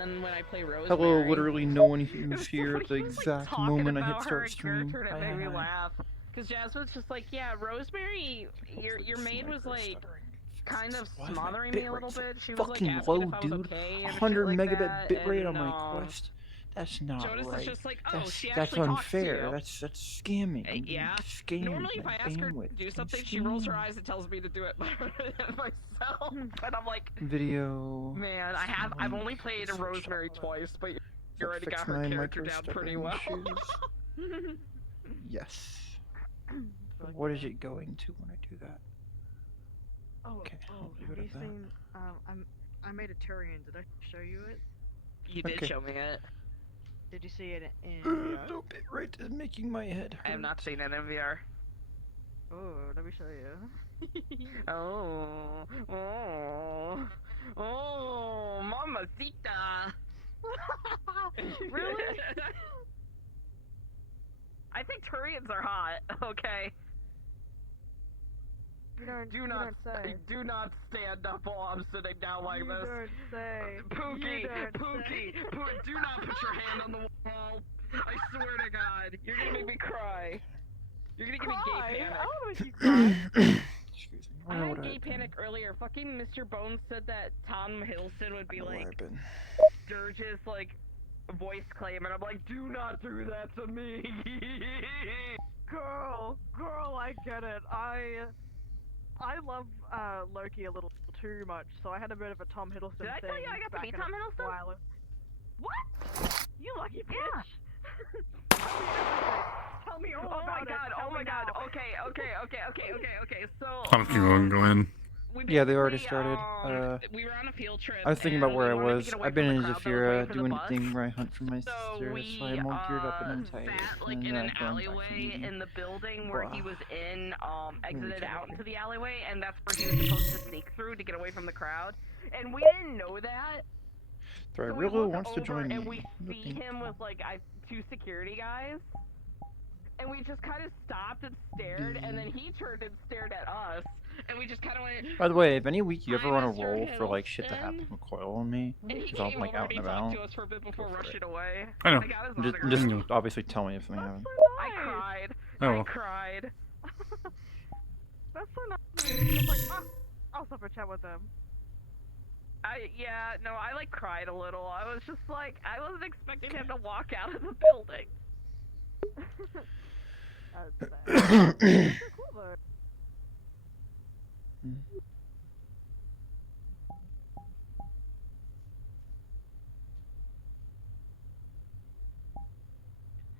And when I play Rosemary. Hello, literally no one who's here at the He was, exact talking moment I hit about start her stream. character, and it made me laugh. Because Jasmine's just like, yeah, Rosemary, your maid was like, kind of smothering me a little bit. She was like asking if I was okay and shit like 100 megabit that. bitrate And on my Quest. That's not Jonas right. is just like, oh, that's, she that's actually unfair. talks to you. That's scamming. Yeah. Scam Normally, if I ask her bandwidth. to do something, she rolls her eyes and tells me to do it myself. And I'm like, video. man, I've only played a Rosemary twice, but you already got her character down pretty well. Yes. What is it going to when I do that? Okay, have you seen, I made a Turian, did I show you it? You did show me it. Did you see it in VR? No bitrate is making my head hurt. I have not seen it in VR. Oh, let me show you. Oh, mamacita! Really? I think Turians are hot, okay. Do not stand up while I'm sitting down like this. Pookie, do not put your hand on the wall. I swear to God, you're gonna make me cry. You're gonna give me gay panic. I don't know if you cry. Excuse me. I had gay panic earlier. Fucking Mr. Bones said that Tom Hiddleston would be like Sturge's like voice claim, and I'm like, do not do that to me. Girl, I get it. I love Loki a little too much, so I had a bit of a Tom Hiddleston thing. Did I tell you I got to meet Tom Hiddleston? What? You lucky bitch! Tell me all about it. Oh my god, okay, so... Go in. Yeah, they already started. We were on a field trip. I was thinking about where I was. I've been in Zafira doing the thing where I hunt for my sister, so I'm all geared up and I'm tired. Sat like in an alleyway in the building where he was in, exited out into the alleyway, and that's where he was supposed to sneak through to get away from the crowd. And we didn't know that. So I really wants to join me. And we see him with like 2 security guys. And we just kind of stopped and stared, and then he turned and stared at us, and we just kind of went... By the way, if any week you ever want to roll for like shit to happen to Coil on me, because I'm like out and about, to us for a bit before rushing away. I know. Just obviously tell me if something happens. I cried. Oh. I cried. That's so nice. Just like, I'll stop a chat with them. Yeah, no, I like cried a little. I was just like, I wasn't expecting him to walk out of the building.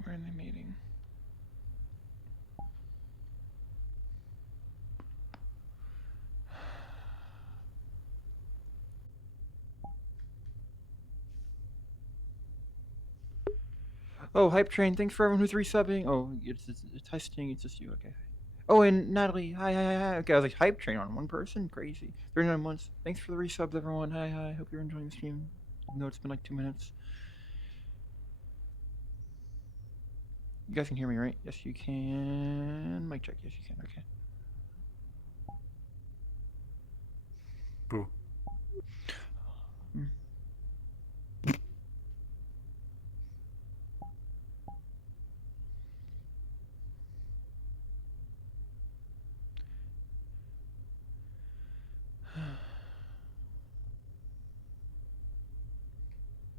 Where are they meeting? Oh, Hype Train, thanks for everyone who's resubbing. Oh, it's testing, it's just you, okay. Oh, and Natalie, hi. Okay, I was like, Hype Train on one person? Crazy. 39 months. Thanks for the resubs, everyone. Hi. Hope you're enjoying the stream. Even though it's been like 2 minutes. You guys can hear me, right? Yes, you can. Mic check. Yes, you can. Okay. Boo.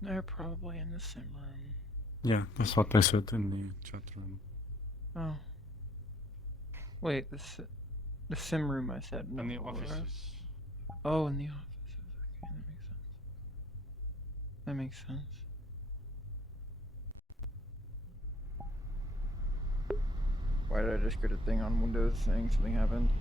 They're probably in the sim room. Yeah, that's what I said in the chat room. Oh. Wait, the sim room I said. In the offices. Oh, in the offices. Okay, that makes sense. Why did I just get a thing on Windows saying something happened?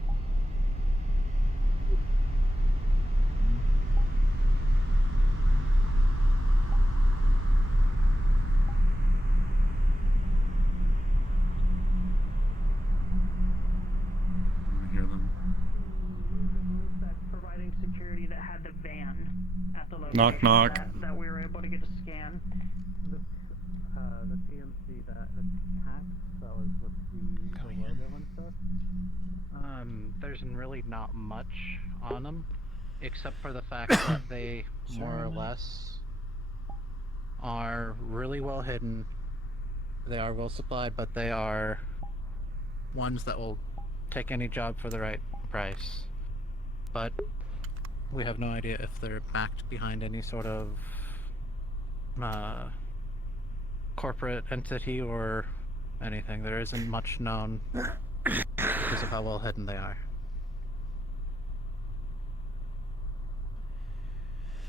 Security that had the van at the location Knock, knock. That we were able to get a scan. The PMC that attacked, that was with the logo and stuff. There's really not much on them, except for the fact that they more or less are really well hidden. They are well supplied, but they are ones that will take any job for the right price. But we have no idea if they're backed behind any sort of corporate entity or anything. There isn't much known because of how well hidden they are.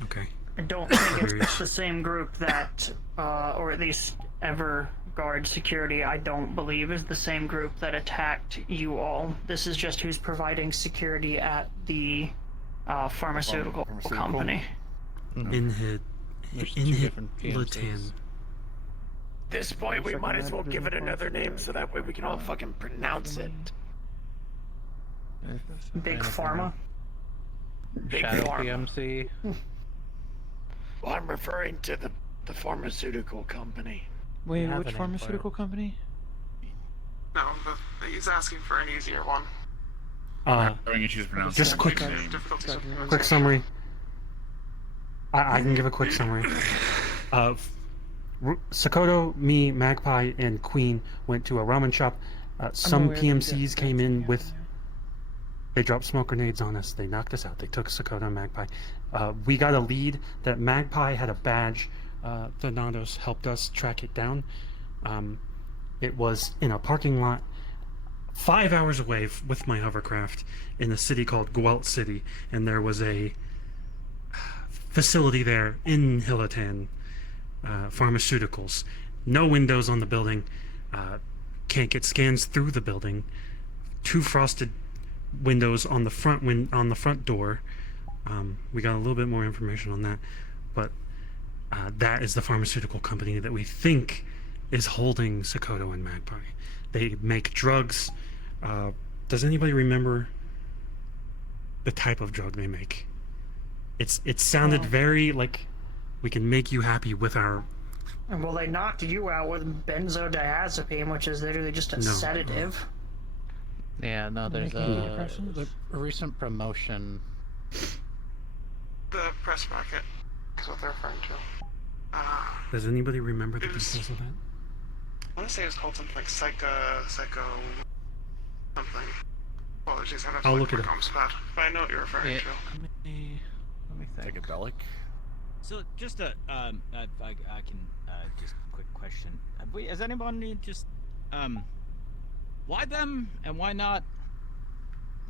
Okay. I don't think it's the same group that, or at least ever guard security, I don't believe is the same group that attacked you all. This is just who's providing security at the pharmaceutical company. Inhid. There's two Inhid different Latan. PMCs. This point, we might as well give it another name so that way we can all fucking pronounce it. Big Pharma. Big Shadow Pharma. PMC. Well, I'm referring to the pharmaceutical company. Wait, have which a name for pharmaceutical company? No, but he's asking for an easier one. Having issues pronouncing Just the quick- name. Difficulties with Quick pronunciation. summary. I can give a quick summary. Sakoto, me, Magpie, and Queen went to a ramen shop. Some aware that PMCs came in yeah. with. They dropped smoke grenades on us. They knocked us out. They took Sakoto and Magpie. We got a lead that Magpie had a badge. Thanatos helped us track it down. It was in a parking lot 5 hours away with my hovercraft in a city called Gwalt City, and there was a facility there in Hillatan, pharmaceuticals. No windows on the building. Can't get scans through the building. 2 frosted windows on the front door. We got a little bit more information on that, but that is the pharmaceutical company that we think is holding Sakoto and Magpie. They make drugs. Does anybody remember the type of drug they make? It sounded very like we can make you happy with our. Well, they knocked you out with benzodiazepine, which is literally just a No. sedative. Yeah, no, there's Making antidepressants? a recent promotion. The press bracket is what they're referring to. Does anybody remember the It was- details of that? I want to say it was called something like psycho something. Apologies, I have to I'll look look at it my up. comms pad, but I know what you're referring It, to. let me think. Psychedelic. So just a I can just quick question. Has anyone just why them and why not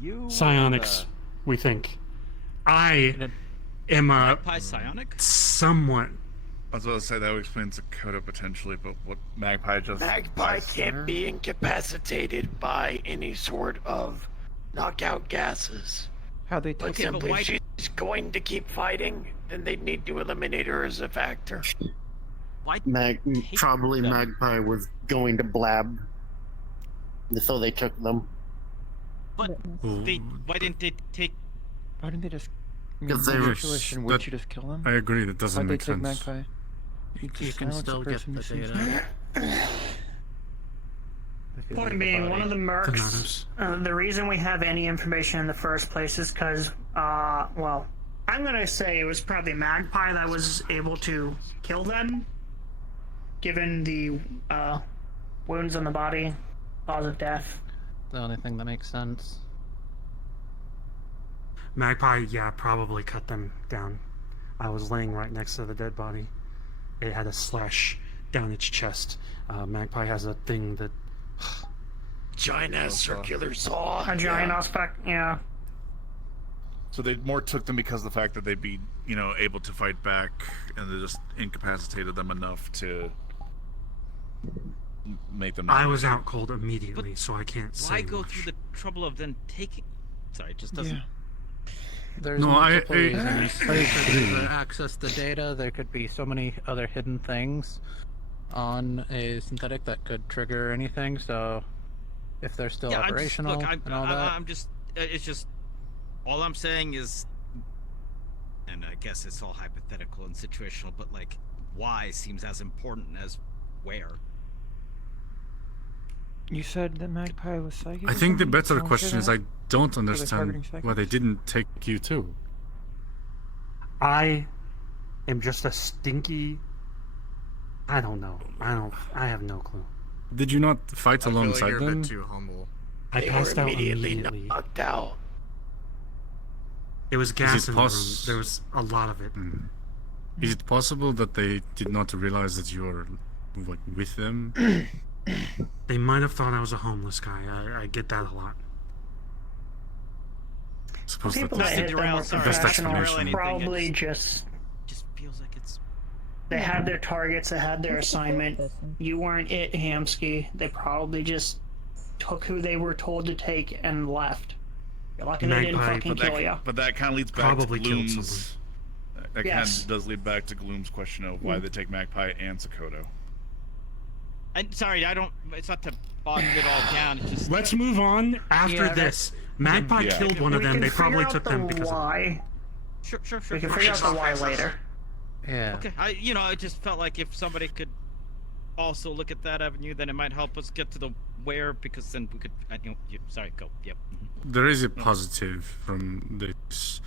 you? Psionics, we think. I am a Magpie Psionic? somewhat. I was about to say that would explain Sakoto potentially, but what Magpie just. Magpie can't be incapacitated by any sort of knockout gases. How they But take Okay, but simply why- if she's going to keep fighting, then they need to eliminate her as a factor. Why? Probably them. Magpie was going to blab, so they took them. But why didn't they take? Why didn't they just? Because in they that were- situation, wouldn't you just kill them? I agree. That doesn't Why'd they make take sense. Magpie? You just can silence still the get person the who sees data. If you Point leave the being, one body. of the mercs, Thanatos. the reason we have any information in the first place is because, well, I'm gonna say it was probably Magpie that was able to kill them, given the, wounds on the body, cause of death. The only thing that makes sense. Magpie, yeah, probably cut them down. I was laying right next to the dead body. It had a slash down its chest. Magpie has a thing that. Giant ass circular saw. A giant aspect, yeah. So they more took them because of the fact that they'd be, able to fight back, and they just incapacitated them enough to make them. I was out cold immediately, so I can't say. Why go much. through the trouble of then taking? Sorry, it just doesn't. Yeah. There's No, multiple I reasons. They could agree. either access the data. There could be so many other hidden things on a synthetic that could trigger anything. So, if they're still operational look, and all that, I'm just. It's just. All I'm saying is, and I guess it's all hypothetical and situational, but like, why seems as important as where. You said that Magpie was psychic. I or think the something? better Someone question say is that? I don't targeting understand why they psychics? didn't take you too. I am just a stinky I don't know. I have no clue. Did you not fight I feel like alongside you're a them? bit too humble. I passed out immediately. knocked out. It was gas it in the room. poss- There was a lot of it. Is it possible that they did not realize that you were like with them? They might have thought I was a homeless guy. I get that a lot. Suppose People that that is hit them were the best professionals, explanation. probably just feels like it's. they had their targets, they had their assignment. You weren't it, Hamsky. They probably just took who they were told to take and left. You're lucky they didn't Magpie, fucking kill you. But that kind of leads back Probably to killed Gloom's. That Yes. kind of does lead back to Gloom's question of why they take Magpie and Sokoto. I'm sorry, I don't. It's not to bog it all down. It's just. Let's move on after Yeah, this. Magpie Yeah. killed one of We them. can They probably figure out took the them because of why. Sure. We can figure out the why later. Yeah. Okay, I just felt like if somebody could also look at that avenue, then it might help us get to the where, because then we could. Sorry, go. Yep. There is a positive from this.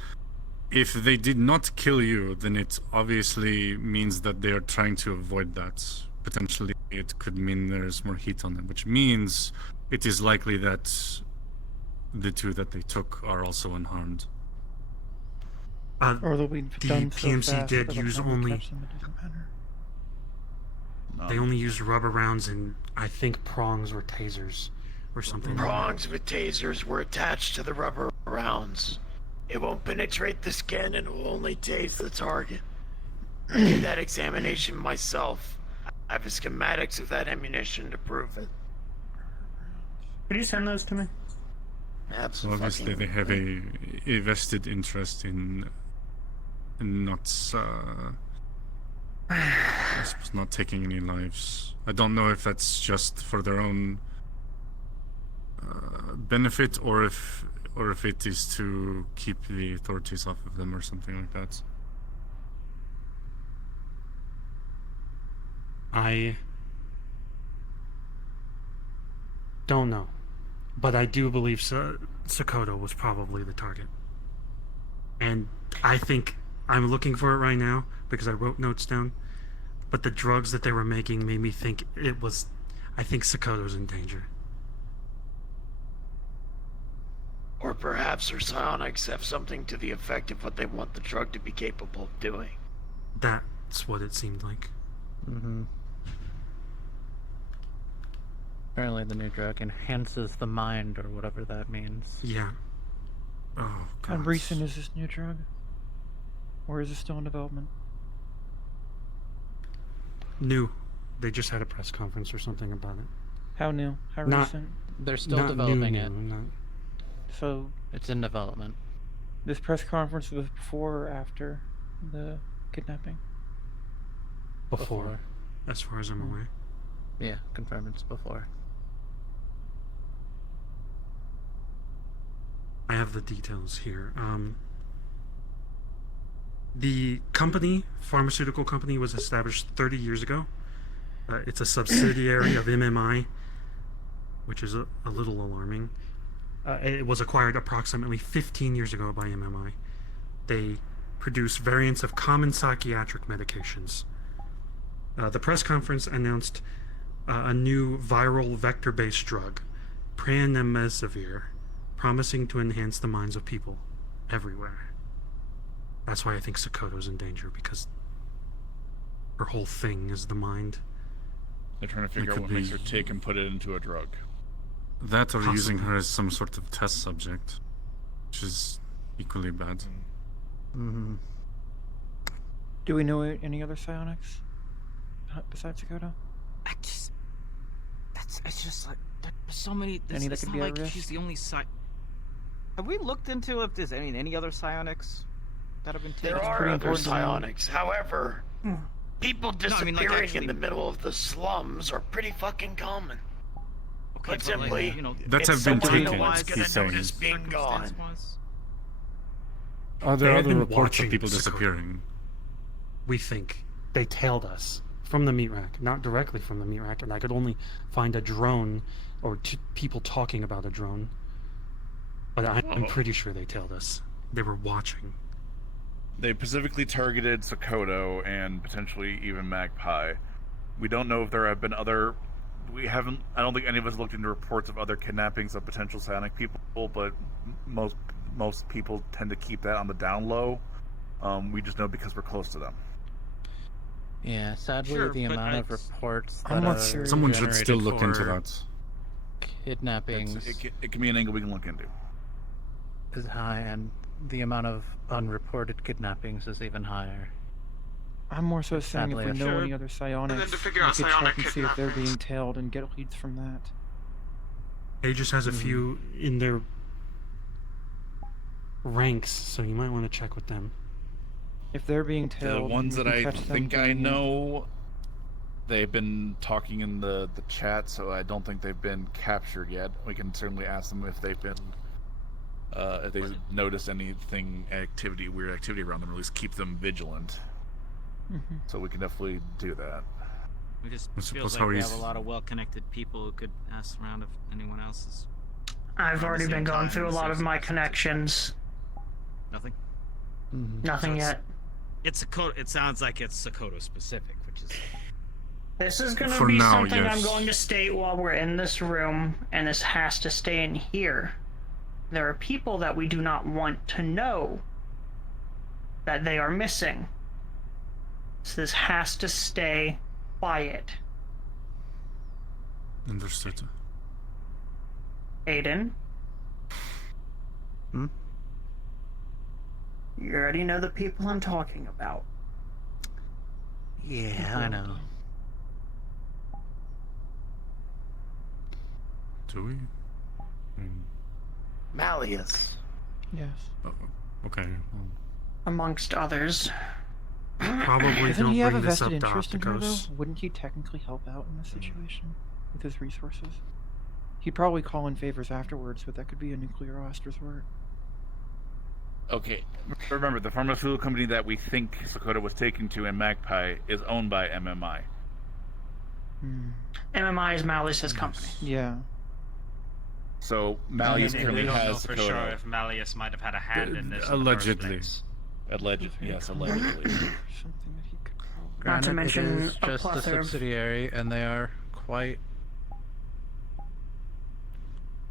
If they did not kill you, then it obviously means that they are trying to avoid that. Potentially, it could mean there's more heat on them, which means it is likely that the two that they took are also unharmed. Or they'll be The done so PMC fast did that they'll use never only- catch them, it doesn't matter. They only used rubber rounds, and I think prongs were tasers or something. Prongs with tasers were attached to the rubber rounds. It won't penetrate the skin and will only tase the target. I did that examination myself. I have the schematics of that ammunition to prove it. Could you send those to me? So Absolutely. obviously they have a vested interest in not, I suppose not taking any lives. I don't know if that's just for their own benefit or if it is to keep the authorities off of them or something like that. I don't know, but I do believe Sokoto was probably the target. And I think I'm looking for it right now because I wrote notes down, but the drugs that they were making made me think it was. I think Sokoto's in danger. Or perhaps their psionics have something to the effect of what they want the drug to be capable of doing. That's what it seemed like. Mm-hmm. Apparently the new drug enhances the mind, or whatever that means. Yeah. Oh, How God. recent is this new drug? Or is it still in development? New. They just had a press conference or something about it. How new? How Not- recent? They're still Not developing new, it. not- So It's in development. this press conference was before or after the kidnapping? Before, as far as I'm aware. Yeah, confirmed it's before. I have the details here. The company, pharmaceutical company, was established 30 years ago. It's a subsidiary of MMI, which is a little alarming. It was acquired approximately 15 years ago by MMI. They produce variants of common psychiatric medications. The press conference announced a new viral vector-based drug, Pranemesivir, promising to enhance the minds of people everywhere. That's why I think Sokoto's in danger, because her whole thing is the mind. They're trying to figure out could what makes be- her tick and put it into a drug. That or using Possibly. her as some sort of test subject, which is equally bad. Mm-hmm. Do we know any other psionics besides Sokoto? It's just like there's so many. Any that It's could not be at like risk? she's the only Have we looked into if there's any other psionics that have been taken? There are pretty other important to know. psionics. However, people No, I disappearing mean, like, actually- in the middle of the slums are pretty fucking common. Okay, Put but, simply, like, you know, That it's have been someone taken, no one's gonna he's saying. notice being gone. circumstance-wise? Are They there have other been reports of watching people Sokoto. disappearing? We think they tailed us from the meat rack, not directly from the meat rack, and I could only find a drone or people talking about a drone. But I'm pretty sure they tailed us. They were watching. They specifically targeted Sokoto and potentially even Magpie. We don't know if there have been other. We haven't. I don't think any of us looked into reports of other kidnappings of potential psionic people, but most people tend to keep that on the down low. We just know because we're close to them. Yeah, sadly, Sure, the but amount of reports that are Someone should still look into for that. Kidnappings It can be an angle we can look into. is high, and the amount of unreported kidnappings is even higher. I'm more so saying if we know Sure. any other psionics, And then to we figure out could psionic check and see if they're kidnappings. being tailed and get leads from that. Aegis has a few in their ranks, so you might want to check with them. If they're being The tailed, ones we that can I catch them think I doing it. know, they've been talking in the chat, so I don't think they've been captured yet. We can certainly ask them if they've been, if they noticed anything, weird activity around them, or at least keep them vigilant. So we can definitely do that. It just I feels suppose like how we he's- have a lot of well-connected people who could ask around if anyone else is. I've At the already same been going time, through a the lot same of my substances. connections. Nothing. Nothing So yet. It's Sokoto. It sounds like it's Sokoto specific, which is. This is going to For be now, something I'm yes. going to state while we're in this room, and this has to stay in here. There are people that we do not want to know that they are missing. So this has to stay quiet. Understood. Aiden? Hmm? You already know the people I'm talking about. Yeah, I know. Do we? Malleus. Yes. Okay. Amongst others. Probably Doesn't don't he have a bring this vested up to interest in her, though? Opticos. Wouldn't he technically help out in this situation with his resources? He'd probably call in favors afterwards, but that could be a nuclear last resort. Okay, remember, the pharmaceutical company that we think Sokoto was taken to in Magpie is owned by MMI. MMI is Malleus's company. Yeah. So Malleus We currently don't know has for Sokoto. sure if Malleus might have had a hand in this. Allegedly. Allegedly, yes, allegedly. Not to Granted, mention it is a just a plethora of- subsidiary, and they are quite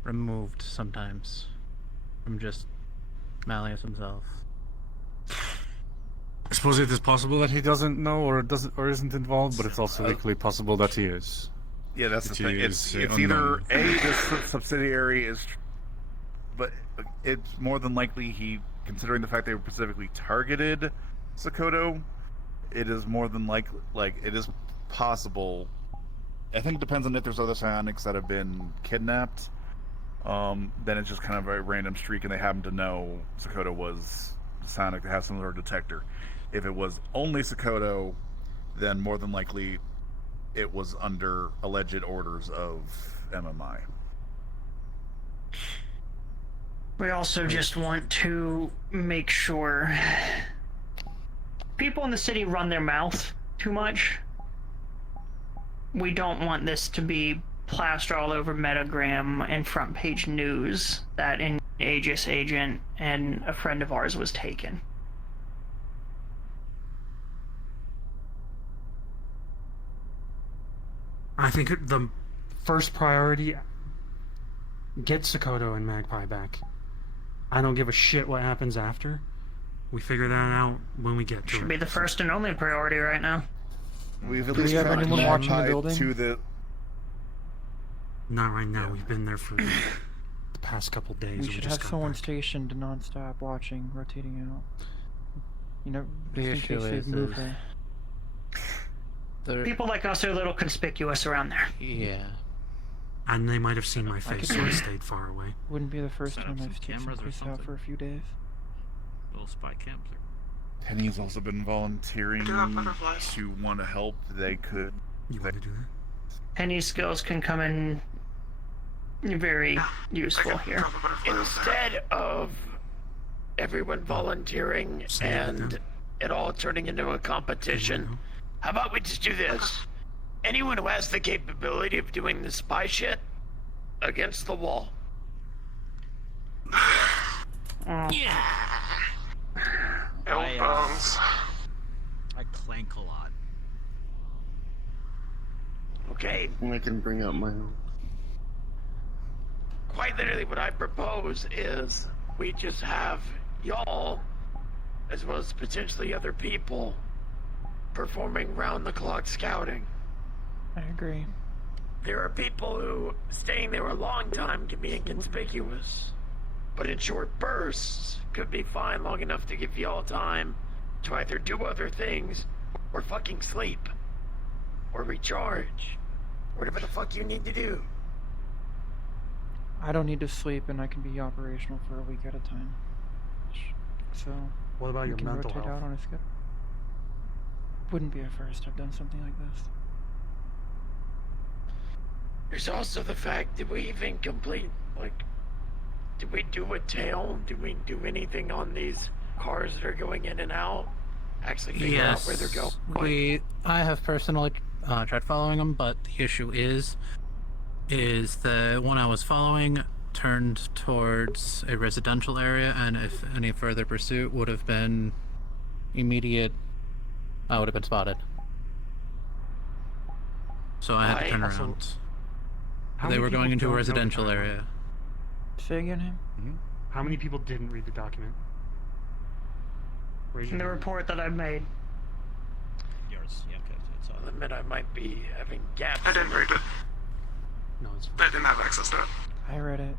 removed sometimes from just Malleus himself. I suppose it is possible that he doesn't know or isn't involved, but it's also equally possible that he is. Yeah, that's the Which thing. is, It's either unknown. this subsidiary is, but it's more than likely he, considering the fact they specifically targeted Sokoto, it is more than likely, it is possible. I think it depends on if there's other psionics that have been kidnapped. Then it's just kind of a random streak, and they happen to know Sokoto was psionic to have some sort of detector. If it was only Sokoto, then more than likely it was under alleged orders of MMI. We also just want to make sure people in the city run their mouth too much. We don't want this to be plastered all over Metagram and front page news that an Aegis agent and a friend of ours was taken. I think the first priority, get Sokoto and Magpie back. I don't give a shit what happens after. We figure that out when we get to Should it. be the first and only priority right now. We've at Do we least have tracked anyone watching the Magpie building? to the. Not right now. We've been there for the past couple days. We should just have got someone back. stationed non-stop watching, rotating out. You know, The just in issue case is they've moved there. People like us are a little conspicuous around there. Yeah. And they might have seen my I face, could so I be- stayed far away. Wouldn't be the first Set up time some I've taken cameras or place out something. for a few days. Little spy camps. Penny has also been volunteering Do have butterflies. to want to help. They could. You want to do that? Any skills can come in very useful here. Instead of everyone volunteering and it all turning into a competition, how about we just do this? Anyone who has the capability of doing the spy shit, against the wall. Elbows. I clank a lot. Okay? I can bring up my own. Quite literally what I propose is we just have y'all, as well as potentially other people, performing round-the-clock scouting. I agree. There are people who staying there a long time can be inconspicuous, but in short bursts could be fine, long enough to give y'all time to either do other things or fucking sleep or recharge, whatever the fuck you need to do. I don't need to sleep, and I can be operational for a week at a time. So What about we your can mental rotate health? out on a schedule. Wouldn't be a first. I've done something like this. There's also the fact that we even complete, like, did we do a tail? Did we do anything on these cars that are going in and out? Actually figure out where they're going? I have personally tried following them, but the issue is the one I was following turned towards a residential area, and if any further pursuit would have been immediate, I would have been spotted. So I had to turn around. They were going into a residential area. Say again, him? How many people didn't read the document? In the report that I've made. Yours, yeah, okay. So I'll admit I might be having gaps. I didn't read it. No, it's I didn't have access to it. I read it.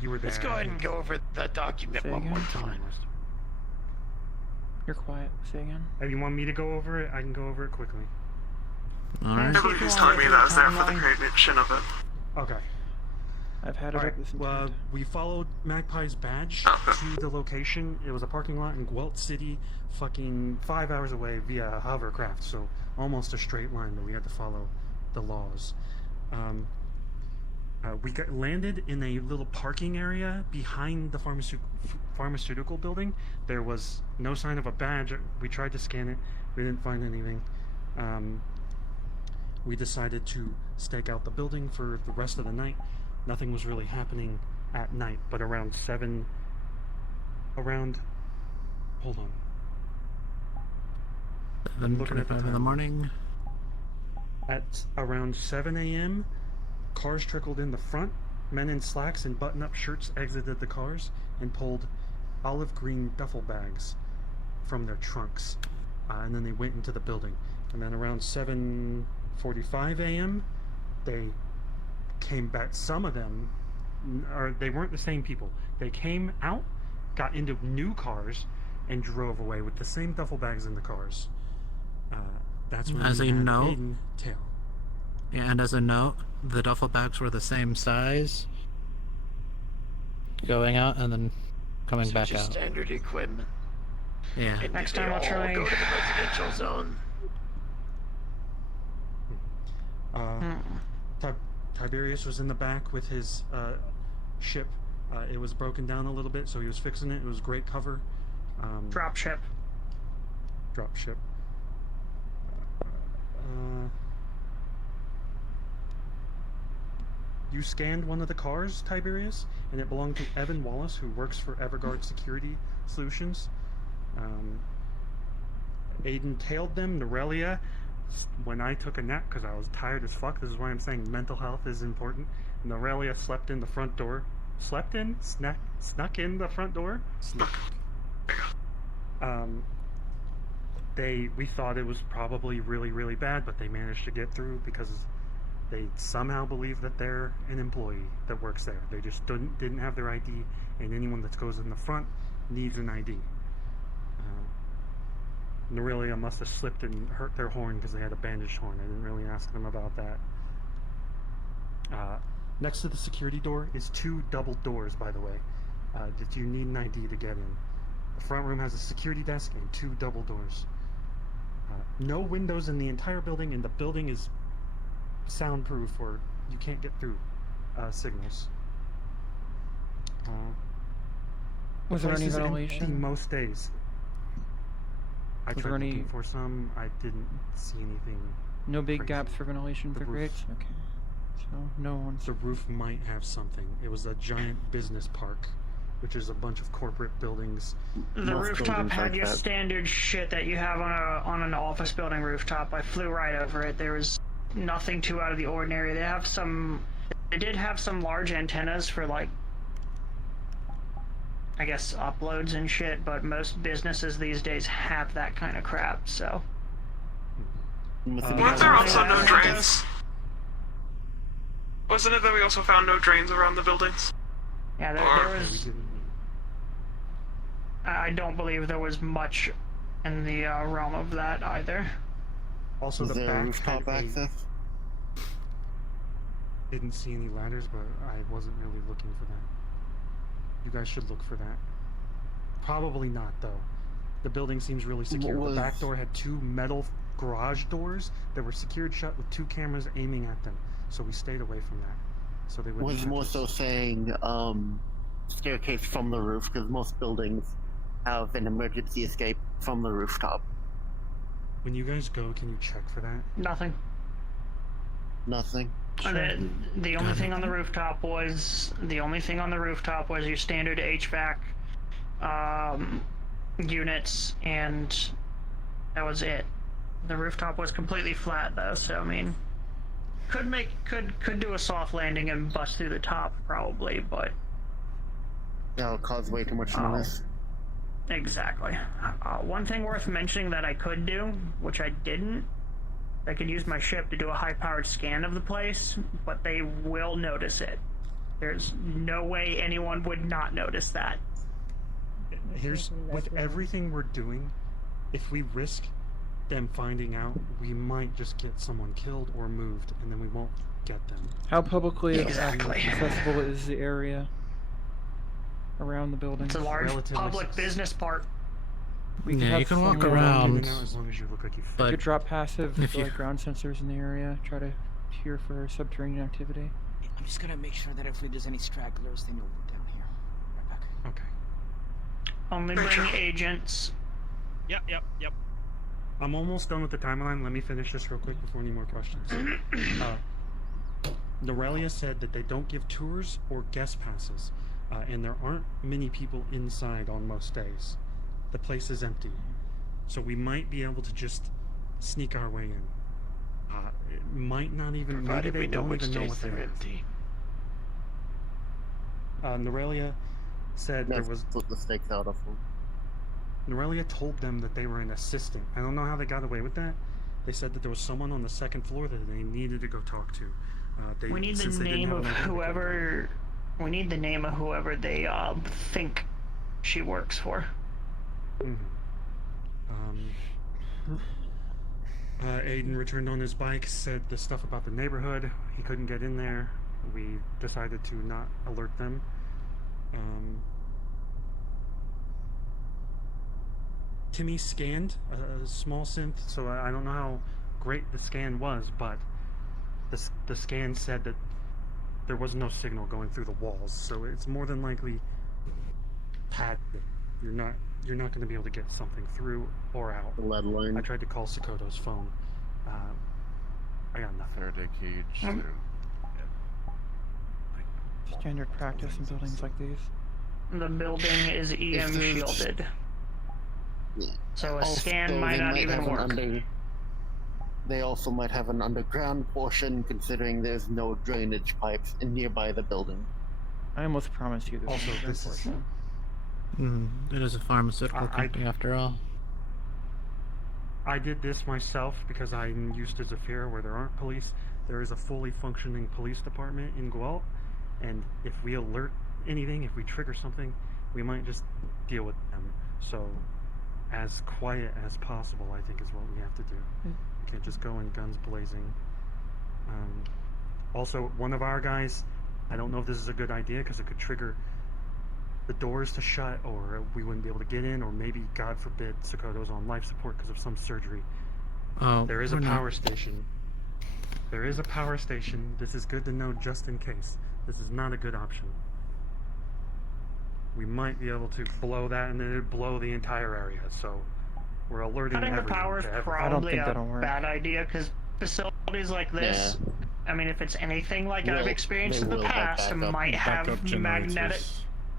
You were there. Let's go ahead and go over that document Say one again? more time. You're quiet. Say again. If you want me to go over it, I can go over it quickly. Alright. I believe he's telling me that I was there for the creation of it. Okay. I've had it up this entire time. We followed Magpie's badge to the location. It was a parking lot in Guelt City, fucking 5 hours away via a hovercraft, so almost a straight line, but we had to follow the laws. We landed in a little parking area behind the pharmaceutical building. There was no sign of a badge. We tried to scan it. We didn't find anything. We decided to stake out the building for the rest of the night. Nothing was really happening at night, but hold on. I'm looking at the 7:25 in the time. morning. At around 7 a.m., cars trickled in the front. Men in slacks and button-up shirts exited the cars and pulled olive green duffel bags from their trunks. And then they went into the building. And then around 7:45 a.m., they came back. Some of them, or they weren't the same people. They came out, got into new cars, and drove away with the same duffel bags in the cars. That's when As we a had note, Aiden tail. yeah, and as a note, the duffel bags were the same size, going out and then coming back Just out. standard equipment. Yeah. And Next did they time I'll all try. go to the residential zone? Tiberius was in the back with his ship. It was broken down a little bit, so he was fixing it. It was great cover. Drop ship. Drop ship. You scanned one of the cars, Tiberius, and it belonged to Evan Wallace, who works for Everguard Security Solutions. Aiden tailed them. Norelia, when I took a nap because I was tired as fuck, this is why I'm saying mental health is important. Norelia slept in the front door. Snuck in the front door. We thought it was probably really, really bad, but they managed to get through because they somehow believe that they're an employee that works there. They just didn't have their ID, and anyone that goes in the front needs an ID. Norelia must have slipped and hurt their horn because they had a bandaged horn. I didn't really ask them about that. Next to the security door is 2 double doors, by the way, that you need an ID to get in. The front room has a security desk and 2 double doors. No windows in the entire building, and the building is soundproof, or you can't get through signals. Was there any ventilation? Most days. I Was tried there looking any- for some. I didn't see anything. No big crazy. gaps for ventilation The for roof. grates? Okay. So, no one's... The roof might have something. It was a giant business park. which is a bunch of corporate buildings. The rooftop had your standard shit that you have on an office building rooftop. I flew right over it. There was nothing too out of the ordinary. They did have some large antennas for, like, I guess uploads and shit, but most businesses these days have that kind of crap, so. Weren't there also no drains? Wasn't it that we also found no drains around the buildings? Yeah, there was. I don't believe there was much in the realm of that either. Also, Is the there back rooftop had access? Didn't see any ladders, but I wasn't really looking for that. You guys should look for that. Probably not, though. The building seems really secure. The back door had 2 metal garage doors that were secured shut with 2 cameras aiming at them. So we stayed away from that. So they wouldn't. Was more so saying staircase from the roof, because most buildings have an emergency escape from the rooftop. When you guys go, can you check for that? Nothing. Nothing. The only thing on the rooftop was your standard HVAC units, and that was it. The rooftop was completely flat though, so I mean, could do a soft landing and bust through the top probably, but that'll cause way too much noise. Exactly. One thing worth mentioning that I could do, which I didn't, I could use my ship to do a high-powered scan of the place, but they will notice it. There's no way anyone would not notice that. Here's, with everything we're doing, if we risk them finding out, we might just get someone killed or moved, and then we won't get them. How publicly accessible is the area around the building? It's a large public business park. Yeah, you can walk around, as long as you look like you We could drop passive like ground sensors in the area, try to hear for subterranean activity. I'm just gonna make sure that if there's any stragglers, they know we're down here. Right back. Okay. Only bring agents. Yep. I'm almost done with the timeline. Let me finish this real quick before any more questions. Norelia said that they don't give tours or guest passes, and there aren't many people inside on most days. The place is empty, so we might be able to just sneak our way in. It might not even. Provided maybe they don't even know what they're empty. Norelia said there was. Put the stakes out of them. Norelia told them that they were an assistant. I don't know how they got away with that. They said that there was someone on the second floor that they needed to go talk to. We need the name of whoever. We need the name of whoever they think she works for. Aiden returned on his bike, said the stuff about the neighborhood. He couldn't get in there. We decided to not alert them. Timmy scanned a small synth, so I don't know how great the scan was, but the scan said that there was no signal going through the walls, so it's more than likely padded. You're not going to be able to get something through or out. Lead line. I tried to call Sakoto's phone. I got nothing. Faraday cage. Standard practice in buildings like these. The building is EM shielded. So a scan might not even work. They also might have an underground portion, considering there's no drainage pipes nearby the building. I almost promised you this. Also, this is... It is a pharmaceutical company after all. I did this myself because I'm used to Zafira where there aren't police. There is a fully functioning police department in Gualt, and if we alert anything, if we trigger something, we might just deal with them. So, as quiet as possible, I think, is what we have to do. We can't just go in guns blazing. Also, one of our guys, I don't know if this is a good idea because it could trigger the doors to shut, or we wouldn't be able to get in, or maybe, God forbid, Sakoto's on life support because of some surgery. There is a power station. There is a power station. This is good to know just in case. This is not a good option. We might be able to blow that, and then it'd blow the entire area, so we're alerting everyone. Cutting the power is probably a bad idea, because facilities like this, I mean, if it's anything like I've experienced in the past, might have magnetic...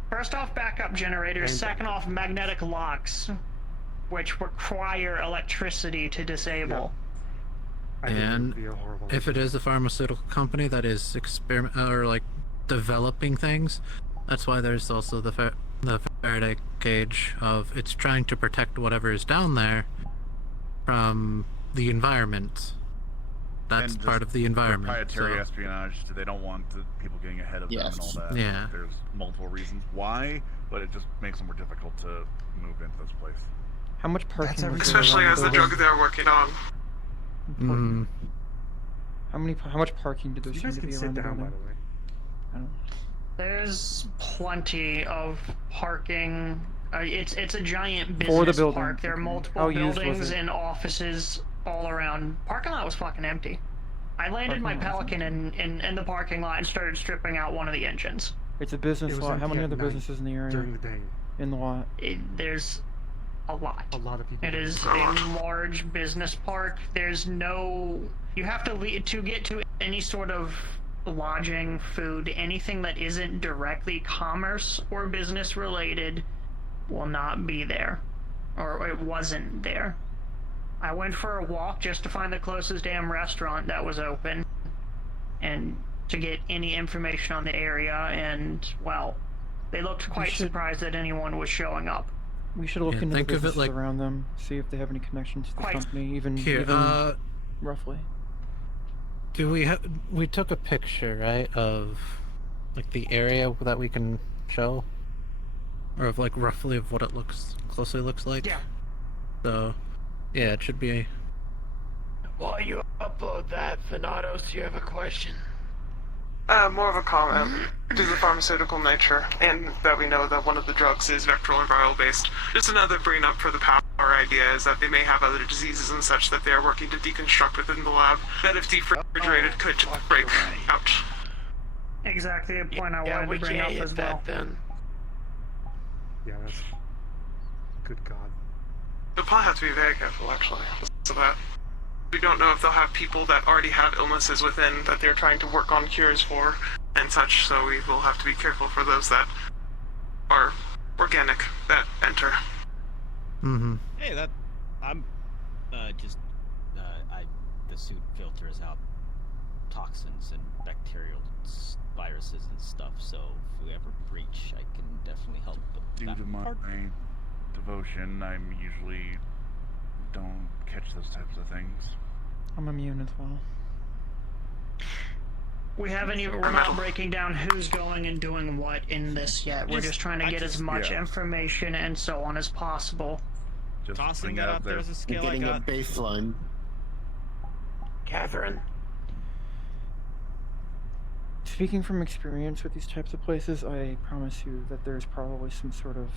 First off, backup generators. Second off, magnetic locks, which require electricity to disable. And if it is a pharmaceutical company that is developing things, that's why there's also the Faraday cage of it's trying to protect whatever is down there from the environment. That's And part of the environment. Proprietary so. espionage. They don't want the people getting ahead of them and all that. Yeah. There's multiple reasons why, but it just makes them more difficult to move into this place. How much parking? Especially as the drug they're working on. How much parking do there seem to be around the building? I don't. There's plenty of parking. It's a giant For the business building. park. There are multiple How used was buildings it? and offices all around. Parking lot was fucking empty. I landed my Pelican in the parking lot and started stripping out one of the engines. It's a business lot. How many other businesses in the area? During the day. In the lot. There's a lot. A lot of people. It is a large business park. There's no. You have to get to any sort of lodging, food, anything that isn't directly commerce or business related will not be there. Or it wasn't there. I went for a walk just to find the closest damn restaurant that was open and to get any information on the area, and, well, they looked quite surprised that anyone was showing up. We should look into the think of it businesses like- around them, see if they have any connections to the company, even roughly. We took a picture, right, of like the area that we can show, or of like roughly of what it closely looks like. Yeah. So, yeah, it should be. While you upload that, Thanatos, you have a question? More of a comment due to the pharmaceutical nature, and that we know that one of the drugs is vectoral and viral based. Just another bring up for the power idea is that they may have other diseases and such that they are working to deconstruct within the lab, that if refrigerated could break out. Exactly a point I wanted to bring up as well. Then. Yeah, that's... Good God. They'll probably have to be very careful, actually, so that we don't know if they'll have people that already have illnesses within that they're trying to work on cures for and such, so we will have to be careful for those that are organic that enter. Hey, I'm the suit filters out toxins and bacterial viruses and stuff, so if we ever breach, I can definitely help with Due that to my part. devotion, I'm usually don't catch those types of things. I'm immune as well. We're not breaking down who's going and doing what in this yet. We're just trying to get as much information and so on as possible. Just Tossing that out there as a skill I Getting a got. baseline. Catherine? Speaking from experience with these types of places, I promise you that there's probably some sort of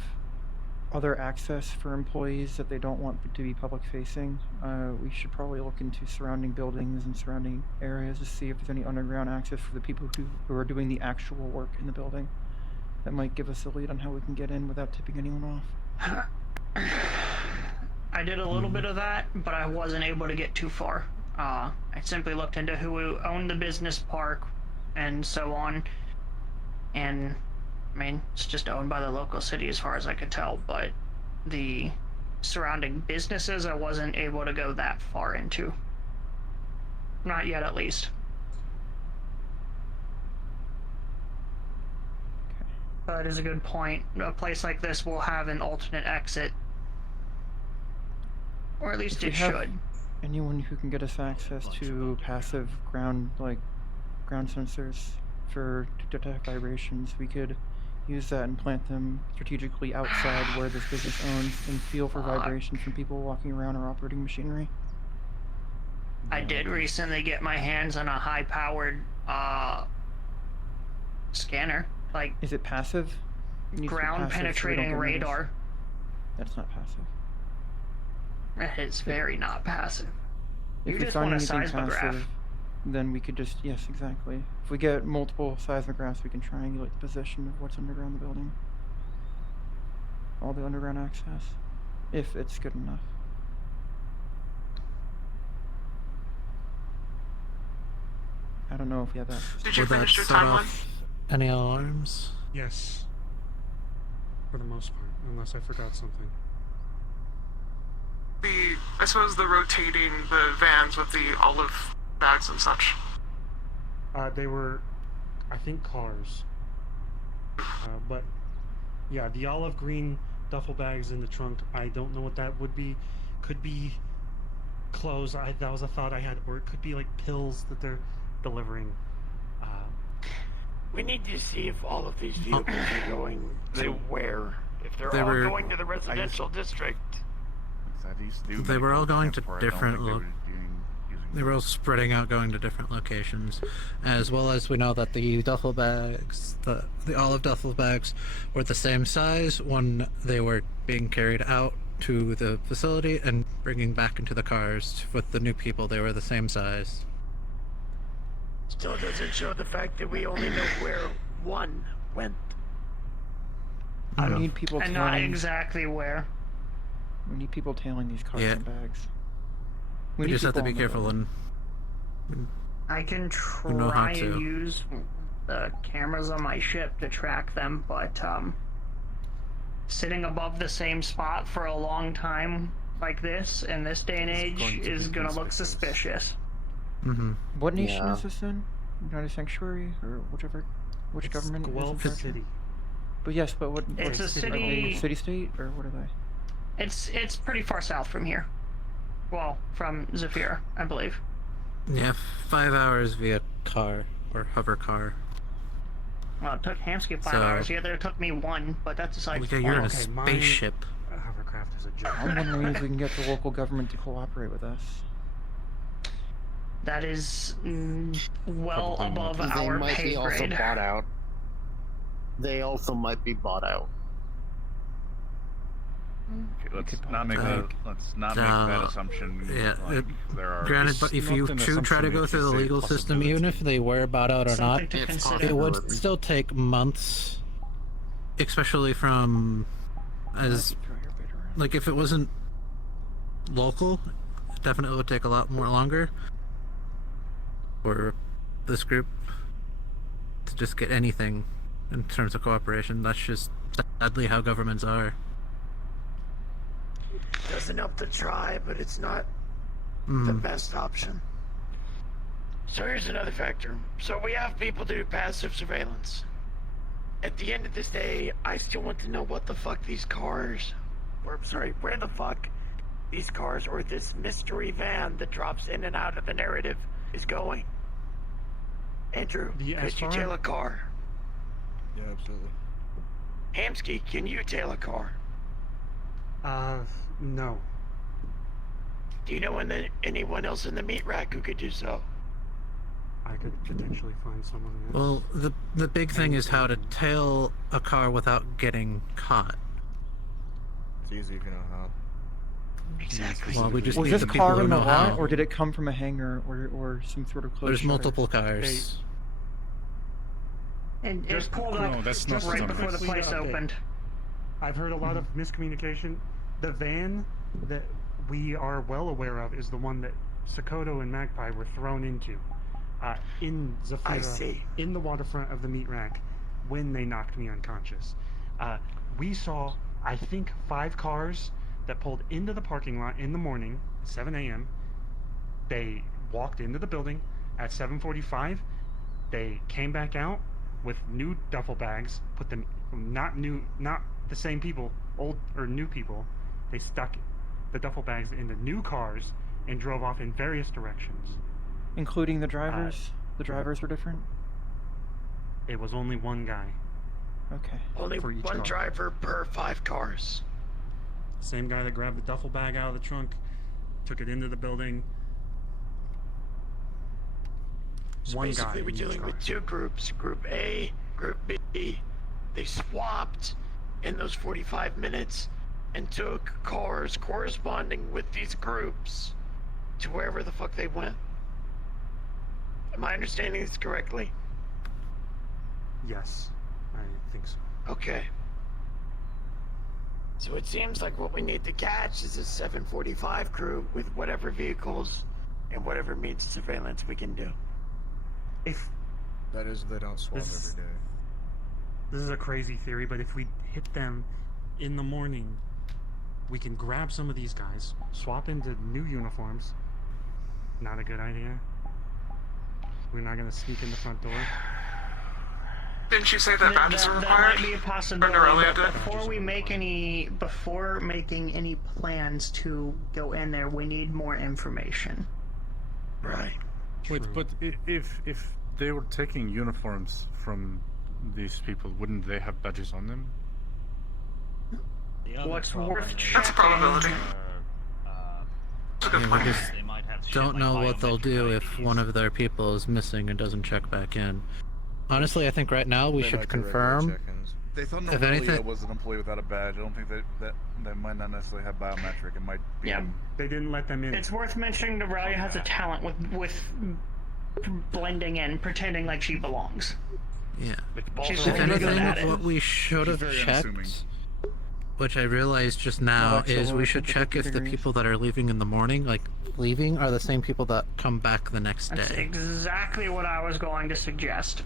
other access for employees that they don't want to be public facing. We should probably look into surrounding buildings and surrounding areas to see if there's any underground access for the people who are doing the actual work in the building. That might give us a lead on how we can get in without tipping anyone off. I did a little bit of that, but I wasn't able to get too far. I simply looked into who owned the business park and so on, and I mean, it's just owned by the local city as far as I could tell, but the surrounding businesses I wasn't able to go that far into. Not yet, at least. That is a good point. A place like this will have an alternate exit. Or at least it should. Anyone who can get us access to passive ground sensors to detect vibrations, we could use that and plant them strategically outside where this business owns and feel for vibration from people walking around or operating machinery. I did recently get my hands on a high-powered scanner. Like, is it passive? Ground-penetrating radar. That's not passive. It's very not passive. You If we just find want a anything seismograph. passive, then we could just, yes, exactly. If we get multiple seismographs, we can triangulate the position of what's underground the building. All the underground access. If it's good enough. I don't know if we have that. Did you Would that finish your set timeline? off any alarms? Yes. for the most part, unless I forgot something. I suppose the rotating the vans with the olive bags and such. They were, I think, cars. But yeah, the olive green duffel bags in the trunk, I don't know what that would be. Could be clothes. That was a thought I had, or it could be like pills that they're delivering. We need to see if all of these vehicles are going to where. If they're all going to the residential district. They were all going to different. They were all spreading out, going to different locations, as well as we know that the duffel bags, the olive duffel bags, were the same size when they were being carried out to the facility and bringing back into the cars with the new people. They were the same size. Still doesn't show the fact that we only know where one went. I need people and not exactly where. We need people tailing these cars and bags. We just have to be careful and. I can try and use the cameras on my ship to track them, but sitting above the same spot for a long time like this in this day and age is gonna look suspicious. What nation is this in? United Sanctuary or which government is in City? But yes, but what? It's a city. Are they city-state or what are they? It's pretty far south from here. Well, from Zephyr, I believe. Yeah, 5 hours via car or hover car. Well, it took Hamsky 5 hours. The other took me 1, but that's aside from you're in a spaceship. Hovercraft is a joke. I'm wondering if we can get the local government to cooperate with us. That is well above They our might pay be also grade. bought out. They also might be bought out. Okay, let's not make that assumption. Yeah, there are. granted, but if you try to go through the legal system, even if they were bought out or not, it would still take months, especially from like if it wasn't local, it definitely would take a lot more longer for this group to just get anything in terms of cooperation. That's just sadly how governments are. Doesn't help to try, but it's not the best option. So here's another factor. So we have people do passive surveillance. At the end of this day, I still want to know what the fuck these cars, where the fuck these cars or this mystery van that drops in and out of the narrative is going. Andrew, could you tail a car? Yeah, absolutely. Hamsky, can you tail a car? No. Do you know anyone else in the meat rack who could do so? I could potentially find someone else. Well, the big thing is how to tail a car without getting caught. It's easy if you know how. Exactly. Well, we just Was need this the people car who in the know lot, how. or did it come from a hangar, or some sort of closed There's shutter? multiple cars. And it Just pulled no, up that's just not right the before the place update. opened. I've heard a lot of miscommunication. The van that we are well aware of is the one that Sokoto and Magpie were thrown into in Zafira, I see. in the waterfront of the meat rack when they knocked me unconscious. We saw, I think, 5 cars that pulled into the parking lot in the morning, 7 a.m. They walked into the building at 7:45. They came back out with new duffel bags, put them, not the same people, old or new people. They stuck the duffel bags into new cars and drove off in various directions. Including the drivers? The drivers were different? It was only one guy. Okay. Only For each one car. driver per 5 cars. Same guy that grabbed the duffel bag out of the trunk, took it into the building. So One basically guy we're in each dealing car. with 2 groups, Group A, Group B. They swapped in those 45 minutes and took cars corresponding with these groups to wherever the fuck they went. Am I understanding this correctly? Yes, I think so. Okay. So it seems like what we need to catch is a 745 crew with whatever vehicles and whatever means of surveillance we can do. If That is, they don't swap every day. This is a crazy theory, but if we hit them in the morning, we can grab some of these guys, swap into new uniforms. Not a good idea. We're not gonna sneak in the front door. Didn't you say that badges are required? That might be a possibility. Aurelia But did? before making any plans to go in there, we need more information. Right. Wait, but if they were taking uniforms from these people, wouldn't they have badges on them? What's worth checking? That's a probability. That's a good We point. just don't know what they'll do if one of their people is missing and doesn't check back in. Honestly, I think right now we should confirm. They thought If Aurelia anything, was an employee without a badge. I don't think that they might not necessarily have biometric. It might be. Yeah. They didn't let them in. It's worth mentioning that Aurelia has a talent with blending in, pretending like she belongs. yeah. She's If really good anything, at it. what we should have very checked, unassuming. which I realized just now, Alexa, is we what should are the check if the degrees? people that are leaving in the morning, like leaving, are the same people that come back the next That's day. exactly what I was going to suggest.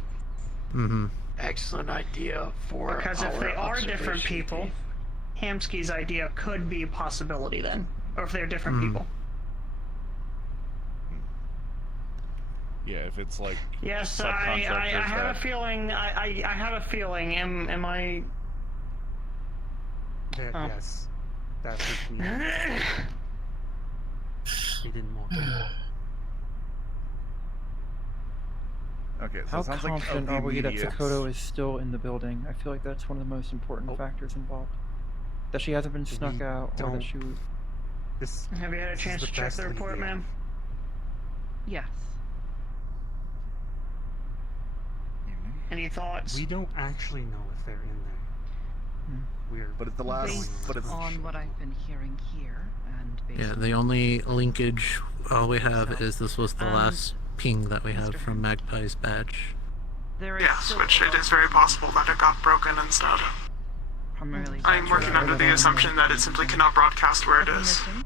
Mm-hmm. Excellent idea for Because if our they are different observation people, team. Hamsky's idea could be a possibility then. Or if they're different people. Yeah, if it's like. Yes, I subcontractors have that- a feeling. I have a feeling. Am I? Oh. Yes. That's what we They didn't want to. Okay, so How it sounds like confident of the are we that immediates- Sakoto is still in the building? I feel like that's one of the most important factors involved. That she hasn't been snuck We out, or don't- that she was... This. Have you had a This is chance the to check best the report, idea. ma'am? Yes. Any thoughts? We don't actually know if they're in there. We're. But it's the last. Based But it's. on what I've been hearing here, and based Yeah, on the only linkage all we have So, is this was the last ping that we have Mr. from Magpie's badge. there is Yes, still which a it lot is very to be possible that it got broken instead. primarily I'm working background under the assumption that it simply cannot broadcast where it of the is. mission,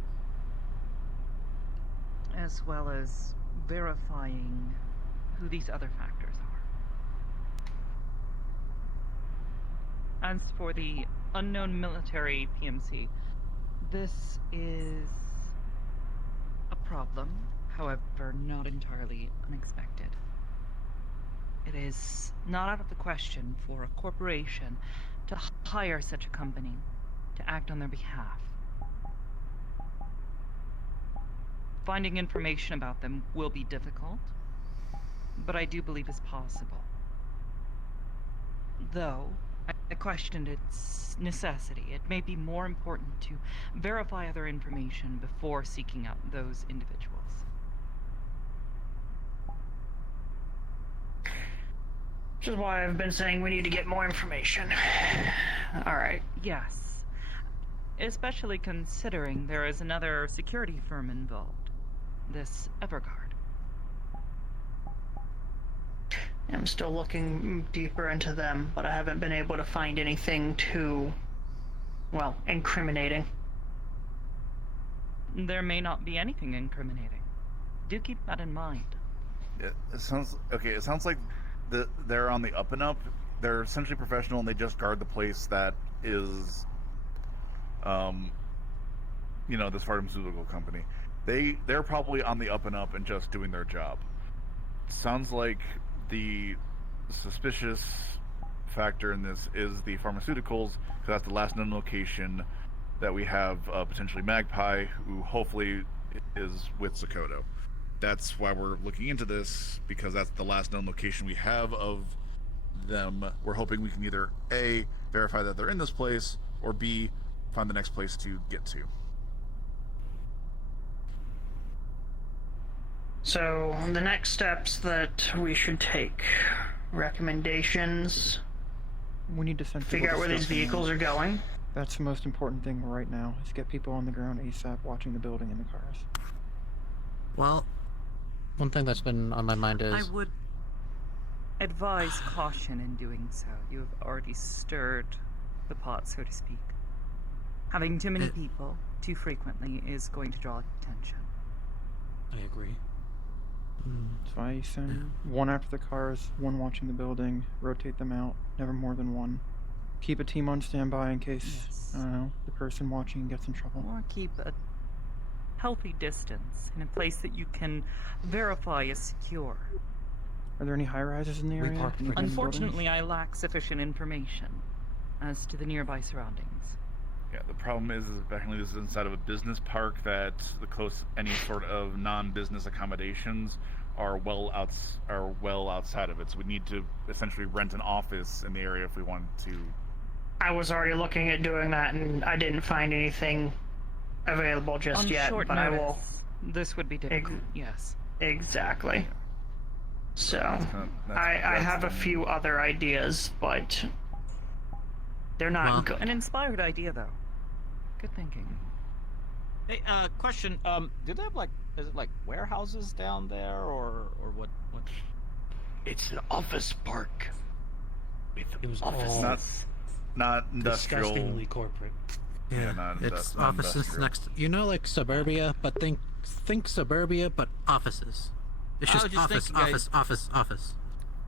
as well as verifying who these other factors are. As for the unknown military PMC, this is a problem, however, not entirely unexpected. It is not out of the question for a corporation to hire such a company to act on their behalf. Finding information about them will be difficult, but I do believe is possible. Though, I questioned its necessity. It may be more important to verify other information before seeking out those individuals. Which is why I've been saying we need to get more information. Alright. Yes. Especially considering there is another security firm involved. This Everguard. I'm still looking deeper into them, but I haven't been able to find anything too, well, incriminating. There may not be anything incriminating. Do keep that in mind. It sounds okay. It sounds like they're on the up and up. They're essentially professional, and they just guard the place that is, this pharmaceutical company. They're probably on the up and up and just doing their job. Sounds like the suspicious factor in this is the pharmaceuticals, because that's the last known location that we have potentially Magpie, who hopefully is with Sakoto. That's why we're looking into this, because that's the last known location we have of them. We're hoping we can either A, verify that they're in this place, or B, find the next place to get to. So, the next steps that we should take. Recommendations. We need to send people Figure to out where these station vehicles one. are going. That's the most important thing right now, is get people on the ground ASAP watching the building and the cars. Well, one thing that's been on my mind is... I would advise caution in doing so. You have already stirred the pot, so to speak. Having too many people too frequently is going to draw attention. I agree. So I send one after the cars, one watching the building, rotate them out, never more than one. Keep a team on standby in case, I don't know, the person watching gets in trouble. Or keep a healthy distance in a place that you can verify is secure. Are there any high-rises in the area? Any abandoned Unfortunately, buildings? I lack sufficient information as to the nearby surroundings. Yeah, the problem is apparently this is inside of a business park that any sort of non-business accommodations are well outside of it. So we need to essentially rent an office in the area if we want to. I was already looking at doing that, and I didn't find anything available just On yet. short but notice, I will. This would be difficult. Yes. Exactly. So That's I have a few other ideas, but they're not good. An inspired idea, though. Good thinking. Hey, question. Do they have is it like warehouses down there, or what? What? It's an office park. With It was offices. Not industrial. disgustingly corporate. Yeah, not it's not offices industrial. next. Like suburbia, but think suburbia, but offices. It's I just was just office, thinking, office.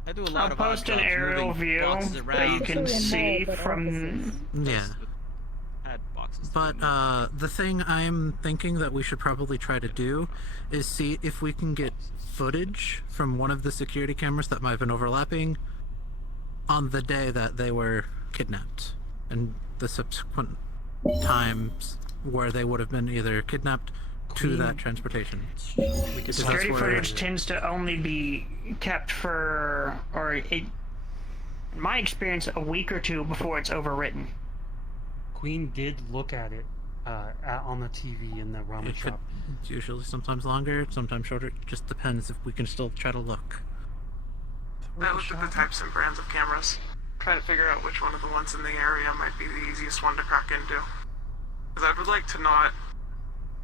I do a lot I'll of post an jobs, aerial moving view boxes that around. you can see from. Yeah. Had boxes. But the thing I'm thinking that we should probably try to do is see if we can get footage from one of the security cameras that might have been overlapping on the day that they were kidnapped and the subsequent times where they would have been either kidnapped to that transportation. Security footage tends to only be kept for, in my experience, a week or two before it's overwritten. Queen did look at it on the TV in the ramen shop. It's usually sometimes longer, sometimes shorter. It just depends if we can still try to look. I looked at the types and brands of cameras, try to figure out which one of the ones in the area might be the easiest one to crack into. Because I would like to not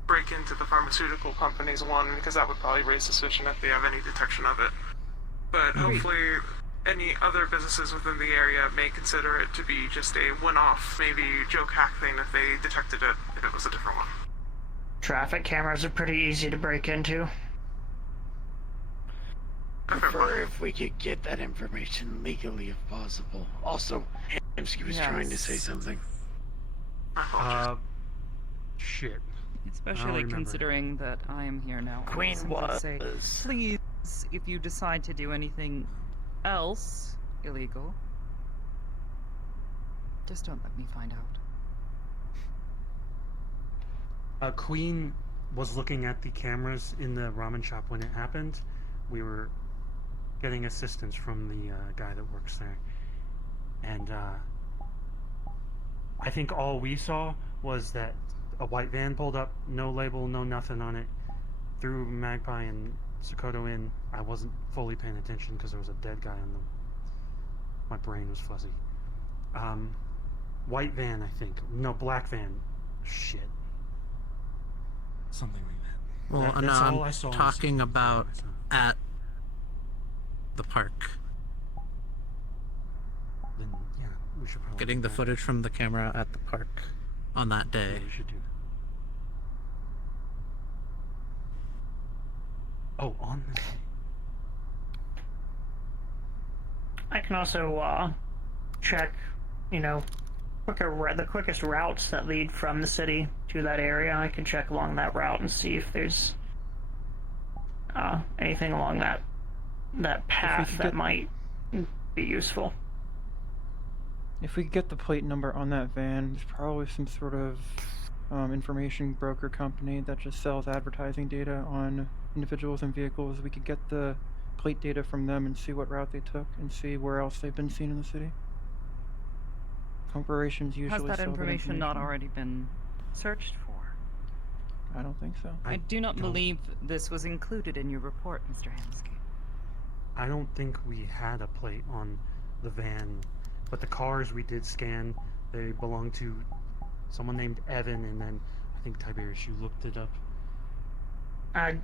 break into the pharmaceutical company's one, because that would probably raise suspicion if they have any detection of it. But hopefully any other businesses within the area may consider it to be just a one-off, maybe joke hack thing if they detected it, if it was a different one. Traffic cameras are pretty easy to break into. Prefer if we could get that information legally if possible. Also, Hamsky was trying to say something. Shit. Especially considering that I am here now. I Queen simply was. say, please, if you decide to do anything else illegal, just don't let me find out. Queen was looking at the cameras in the ramen shop when it happened. We were getting assistance from the guy that works there. And I think all we saw was that a white van pulled up, no label, no nothing on it, threw Magpie and Sokoto in. I wasn't fully paying attention because there was a dead guy on them. My brain was fuzzy. White van, I think. No, black van. Shit. Something like that. Well, That's all no, I I'm saw. talking about at the park. Then, yeah, we should probably Getting the footage from the camera at the park on that day. Yeah, we should do that. Oh, on the day. I can also check, the quickest routes that lead from the city to that area. I can check along that route and see if there's anything along that path that might be useful. If we could get the plate number on that van, there's probably some sort of information broker company that just sells advertising data on individuals and vehicles. We could get the plate data from them and see what route they took and see where else they've been seen in the city. Corporations usually Has that sell information not already been searched for? I don't think so. I do not believe this was included in your report, Mr. Hamsky. I don't think we had a plate on the van, but the cars we did scan, they belong to someone named Evan, and then I think Tiberius, you looked it up.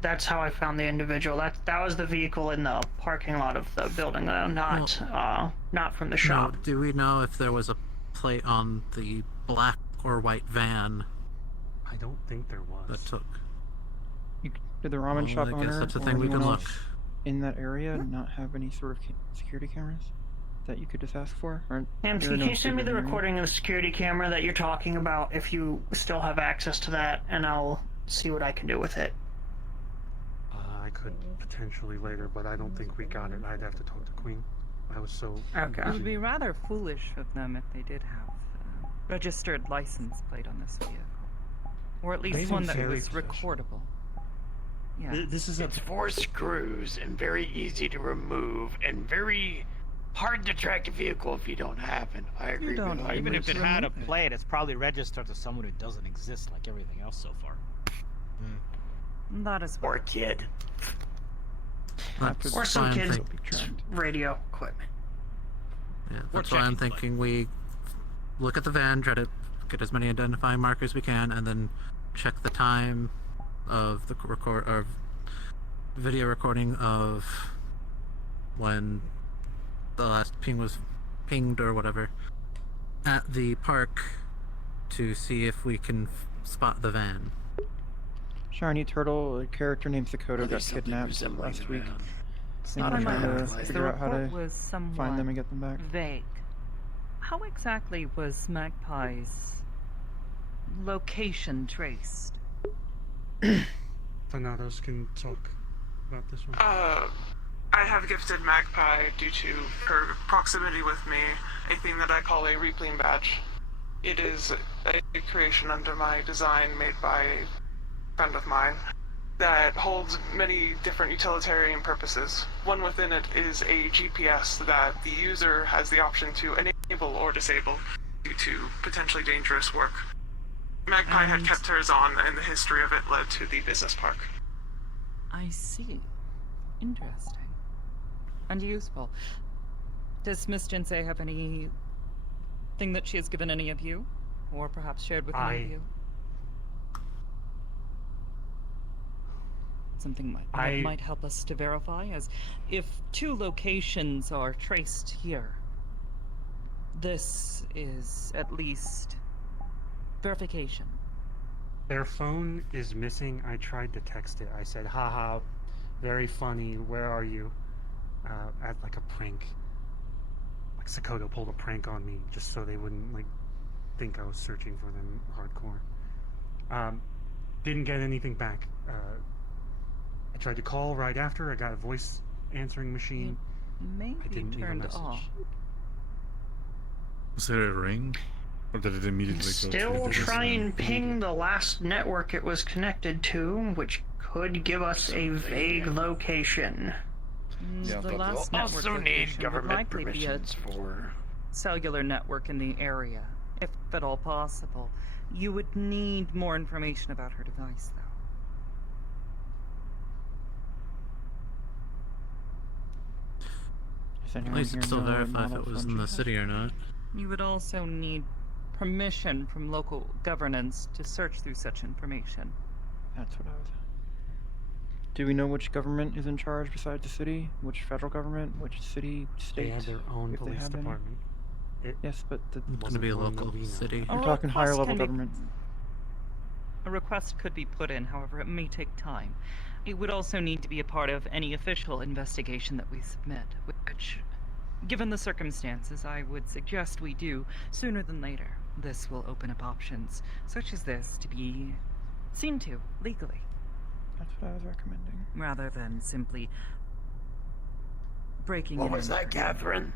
That's how I found the individual. That was the vehicle in the parking lot of the building, though, not from the shop. No, do we know if there was a plate on the black or white van? I don't think there was. That took. Did the ramen shop I owner guess that's a or thing we anyone can else look. in that area not have any sort of security cameras that you could just ask for? Or Hamsky, there are can no you send me the signal area? recording of the security camera that you're talking about if you still have access to that, and I'll see what I can do with it. I could potentially later, but I don't think we got it. I'd have to talk to Queen. I was so Okay. It would be rather foolish of them if they did have a registered license plate on this vehicle. Or at least They one were that very was recordable. Yeah. This is it's 4 screws and very easy to remove and very hard to track a vehicle if you don't have it. I agree with you. Even if it had a plate, it's probably registered to someone who doesn't exist like everything else so far. That is or a kid. Or some kid's radio equipment. Yeah, that's why I'm thinking we look at the van, try to get as many identifying markers as we can, and then check the time of the video recording of when the last ping was pinged or whatever at the park to see if we can spot the van. Shiny Turtle, a character named Sakoto, got kidnapped last week. It's And not we're a trying to Metaverse. figure The out how report to was somewhat find them and get them back. vague. How exactly was Magpie's location traced? Thanatos can talk about this one. I have gifted Magpie, due to her proximity with me, a thing that I call a Reapling badge. It is a creation under my design made by a friend of mine that holds many different utilitarian purposes. One within it is a GPS that the user has the option to enable or disable due to potentially dangerous work. Magpie had kept hers on, and the history of it led to the business park. I see. Interesting. And useful. Does Miss Jinsei have any thing that she has given any of you? Or perhaps shared with any of you? Something that might help us to verify, as if 2 locations are traced here, this is at least verification. Their phone is missing. I tried to text it. I said, haha, very funny, where are you? As like a prank. Like Sakoto pulled a prank on me just so they wouldn't like think I was searching for them hardcore. Didn't get anything back. I tried to call right after. I got a voice answering machine. Maybe I didn't leave a turned message. off. Was there a ring? Or did it immediately go to Still the try business? and ping the last network it was connected to, which could give us a vague location. Yeah, The but last we'll network also need location would government likely be a permissions for cellular network in the area, if at all possible. You would need more information about her device, though. At least still verify if it was in the city or not. You would also need permission from local governance to search through such information. That's what I was. Do we know which government is in charge besides the city? Which federal government? Which city, state? They have their own if they police have any? department. Yes, but It's going to wasn't be a one that local we know. city. I'm A talking higher request level can be- government. A request could be put in, however, it may take time. It would also need to be a part of any official investigation that we submit, which, given the circumstances, I would suggest we do sooner than later. This will open up options, such as this, to be seen to legally, That's what I was recommending. rather than simply breaking What in was and that, Catherine?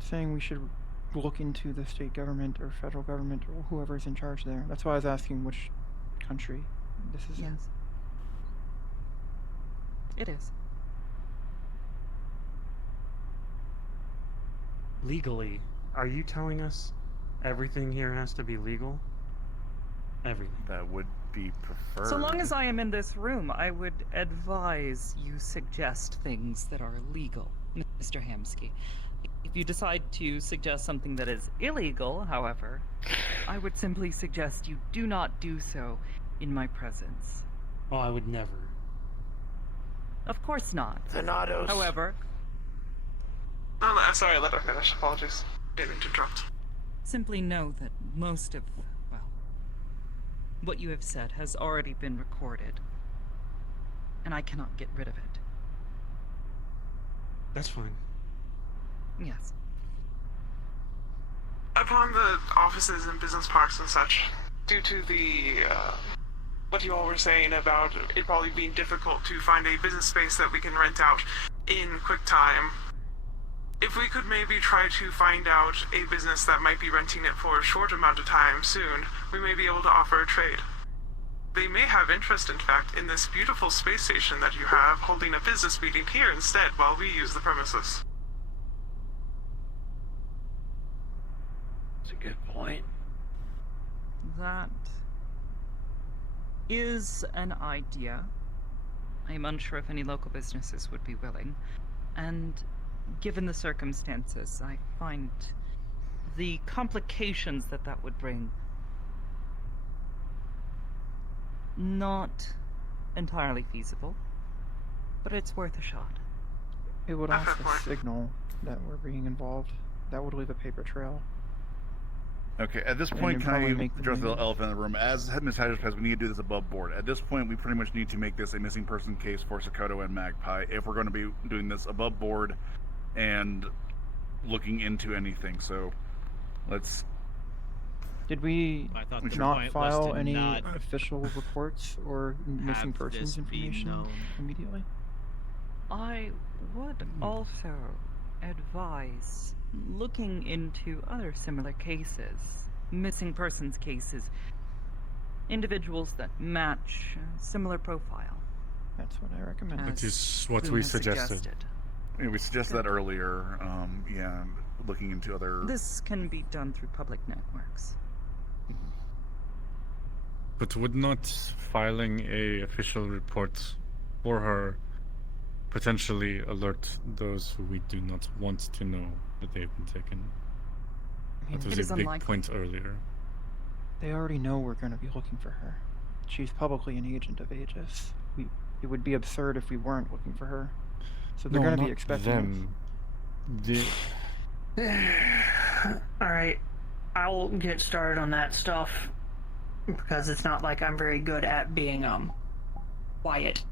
Saying we should look into the state government or federal government or whoever's in charge there. That's why I was asking which country this is in. Yes. It is. Legally, are you telling us everything here has to be legal? Everything. That would be preferred. So long as I am in this room, I would advise you suggest things that are legal, Mr. Hamsky. If you decide to suggest something that is illegal, however, I would simply suggest you do not do so in my presence. Oh, I would never. Of course not. Thanatos. However, Oh, sorry, let her finish. Apologies. Didn't mean to interrupt. simply know that most of, well, what you have said has already been recorded. and I cannot get rid of it. That's fine. Yes. Upon the offices and business parks and such, due to the, what you all were saying about it probably being difficult to find a business space that we can rent out in quick time, if we could maybe try to find out a business that might be renting it for a short amount of time soon, we may be able to offer a trade. They may have interest, in fact, in this beautiful space station that you have, holding a business meeting here instead while we use the premises. That's a good point. That is an idea. I am unsure if any local businesses would be willing, and given the circumstances, I find the complications that would bring not entirely feasible, but it's worth a shot. It would also signal that we're being involved. That would leave a paper trail. Okay, at this And point, you'd can I probably make address the them- elephant in the room? As Head Mishash says, we need to do this above board. At this point, we pretty much need to make this a missing person case for Sokoto and Magpie if we're going to be doing this above board and looking into anything. So, let's... Did we I thought the not point was file to any not official reports or missing have persons this be information known. immediately? I would also advise looking into other similar cases, missing persons cases, individuals that match a similar profile. That's what I recommend. That is what Boone we has suggested. Yeah, we suggested that earlier. Yeah, looking into other... This can be done through public networks. But would not filing a official report for her potentially alert those who we do not want to know that they've been taken? That It was is a big unlikely. point earlier. They already know we're going to be looking for her. She's publicly an agent of Aegis. It would be absurd if we weren't looking for her. So they're No, going to be not expecting us. them. Alright, I'll get started on that stuff, because it's not like I'm very good at being, quiet.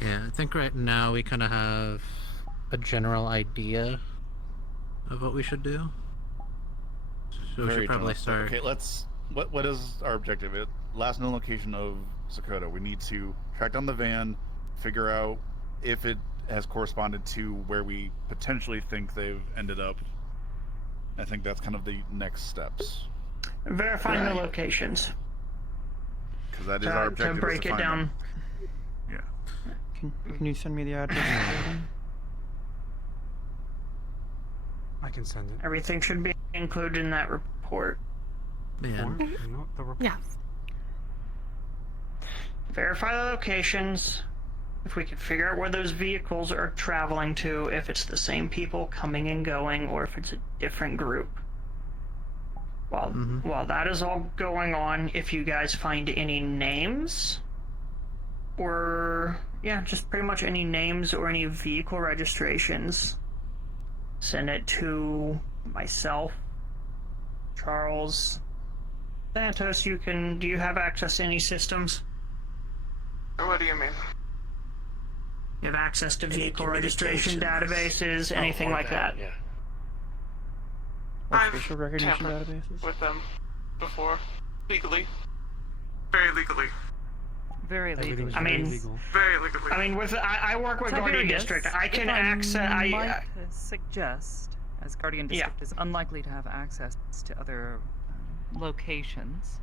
Yeah, I think right now we kind of have a general idea of what we should do. So we Very should probably generous. start. Okay, let's... What is our objective? Last known location of Sokoto. We need to track down the van, figure out if it has corresponded to where we potentially think they've ended up. I think that's kind of the next steps. Verifying the locations. Because that is our objective. To break it down. Yeah. Can you send me the address? I can send it. Everything should be included in that report. Man. No, the report. Yeah. Verify the locations. If we can figure out where those vehicles are traveling to, if it's the same people coming and going, or if it's a different group. While that is all going on, if you guys find any names, or just pretty much any names or any vehicle registrations, send it to myself, Charles, Santos. Do you have access to any systems? What do you mean? You have access to Any vehicle registration communications? databases, anything or like that? Yeah. Or I've facial recognition tampered databases? with them before. Legally. Very legally. Very legal. Everything's I very mean- legal. Very legally. I mean, I work with Guardian Tiberius, District. I can if access. might suggest, as Guardian District is unlikely to have access to other locations,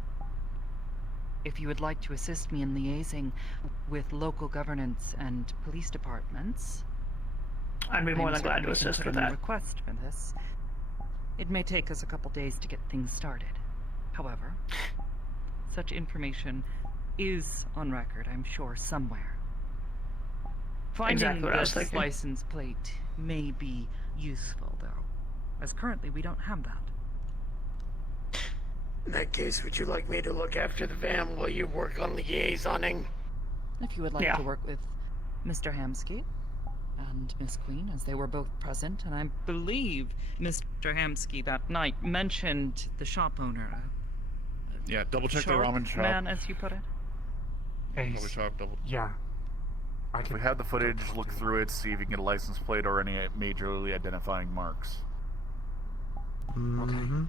if you would like to assist me in liaising with local governance and police departments, I'd be more I'm than glad to certain we can assist put with in a that. request for this. It may take us a couple days to get things started. However, such information is on record, I'm sure, somewhere. Finding Exactly what I was this thinking. license plate may be useful, though, as currently we don't have that. In that case, would you like me to look after the van while you work on liaisoning? If you would like to work with Mr. Hamsky and Miss Queen, as they were both present, and I believe Mr. Hamsky that night mentioned the shop owner. Yeah, double check the Short ramen shop. man, as you put it. Hey, Double shop, double. yeah, If we have the footage, look through it, see if you can get a license plate or any majorly identifying marks. Mm-hmm.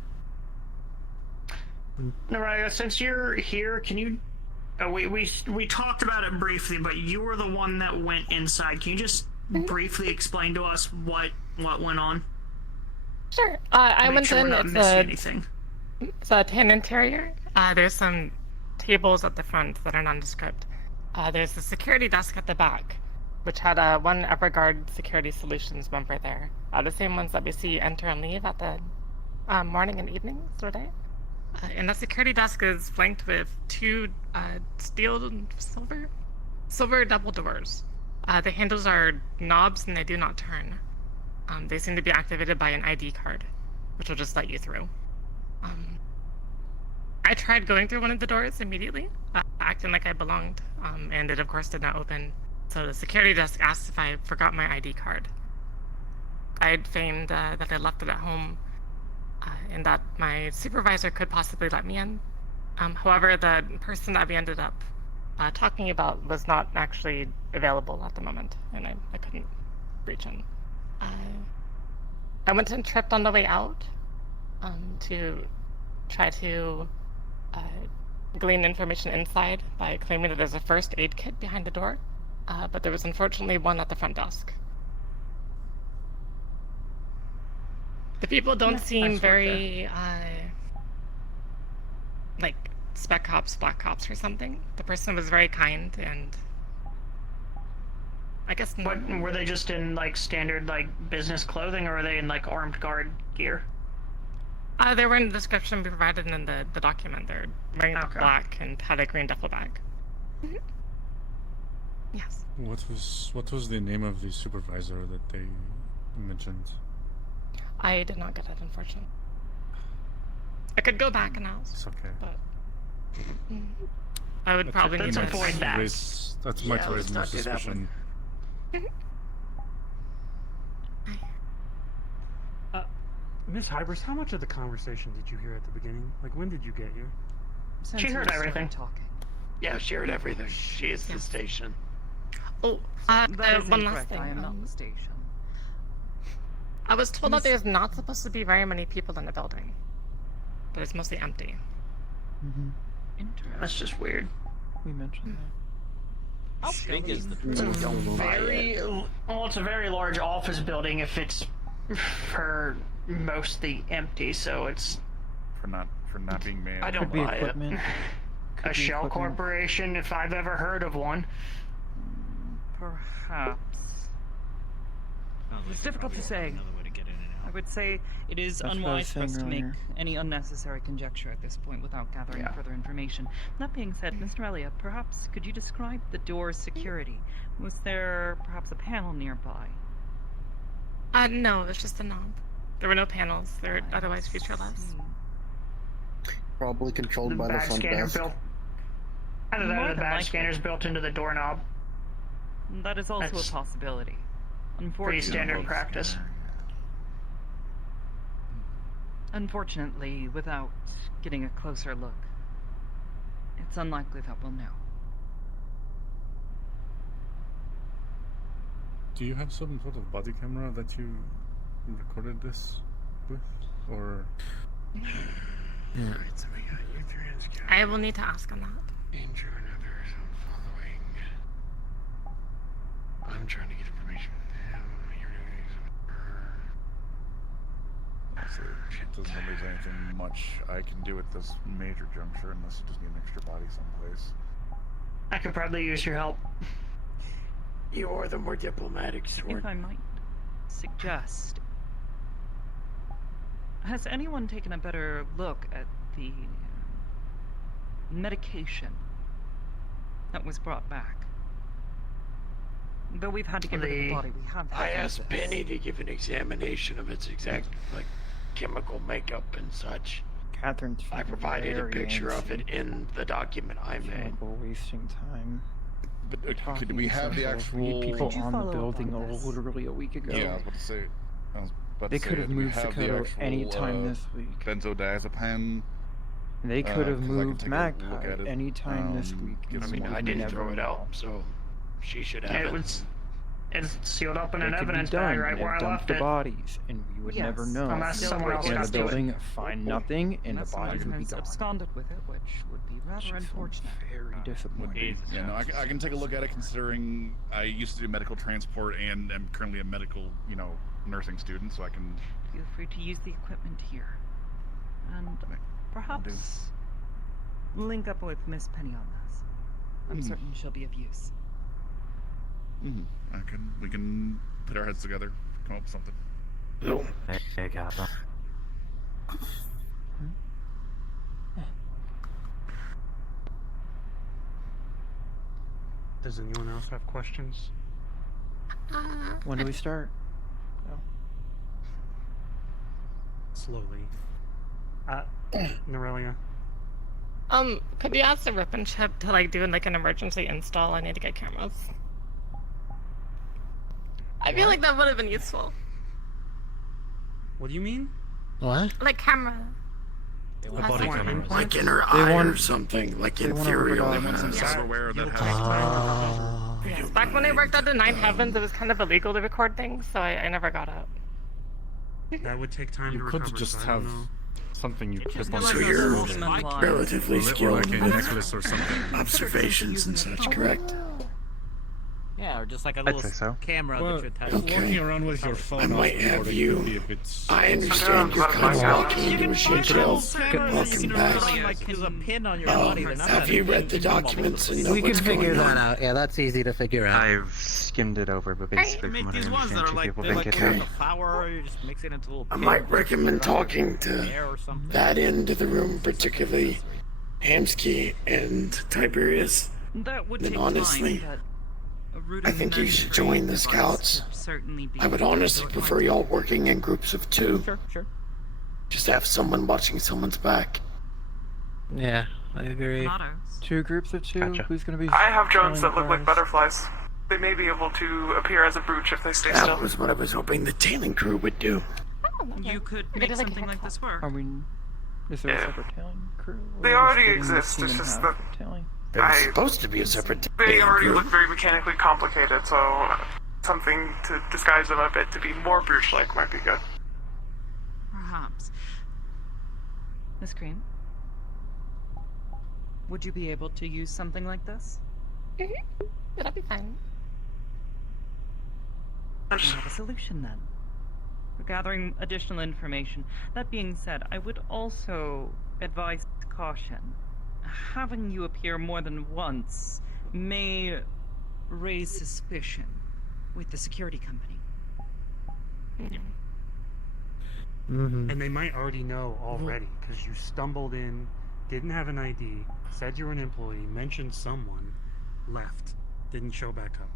Naraya, since you're here, can you... we talked about it briefly, but you were the one that went inside. Can you just briefly explain to us what went on? Sure. I Make went sure in. we're not missing anything. It's a tan interior. There's some tables at the front that are nondescript. There's a security desk at the back, which had one EverGuard Security Solutions member there. The same ones that we see enter and leave at the morning and evening sort of day. And that security desk is flanked with two steel and silver double doors. The handles are knobs and they do not turn. They seem to be activated by an ID card, which will just let you through. I tried going through one of the doors immediately, acting like I belonged, and it of course did not open. So the security desk asked if I forgot my ID card. I had feigned that I left it at home, and that my supervisor could possibly let me in. However, the person that we ended up talking about was not actually available at the moment, and I couldn't reach him. I went and tripped on the way out to try to glean information inside by claiming that there's a first aid kit behind the door, but there was unfortunately one at the front desk. The people don't seem very like spec cops, black cops or something. The person was very kind, and I guess... What, were they just in like standard like business clothing, or were they in like armed guard gear? They were in the description we provided in the document. They're wearing black and had a green duffel bag. Mm-hmm. Yes. What was the name of the supervisor that they mentioned? I did not get it, unfortunately. I could go back and ask. It's okay. But I would probably need to avoid that. That's my raise more suspicion. Miss Hybris, how much of the conversation did you hear at the beginning? Like, when did you get here? She heard everything. Talking. Yeah, she heard everything. She is the station. Oh, That is one last incorrect. thing. I am not the station. I was told that there's not supposed to be very many people in the building, but it's mostly empty. Mm-hmm. Interesting. That's just weird. We mentioned that. How big is the It's a very large office building if it's for mostly empty, so it's For not being manned. I don't Could be buy equipment. it. Could A be shell equipment. corporation, if I've ever heard of one. Perhaps. It's difficult to say. I would say it is That's what I was unwise for us saying to make earlier. any unnecessary conjecture at this point without gathering further information. That being said, Mr. Elliott, perhaps could you describe the door's security? Was there perhaps a panel nearby? No, it was just a knob. There were no panels. They're otherwise featureless. Probably controlled The by the badge front scanner desk. built. Either that More or the than badge likely. scanner's built into the doorknob. That is also That's a possibility. Pretty Unfortunately, standard practice. Unfortunately, without getting a closer look, it's unlikely that we'll know. Do you have some sort of body camera that you recorded this with, or? Yeah. Alright, so we got you three in scout. I will need to ask on that. Danger and others following. I'm trying to get information from them. You're doing some So it doesn't look there's anything much I can do at this major juncture unless you just need an extra body someplace. I could probably use your help. You are the more diplomatic sort. If I might suggest, has anyone taken a better look at the medication that was brought back? Though we've had to get rid of the body, we have. I asked Penny to give an examination of its exact, like, chemical makeup and such. Catherine's I provided a very picture of antsy. it in the document I I feel made. like we're wasting time. But Talking could we to have the some actual people Could you on the follow up building on this? literally a week ago? Yeah, I was about to say. They could have moved Dakota any time this week. Benzodiazepam. They could have 'cause I can moved take a look Magpie at it. any time this week. I It's mean, one I we didn't never throw it know. out, so She should have it. It's sealed up in an It could be evidence done. bag right They've where I dumped left the it. bodies, and we would never Yes, know. Unless Still someone else in got the to it. building, find nothing, and the Unless bodies someone would be has gone. absconded with it, which would be rather unfortunate. Very disappointing. Yeah, no, I can take a look at it considering I used to do medical transport and am currently a medical, nursing student, so I can. Feel free to use the equipment here. And perhaps link up with Miss Penny on this. I'm certain she'll be of use. We can put our heads together, come up with something. Hey, Katherine. Does anyone else have questions? When do we start? Slowly. Norelia. Could you ask the rip and chip to do an emergency install? I need to get cameras. I feel like that would have been useful. What do you mean? What? Like camera. Body camera. Like in her eye or something, like in theory. Software that has. Yes, back when I worked at the Nine Heavens, it was kind of illegal to record things, so I never got it. That would take time You to could recover. just so I don't have know. something you clip on. So you're relatively skilled like a with necklace or something. observations and such, correct? Yeah, or just like a I'd little say so. camera that you attach. Okay. Around with your phone I might off have recording you. could be a bit- I understand you're kind of walking into a shit show. Welcome back. There's a pin on your body. They're not Have you read the documents and know We can what's figure going that on? out. Yeah, that's easy to figure out. I've skimmed it over, but basically, make from what I these ones that understand, are two like people they're think like it's Okay. the flour. You just mix it into a little. I pin, might put it recommend around talking your to hair or something. that end of the room, particularly Hamsky and Tiberius. That would Then take honestly, time, but a I think you should join the Scouts. certainly be I would honestly prefer y'all working in groups of two. Sure. Just have someone watching someone's back. Yeah, I agree. Two groups of two? Gotcha. Who's gonna be? I have drones that selling look like cars? butterflies. They may be able to appear as a brooch if they stay That still. was what I was hoping the tailing crew would do. You could Maybe make like a something like this work. Are we? Is there a Yeah. separate tailing crew? or They are we already splitting this exist, team it's in just half that- for tailing? There's supposed to be a separate They tailing already crew. look very mechanically complicated, so something to disguise them a bit to be more brooch-like might be good. Perhaps. Miss Cream, would you be able to use something like this? That'll be fine. We have a solution then. We're gathering additional information. That being said, I would also advise caution. Having you appear more than once may raise suspicion with the security company. And they might already know already because you stumbled in, didn't have an ID, said you were an employee, mentioned someone, left, didn't show back up.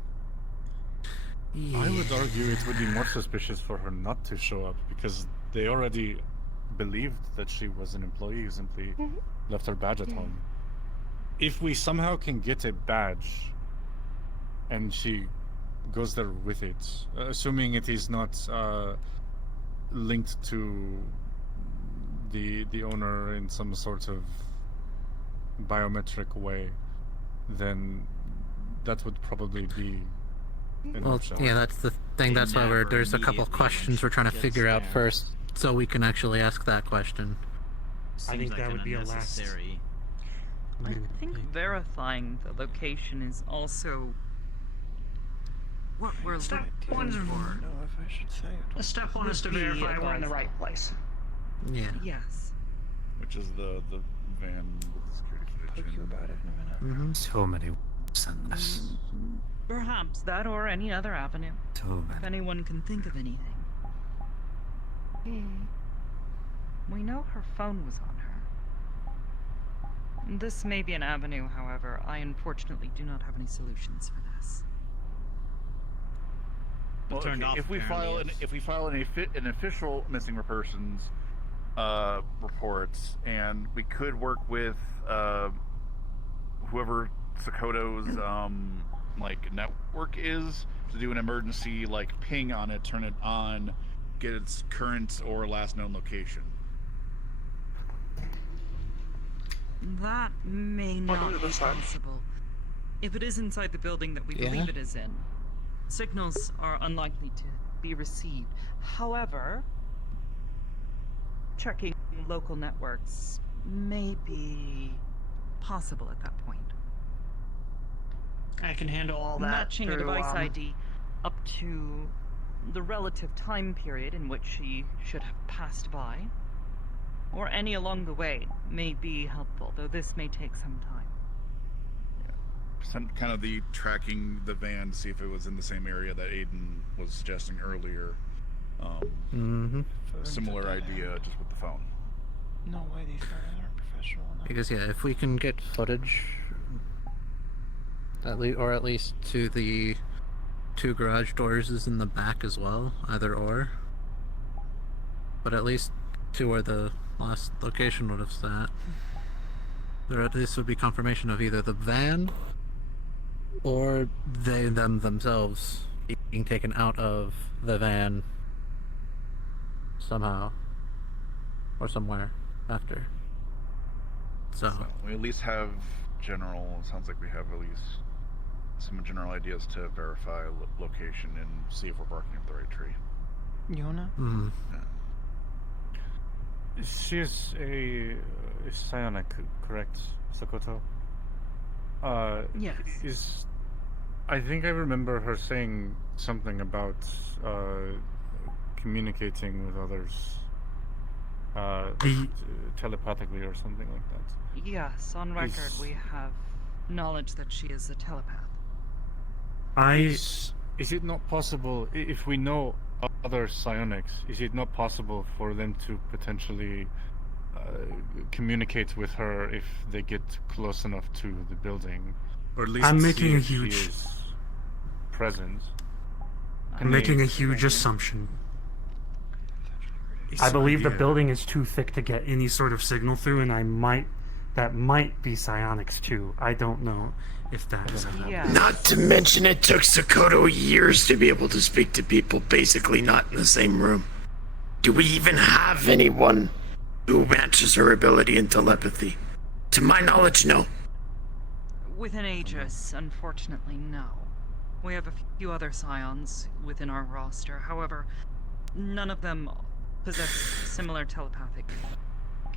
I would argue it would be more suspicious for her not to show up because they already believed that she was an employee who simply left her badge at home. If we somehow can get a badge and she goes there with it, assuming it is not linked to the owner in some sort of biometric way, then that would probably be an Well, option. yeah, that's the thing. That's why there's a couple of questions we're trying to figure out first, so we can actually ask that question. I think that would be a last. I think verifying the location is also what we're looking for. I don't know if I should say it. Step one is to verify we're in the right place. Yeah. Yes. Which is the van with the security footage. Talk to you about it in a minute. So many in this. Perhaps that or any other avenue. So If many. anyone can think of anything. We know her phone was on her. This may be an avenue, however. I unfortunately do not have any solutions for this. Well, Turned off, if we file an official missing persons report, and we could work with whoever Sokoto's network is to do an emergency ping on it, turn it on, get its current or last known location. That may not be possible. If it is inside the building that we believe it is in, signals are unlikely to be received. However, checking local networks may be possible at that point. I can handle all that. Matching a through, device ID up to the relative time period in which she should have passed by, or any along the way, may be helpful, though this may take some time. Kind of the tracking the van to see if it was in the same area that Aiden was suggesting earlier. Similar idea, just with the phone. No way these guys aren't professional enough. Because yeah, if we can get footage, or at least to the 2 garage doors is in the back as well, either or. But at least to where the last location would have sat. There at least would be confirmation of either the van or them themselves being taken out of the van somehow or somewhere after. So we at least have sounds like we have at least some general ideas to verify location and see if we're barking up the right tree. Yona? She is a psionic, correct, Sokoto? Yes. I think I remember her saying something about communicating with others telepathically or something like that. Yes, on record we have knowledge that she is a telepath. Is it not possible, if we know other psionics, is it not possible for them to potentially communicate with her if they get close enough to the building? Or at least I'm making a huge presence. I'm making a huge assumption. I believe the building is too thick to get any sort of signal through, and that might be psionics too. I don't know if that is. Not to mention it took Sokoto years to be able to speak to people basically not in the same room. Do we even have anyone who matches her ability in telepathy? To my knowledge, no. Within Aegis, unfortunately, no. We have a few other scions within our roster. However, none of them possess similar telepathic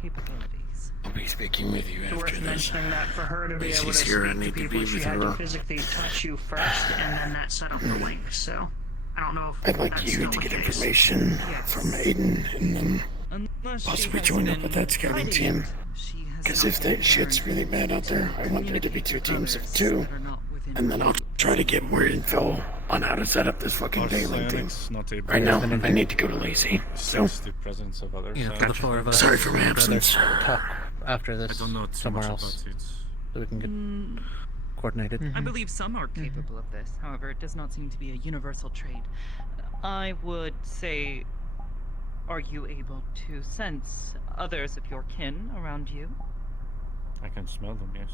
capabilities. I'll be speaking with you It's after worth this. mentioning that for her to be able to She's speak here, I to need to people, be she with had to her. physically touch you first, and then that set up the link. So, I don't know if I'd like that's you still to the get case. information from Aiden and then Unless possibly she join has up with that been scouting hiding team. it, she has Because not if that been shit's learned really bad out there, I want there to be 2 teams of 2. that are not within And then I'll try to get more info on how to set up this fucking Bailey thing. Not able Right now, I need to go to Lazy. So, sense the presence of others. yeah, for the 4 of us. Sorry for my we'd rather absence. Talk after this I don't know too somewhere much else, about it. so we can get coordinated. I believe some are capable of this. However, it does not seem to be a universal trait. I would say, are you able to sense others of your kin around you? I can smell them, yes.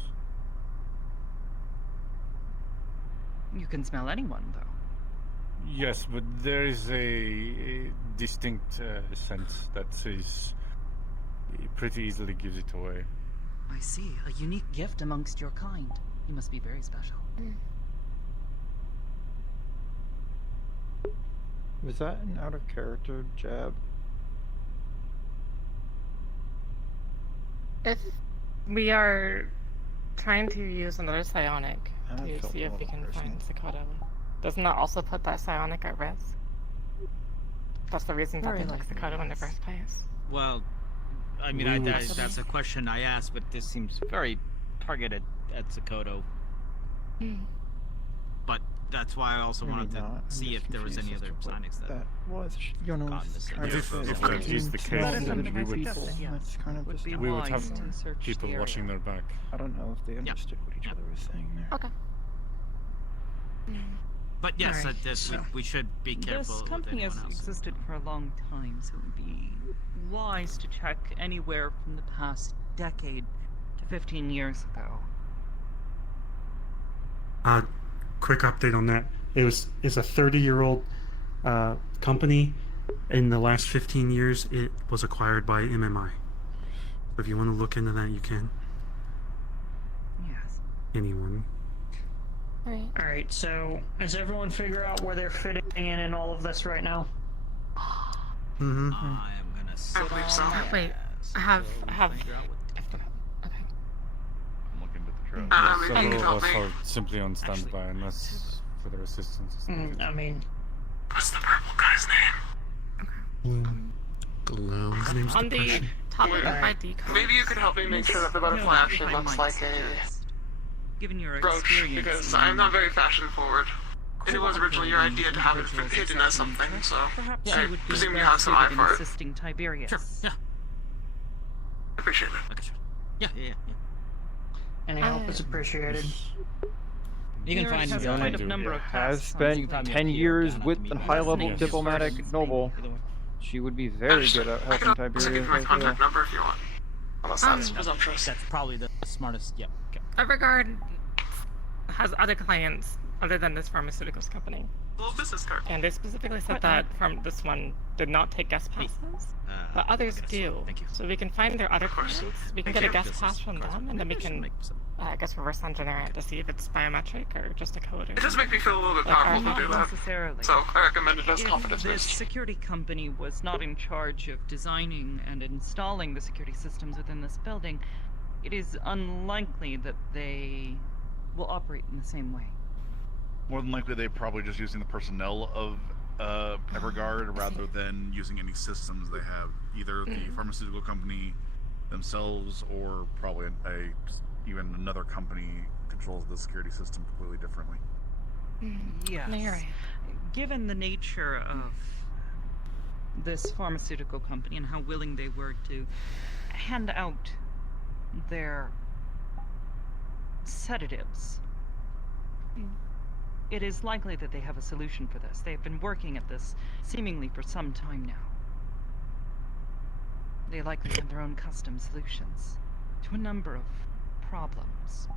You can smell anyone, though. Yes, but there is a distinct scent that is pretty easily gives it away. I see. A unique gift amongst your kind. You must be very special. Was that an out of character jab? If we are trying to use another psionic I to felt see a if we little can personal. find Sokoto, doesn't that also put that psionic at risk? That's the reason that Very they took likely, Sokoto in the yes. first place. Well, I mean, that's a question I asked, but this seems very targeted at Sokoto. But that's why I also Maybe wanted to not. I'm see just if there was any confused other as to what psionics that that was. You know, gotten this trying idea. to If fit that is the in case, That is then something we I would suggested, yes. That's kind of Would just be we would wise have to search people the watching area. their back. I don't know if they understood what each other was saying there. Okay. But yes, Alright, we should be careful This with company has anyone else. existed for a long time, so it would be wise to check anywhere from the past decade to 15 years ago. Quick update on that. It's a 30-year-old company. In the last 15 years, it was acquired by MMI. So if you want to look into that, you can. Yes. Anyone. Alright, so does everyone figure out where they're fitting in all of this right now? I am gonna sit believe on so. my Wait, ass I have. until we figure out what I'm looking at the truck. maybe you can Several of help us me. are simply on standby unless further assistance is needed. I mean, What's the purple guy's name? Gloom. His name's On the Depression. top of the Alright. ID card. Maybe you could help me make sure that the butterfly actually looks like a Given your brooch, experience, because in I'm not very fashion forward. And it was originally your idea to have it hidden as something, so perhaps I you would be presume you well have some eye suited in for it. assisting Tiberius. Sure, yeah. Appreciate it. Okay, sure. Yeah. any help is appreciated. You can He find already has me. quite a number of Has tasks on spent his plate. 10 years with a high-level Yes. diplomatic Yes. noble. She would be very good at I helping can also give Tiberius you my as contact well. number if you want. Unless that's presumptuous. That's probably the smartest. Yeah. Okay. Everguard has other clients other than this pharmaceuticals company. Little business card. And they specifically said that from this one did not take guest passes, but others do. Thank you. So we can find their other clients, we can get a guest This pass is from them, and then we can, I guess, reverse engineer it to see if it's biometric or just a code. Or It does make me feel a little bit Like, powerful Not to do that. necessarily. So I recommend it as If confidence this based. security company was not in charge of designing and installing the security systems within this building, it is unlikely that they will operate in the same way. More than likely, they're probably just using the personnel of Everguard rather than using any systems they have. Either the pharmaceutical company themselves or probably even another company controls the security system completely differently. Yes. No, you're right. Given the nature of this pharmaceutical company and how willing they were to hand out their sedatives, it is likely that they have a solution for this. They have been working at this seemingly for some time now. They likely have their own custom solutions to a number of problems.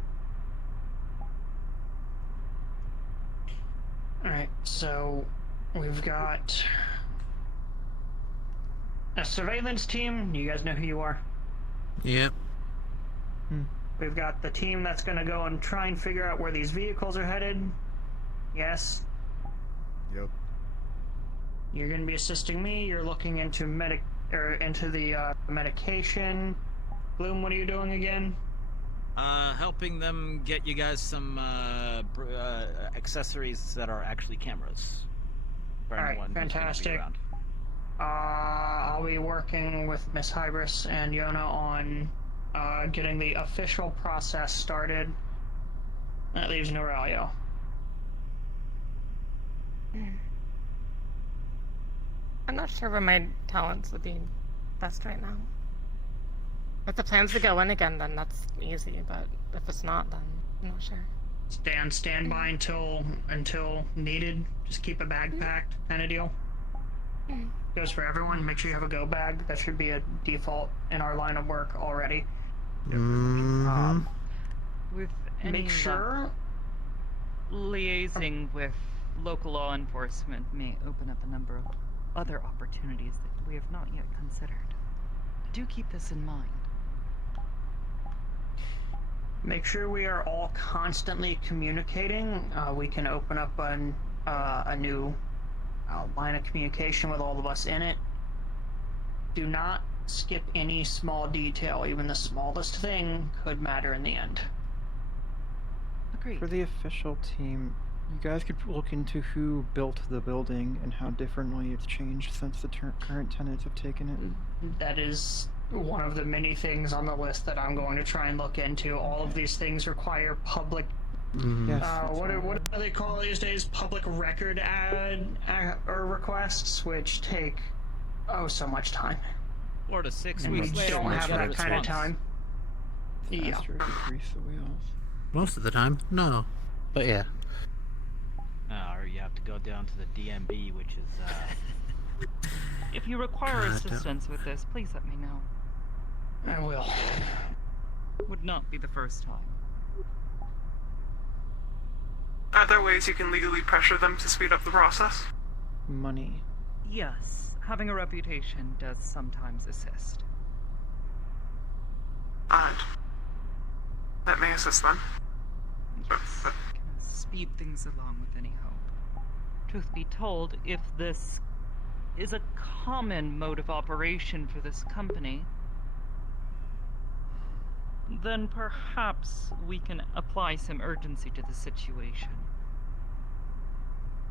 Alright, so we've got a surveillance team. You guys know who you are? Yep. We've got the team that's going to go and try and figure out where these vehicles are headed. Yes. Yep. You're going to be assisting me. You're looking into the medication. Bloom, what are you doing again? Helping them get you guys some accessories that are actually cameras. For Alright, anyone who's gonna be fantastic. around. I'll be working with Miss Hybris and Yona on getting the official process started. That leaves Noralia. I'm not sure where my talents would be best right now. If the plan's to go in again, then that's easy, but if it's not, then I'm not sure. Stand by until needed. Just keep a bag packed, kind of deal. Goes for everyone. Make sure you have a go bag. That should be a default in our line of work already. With any Make sure. luck, liaising with local law enforcement may open up a number of other opportunities that we have not yet considered. Do keep this in mind. Make sure we are all constantly communicating. We can open up a new line of communication with all of us in it. Do not skip any small detail. Even the smallest thing could matter in the end. Agreed. For the official team, you guys could look into who built the building and how differently it's changed since the current tenants have taken it. That is one of the many things on the list that I'm going to try and look into. All of these things require public. Yes, What do they call these days? Public record or requests, which take so much time. 4 to 6 And weeks we later, don't we have get a that kind of response. time. Yeah. Faster to grease the wheels. Most of the time, no. But yeah. Or you have to go down to the DMB, which is If you require assistance with this, please let me know. I will. Would not be the first time. Are there ways you can legally pressure them to speed up the process? Money. Yes, having a reputation does sometimes assist. And that may assist them. But speed things along with any hope. Truth be told, if this is a common mode of operation for this company, then perhaps we can apply some urgency to the situation.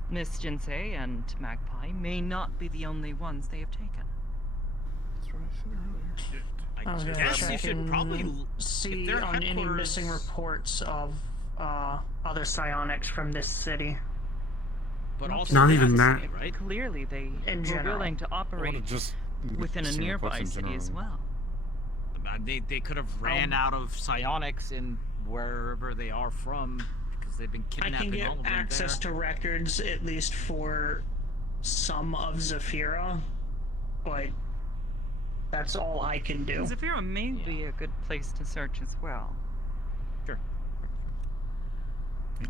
Miss Jinsei and Magpie may not be the only ones they have taken. That's what I said earlier. I guess you should probably see their on any headquarters- missing reports of other psionics from this city. But Not also Not that even city, that. right? Clearly, they In were general. willing to operate just within a missing nearby reports in city as general. well. They could have ran out of psionics in wherever they are from because they've been I kidnapping can get all of them access there. to records at least for some of Zafira, but that's all I can do. Zafira may be a good place to search as well. Sure.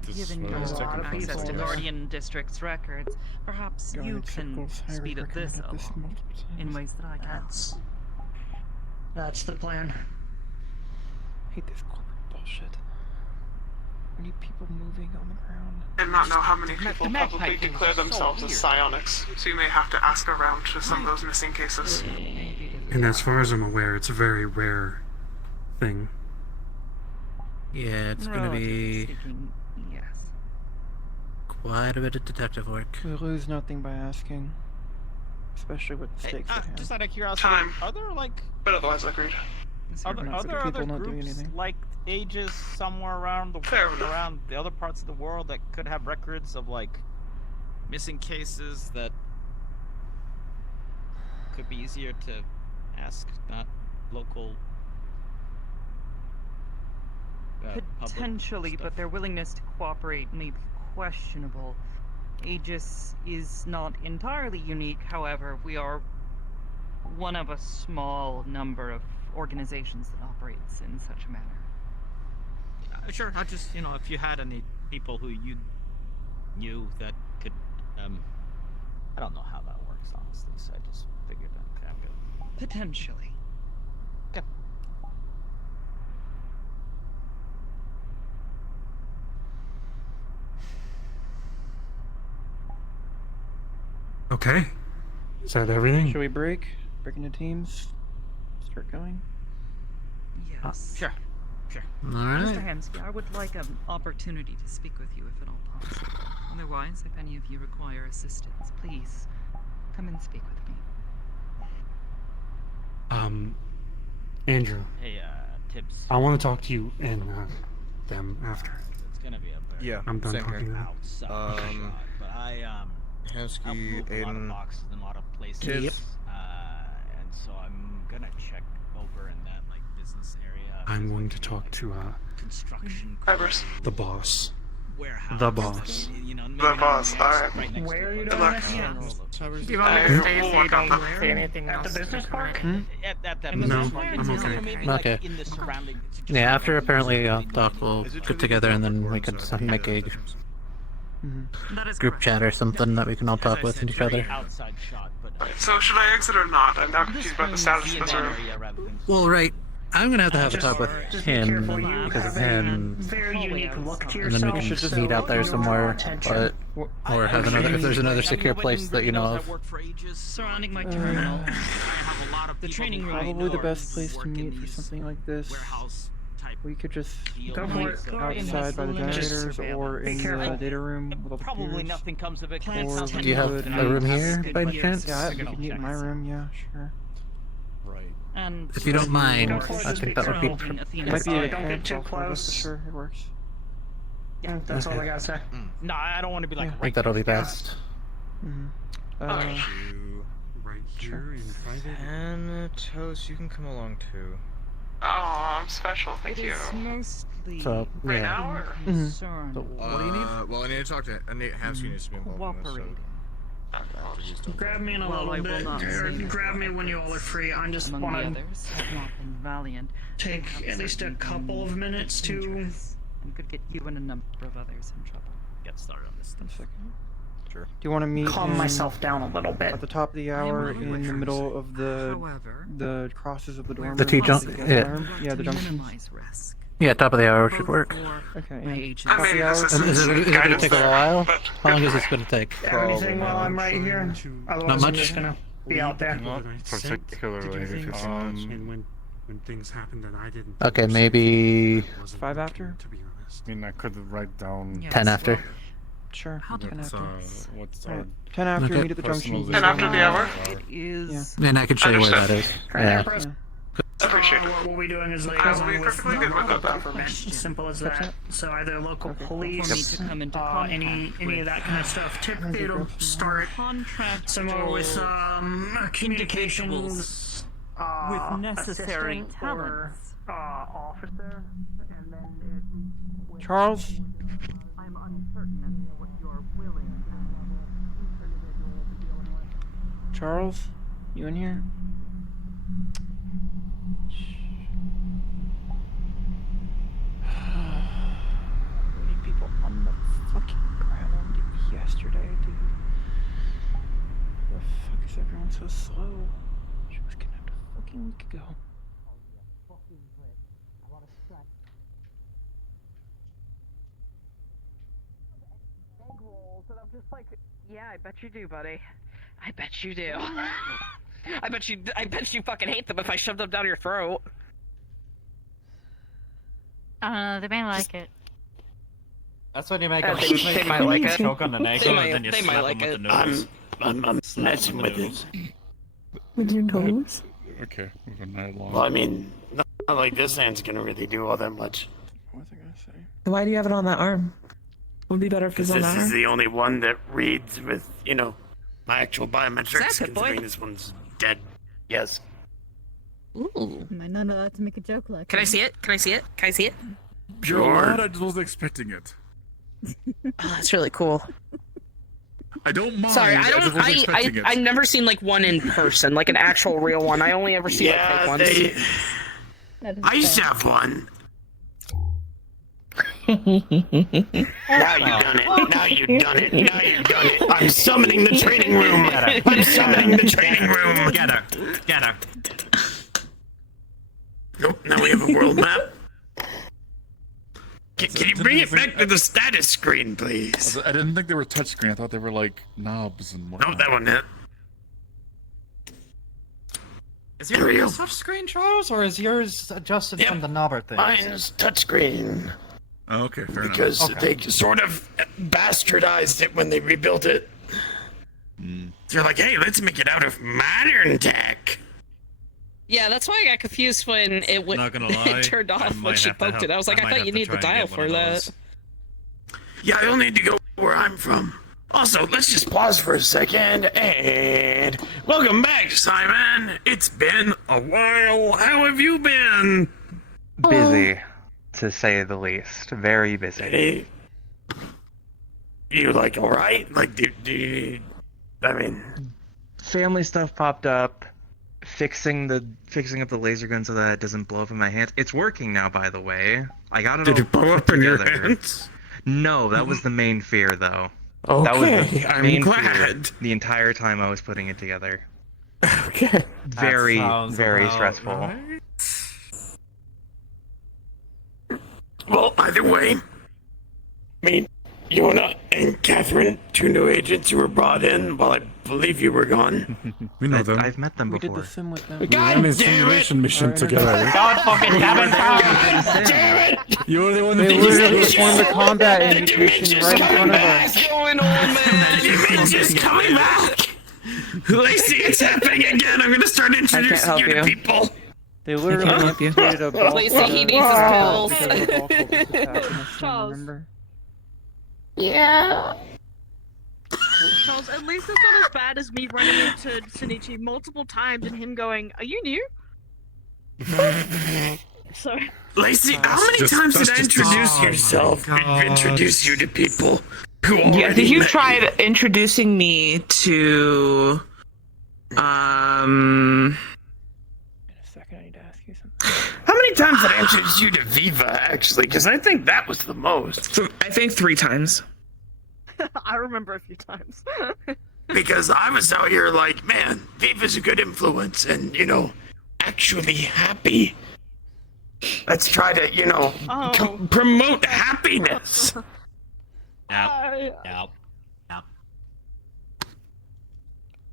Given what I your was checking for access to before. Guardian District's records, perhaps you Guardian can Circles, I speed up this recommended this along multiple in times. ways that I can't. That's the plan. I hate this corporate bullshit. We need people moving on the ground. And not know how many The people Magpie publicly thing declare is so themselves as weird. psionics, so you may have to ask around to some of those missing cases. And as far as I'm aware, it's a very rare thing. Yeah, it's gonna Relatively be speaking, yes. quite a bit of detective work. We lose nothing by asking. Especially with the stakes at hand. Just out of curiosity, Time. are there like But otherwise, agreed. It's are hard there, not are to there people other not doing groups anything. like Aegis somewhere around Fair enough. around the other parts of the world that could have records of like missing cases that could be easier to ask, not local. Public Potentially, stuff. but their willingness to cooperate may be questionable. Aegis is not entirely unique, however, we are one of a small number of organizations that operates in such a manner. Sure, I just, if you had any people who you knew that could, I don't know how that works, honestly, so I just figured, okay, I'm good. Potentially. Okay. Is that everything? Should we break? Break into teams? Start going? Yes. Sure. Alright. Mr. Hamsky, I would like an opportunity to speak with you if at all possible. Otherwise, if any of you require assistance, please come and speak with me. Andrew, Hey, Tibbs. I want to talk to you and them after. It's gonna be a very Yeah, I'm done same talking here. now. outside shot, but I I'll Hansky, move a lot of Aiden, boxes in a lot of places. Yep. And so I'm gonna check over in that like business area. I'm going to talk to Construction. Fibers. the boss. Warehouse. The boss. The boss, alright. next Where are you Good doing luck. this? Do you want me to stay so you don't say anything At else? the business park? At that No, business park, I'm okay. maybe like Okay. in the surrounding. just Yeah, after like apparently really Doc will Is it get true together and then we that could make a That is group correct. chat or something that we can all as talk I with said, each very other. outside shot, but So should I exit or not? I'm now confused about the status of this room. Well, right. I'm gonna have to have a Just- talk with just be him careful, you because of have a him, very unique look to and then we yourself. can so meet out there you'll draw somewhere. attention. But or have another if there's another secure place that you know of. Surrounding my terminal, the training room. Probably the best place to meet for something like this. We could just Go for it. outside by the Just generators or be in the careful. data room with all the Probably computers. nothing comes of it. 'cause it Or sounds like Do you have would- a room here by any chance? Yeah, we could meet in my room, yeah, sure. Right. And If you don't mind, Go for it, I just think be that would be. careful. It might be a Don't get camp too off of us, close. for sure, it works. Yeah, that's all I gotta say. No, I don't want to be like. Yeah. I think that'll be best. Mm-hmm. Right here in private. Thanatos, you can come along too. Oh, I'm special, thank It you. is mostly So Right yeah. now, or? concern What do you need? Well, I need to talk to. Hansky needs to be involved in this. cooperating. Grab me in a Well, I little will bit, not or say grab me when you all are free. I just among want the to others have not been valiant. take They have at least a certainly couple of been minutes to. dangerous and could get you and a number of others in trouble. Get started on this One stuff. second. Sure. Do you want to meet Calm in- myself down a little bit. at the top of the I am hour aware in what the you're middle saying. of the However, crosses of the dorm where The T room? jump- possible, yeah. I want Yeah, to the junctions. minimize risk. Yeah, top of the hour should work. Okay. My agents. I mean, this And is it going to guidance take a there, while? but- How long is this going to take? Anything while I'm right here? Otherwise, I'm much. just gonna be out there. Not particularly. And when things happened that I didn't. Okay, maybe 5 after? To be honest. I mean, I could write down. 10 after. Sure. 10 What's, after. what's Alright, our 10 after, Okay. meet at the junction. 10 after the hour? It is. And I can show you where that is. Yeah. Appreciate it. What we'll be doing is I'll liaison be with perfectly good with that. government. Simple as that. So either local police, For me to come into any of that kind of stuff. Typically, it'll start somewhere with communications with necessary assistant talents. or officer, and then Charles? I'm uncertain as to what you're willing each individual will be dealing with. Charles? You in here? Many people on the fucking ground yesterday, dude. The fuck is everyone so slow? She was kidnapped a fucking week ago. Egg rolls, and I'm just like, yeah, I bet you do, buddy. I bet you do. I bet you fucking hate them if I shove them down your throat. I don't know, they may like it. That's when you make they might like it. choke on an egg They and might- then you they slap might them like with it. the nose. I'm messing with it. With your nose? Okay, we've been that long. Well, I mean, not like this hand's gonna really do all that much. What was I gonna say? Why do you have it on that arm? Would be better if it was Because on this that is arm. the only one that reads with, my actual biometrics, That's it, boy. considering this one's dead. Yes. Ooh. Am I not allowed to make a joke like Can I that? see it? Can I see it? Can I see it? Sure. I just wasn't expecting it. Oh, that's really cool. I don't mind. Sorry, I just don't. wasn't expecting it. I've never seen like one in person, like an actual real one. I only ever see like fake ones. I used to have one. Now you've done it. Now you've done it. Now you've done it. I'm summoning the training room. I'm summoning the training room. Get her. Get her. Nope, now we have a world map. Can you bring it back to the status screen, please? I didn't think they were touchscreen. I thought they were like knobs and whatnot. No, that one hit. Is There we go. touch screen, Charles, or is yours adjusted from the knobber thing? Mine's touchscreen. Oh, okay, fair Because enough. they sort of bastardized it when they rebuilt it. They're like, hey, let's make it out of modern tech. Yeah, that's why I got confused when it went. Not gonna lie, it turned I off when might she have to poked it. help- I was like, I I might thought have you to need the try and dial get one for of that. those. Yeah, I only need to go where I'm from. Also, let's just pause for a second and welcome back, Simon. It's been a while. How have you been? Busy, to say the least. Very busy. Hey, you like all right? Like, I mean, Family stuff popped up. Fixing up the laser gun so that it doesn't blow up in my hands. It's working now, by the way. I got it. Did all it blow put up in your together. hands? No, that was the main fear, though. Okay, that was the I'm main glad. fear the entire time I was putting it together. Okay. Very, sounds very about stressful. right. Well, either way, I mean, Yona and Katherine, 2 new agents who were brought in while I believe you were gone. We know them. I've met them We did before. the sim with them. We ran a simulation mission together. God fucking damn it, Damn it! You were the one They that literally performed the combat invitation right in front of us. What's going on, man? The Dimension's coming back! Lacey, it's happening again. I'm gonna start introducing help you to you. people. They literally created a bulk Lacey, he needs his pills. Charles. Remember? Yeah. Charles, at least it's not as bad as me running into Shinichi multiple times and him going, "Are you new?" Sorry. Lacey, how many times did I introduce yourself? Introduce you to people who already Yeah, you met tried introducing me to, In a second, I need to ask you something. How many times did I introduce you to Viva, actually? Because I think that was the most. I think 3 times. I remember a few times. Because I was out here like, man, Viva's a good influence and, actually happy. Let's try to, Oh. promote happiness. Yep.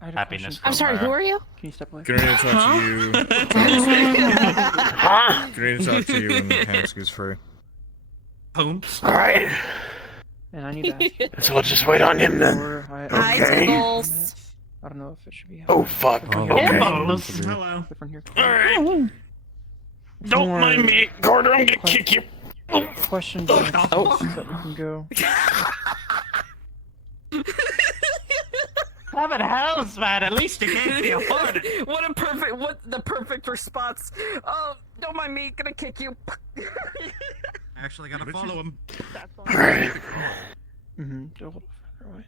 I had a Happiness. question. I'm sorry, who are you? Can you step away? Can I talk to you? Huh? Can I talk to you when Hanks goes free? Pooms. All right. And I need to ask. So we'll just wait on him then. Hi, Okay. Tickles. I don't know if it should be. Oh fuck. Oh, Okay. Hello. Different here. All right. Don't mind me, Carter. I'm gonna kick you. Question. So that we can go. Heaven hells, man. At least you gave me a horn. What the perfect response. Oh, don't mind me, gonna kick you. Actually, gotta follow him. Alright. Mm-hmm. A little further away.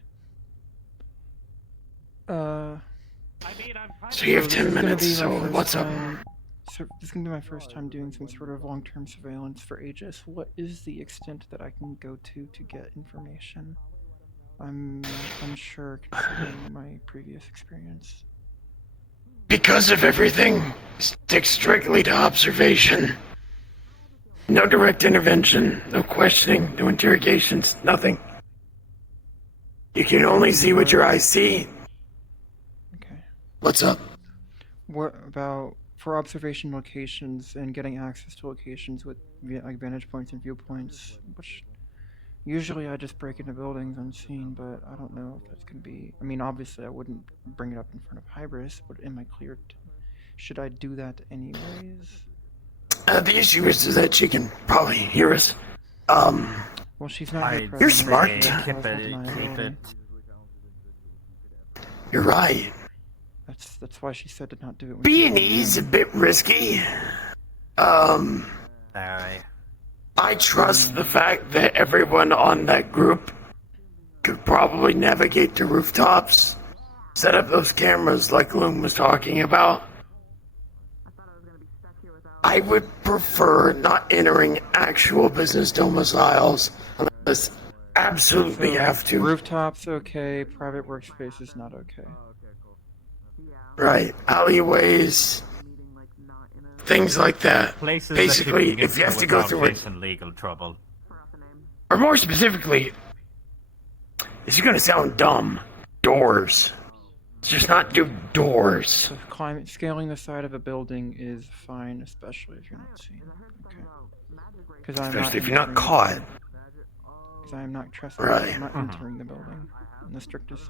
So you have 10 this is gonna minutes, be my so first what's up? time- So this is gonna be my first time doing some sort of long-term surveillance for Aegis. What is the extent that I can go to get information? I'm unsure considering my previous experience. Because of everything, stick strictly to observation. No direct intervention, no questioning, no interrogations, nothing. You can only see what your eyes see. Okay. What's up? What about for observation locations and getting access to locations with like vantage points and viewpoints? Which usually I just break into buildings unseen, but I don't know if that's gonna be. I mean, obviously I wouldn't bring it up in front of Hybris, but am I cleared? Should I do that anyways? The issue is that she can probably hear us. Well, she's not here You're present, smart. so I was keep it. You're right. That's why she said to not do it. when she B&E's a bit risky. Sorry. I trust the fact that everyone on that group could probably navigate to rooftops, set up those cameras like Loom was talking about. I would prefer not entering actual business domiciles unless absolutely So, have to. Rooftops okay, private workspaces not okay. Right, alleyways, things like that. Places Basically, that people if you have to go without through it, facing legal trouble. or more specifically, this is gonna sound dumb, doors. Let's just not do doors. So scaling the side of a building is fine, especially if you're not seen. Okay. Because Especially if you're not caught. Because I am not trespassing. Right. I'm not entering the building in the strictest.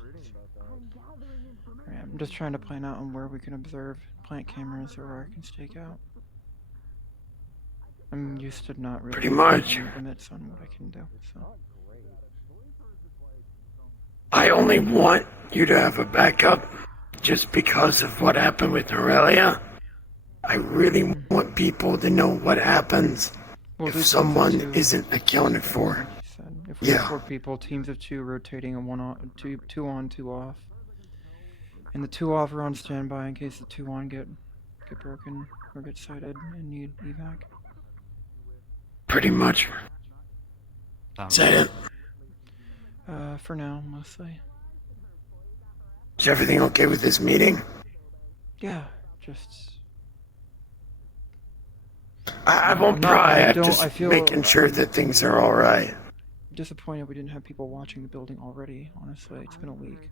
Right, I'm just trying to plan out on where we can observe plant cameras or where I can stake out. I'm used to not really Pretty much. having limits on what I can do. So. I only want you to have a backup just because of what happened with Aurelia. I really want people to know what happens if someone isn't accounted for. If we have 4 people, teams of 2 rotating, a 1 on, 2 on, 2 off. And the 2 off are on standby in case the 2 on get broken or get sighted and need evac. Pretty much. Is that it? For now, mostly. Is everything okay with this meeting? Yeah, just. I won't pry. I'm just making sure that things are alright. I'm disappointed we didn't have people watching the building already, honestly. It's been a week.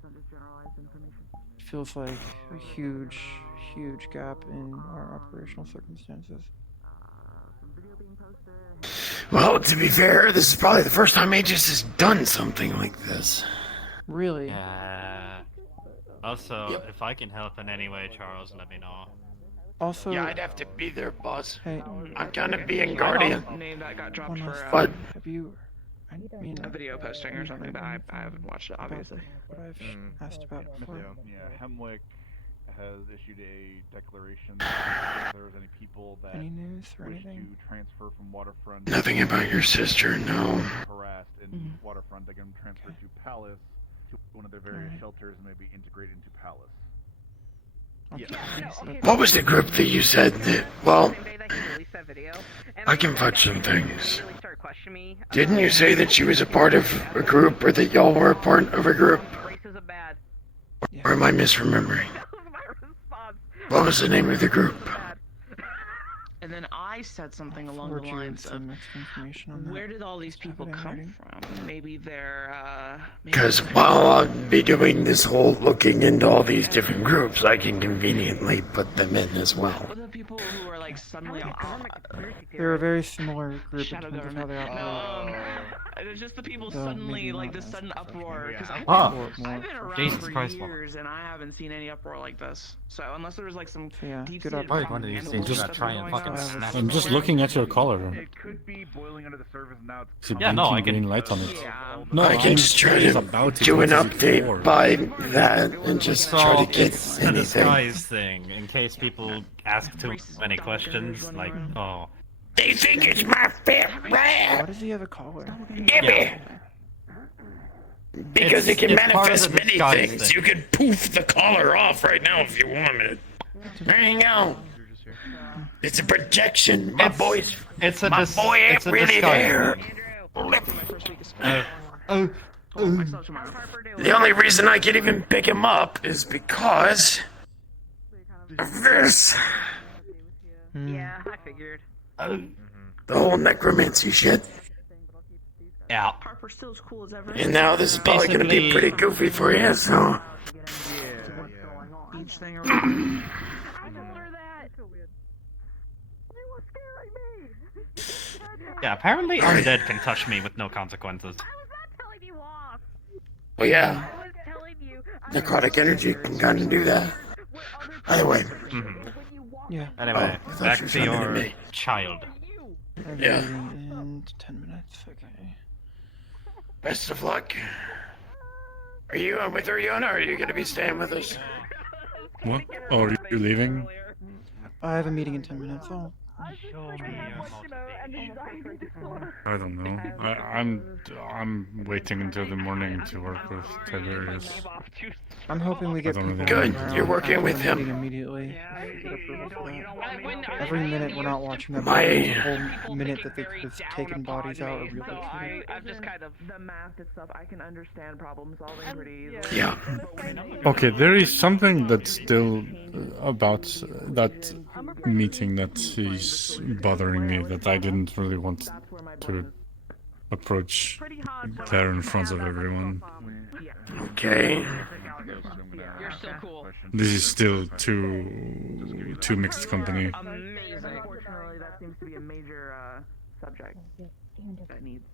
It feels like a huge gap in our operational circumstances. Well, to be fair, this is probably the first time Aegis has done something like this. Really? Also, if I can help in any way, Charles, let me know. Also, yeah, I'd have to be there, boss. Hey, I'm gonna be in Guardian. Name that got dropped for What? Have you? I mean, a video posting or something, but I haven't watched it, obviously. What I've asked about before. Yeah, Hemwick has issued a declaration that if there's any people that Any news or wish anything? to transfer from Waterfront. Nothing about your sister, no. Harassed in Waterfront, they can transfer to Palace, to one of their various shelters, and maybe integrate into Palace. What was the group that you said that, well, I can fudge some things. Didn't you say that she was a part of a group, or that y'all were a part of a group? Or am I misremembering? What was the name of the group? And then I said something along Forward the you lines of, some extra information on that. where did all these people come from? Maybe they're, Because while I'll be doing this whole looking into all these different groups, I can conveniently put them in as well. the people who are like suddenly They're a very similar group in Shadow terms of how government. they operate. It's just the people Though suddenly, maybe like, not this as sudden uproar. Because More- I've been around Jesus for Christ, years, and I haven't seen any uproar like this. So unless there was like some Yeah, deep good Probably one of these things Just- just try and fucking snap. I'm just looking at your collar. It could be boiling under the surface now. It's It's a Yeah, no, I blinking can- green light on it. Yeah. No, I can just try it's to about do an what is it update for? by that and just try to get It's a anything. disguise thing, in case people ask too many questions, like, oh. They think it's my fat Why rat! does he have a collar? Give it! Because it can It's part of manifest the many disguise things. thing. You can poof the collar off right now if you wanted. There you go. It's a projection. My boy's. It's a my boy ain't it's a really disguise. there. The only reason I can even pick him up is because of this. Yeah, I figured. The whole necromancy shit. Yeah. Harper still as cool as ever. And now this is probably going to be pretty goofy for you, so. Beach thing or whatever. Yeah, apparently undead can touch me with no consequences. Well, yeah. Necrotic energy can kind of do that. Anyway. Yeah. Anyway, I thought back you were to talking to your me. child. Yeah. In 10 minutes. Okay. Best of luck. Are you with Oriana, or are you going to be staying with us? What? Oh, are you leaving? I have a meeting in 10 minutes. Oh. I don't know. I'm waiting until the morning to work with Tiberius. I'm hoping we get I don't people know. Good, around you're working after with the him. meeting immediately. Every minute we're not watching that My- the whole minute that they could have taken bodies out or relocated. I've just kind of the math and stuff. I can understand problem solving pretty easily. Yeah. Okay, there is something that's still about that meeting that is bothering me that I didn't really want to approach there in front of everyone. Okay. You're still cool. This is still too mixed company. Amazing. Unfortunately, that seems to be a major subject that needs.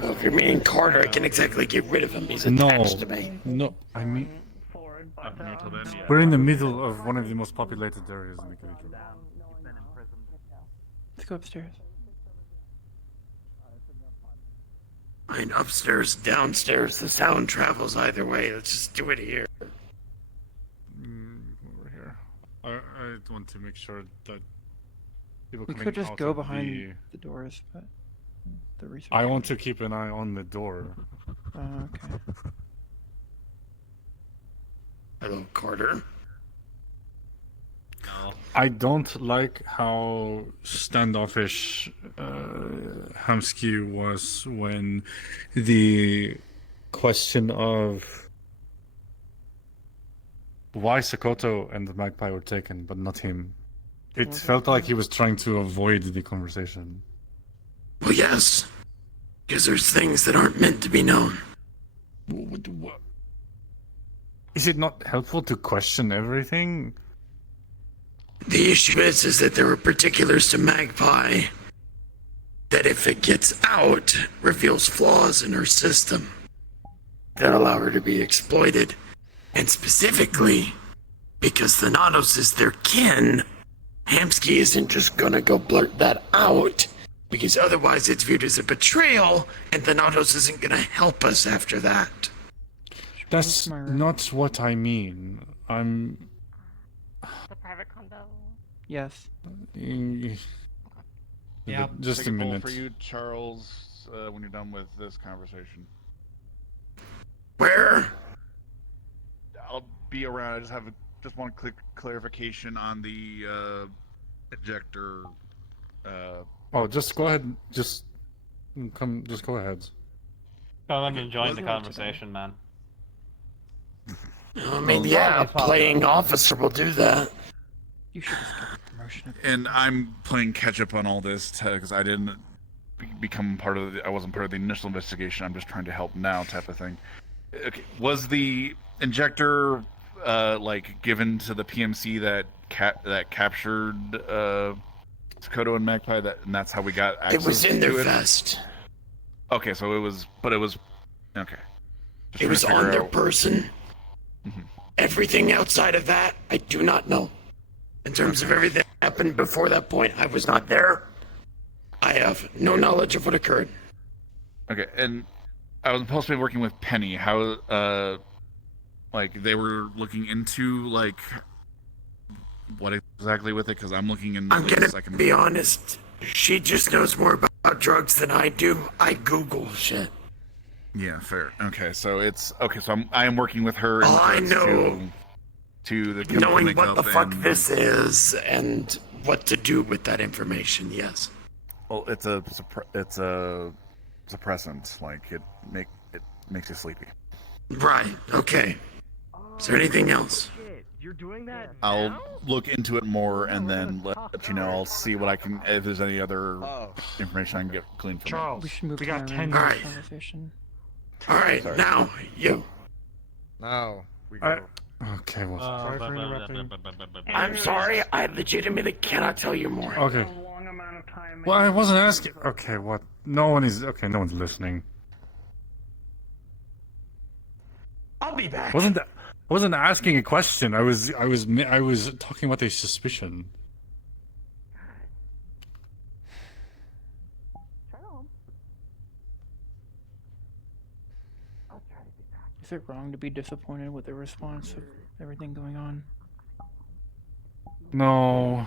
Well, if you're meeting Carter, I can exactly get rid of him. He's No, attached to me. no, I mean, we're in the middle of one of the most populated areas in the cathedral. Let's go upstairs. Fine, upstairs, downstairs, the sound travels either way. Let's just do it here. Over here. I want to make sure that people We coming could just out go of behind the doors, but the research. I want to keep an eye on the door. Okay. Hello, Carter. I don't like how standoffish Hamsky was when the question of why Sakoto and the Magpie were taken, but not him. It felt like he was trying to avoid the conversation. Well, yes. Because there's things that aren't meant to be known. Is it not helpful to question everything? The issue is that there are particulars to Magpie that if it gets out, reveals flaws in her system that allow her to be exploited. And specifically, because Thanatos is their kin, Hamsky isn't just gonna go blurt that out, because otherwise it's viewed as a betrayal, and Thanatos isn't gonna help us after that. That's not what I mean. I'm... The private condo. Yes. Yeah, Just take a poll minute. for you, Charles, when you're done with this conversation. Where? I'll be around. I just want quick clarification on the ejector. Oh, just go ahead. Just go ahead. Oh, I'm enjoying the conversation, man. I mean, yeah, playing officer will do that. You should have skipped the And I'm playing catch up on all this because I didn't become part of I wasn't part of the initial investigation. I'm just trying to help now, type of thing. Okay, was the injector like given to the PMC that captured Sakoto and Magpie? And that's how we got access. It was in their to it? vest. Okay, so it was okay. Just It trying was to figure on their out- person. Mhm. Everything outside of that, I do not know. In terms of everything that happened before that point, I was not there. I have no knowledge of what occurred. Okay, and I was supposed to be working with Penny. How, like, they were looking into, like, what exactly with it? Because I'm looking in the I'm latest gonna be honest. She just knows more about drugs than I do. I Google shit. Yeah, fair. Okay, so I am working with her in All I regards know, to the chemical knowing what makeup the fuck and- this is and what to do with that information, yes. Well, it's a suppressant. Like it makes you sleepy. Right, okay. Is there anything else? You're doing that? I'll look into it more and then let you know. I'll see what I can, if there's any other information I can get clean from Charles, We should move we to got my 10 room minutes. conversation. Alright, Sorry. now, you. Now we go. Okay, well. Sorry for interrupting. I'm sorry, I legitimately cannot tell you more. Okay. Well, I wasn't asking. Okay, what? No one's listening. I'll be back. I wasn't asking a question. I was talking about a suspicion. Is it wrong to be disappointed with the response of everything going on? No.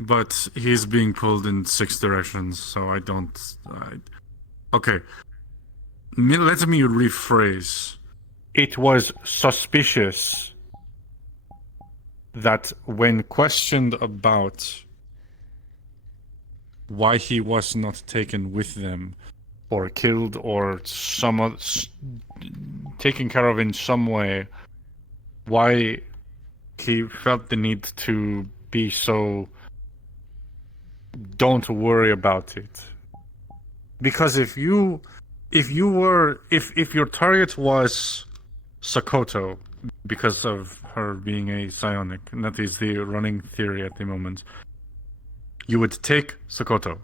But he's being pulled in 6 directions, so I don't. Okay. Let me rephrase. It was suspicious that when questioned about why he was not taken with them, or killed, or taken care of in some way, why he felt the need to be so don't worry about it. Because if your target was Sakoto because of her being a psionic, and that is the running theory at the moment, you would take Sakoto.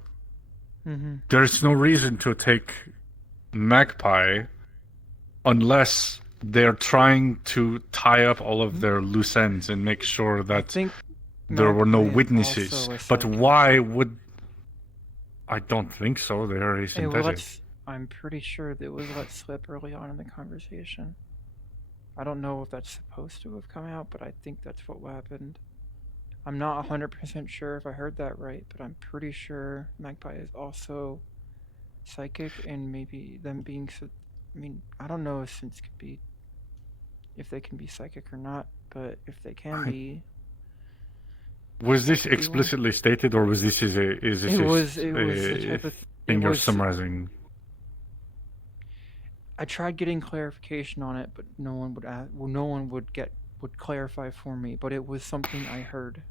Mm-hmm. There is no reason to take Magpie unless they're trying to tie up all of their loose ends and make sure that there were no Magpie is witnesses. also a But psychic. why would... I don't think so. They are Hey, synthetic. I'm pretty sure that was let slip early on in the conversation. I don't know if that's supposed to have come out, but I think that's what happened. I'm not 100% sure if I heard that right, but I'm pretty sure Magpie is also psychic, and maybe them being... I mean, I don't know if synths could be... if they can be psychic or not, but if they can be... Was this explicitly stated, or was this It was the type of thing it you're was- summarizing? I tried getting clarification on it, but no one would no one would clarify for me. But it was something I heard,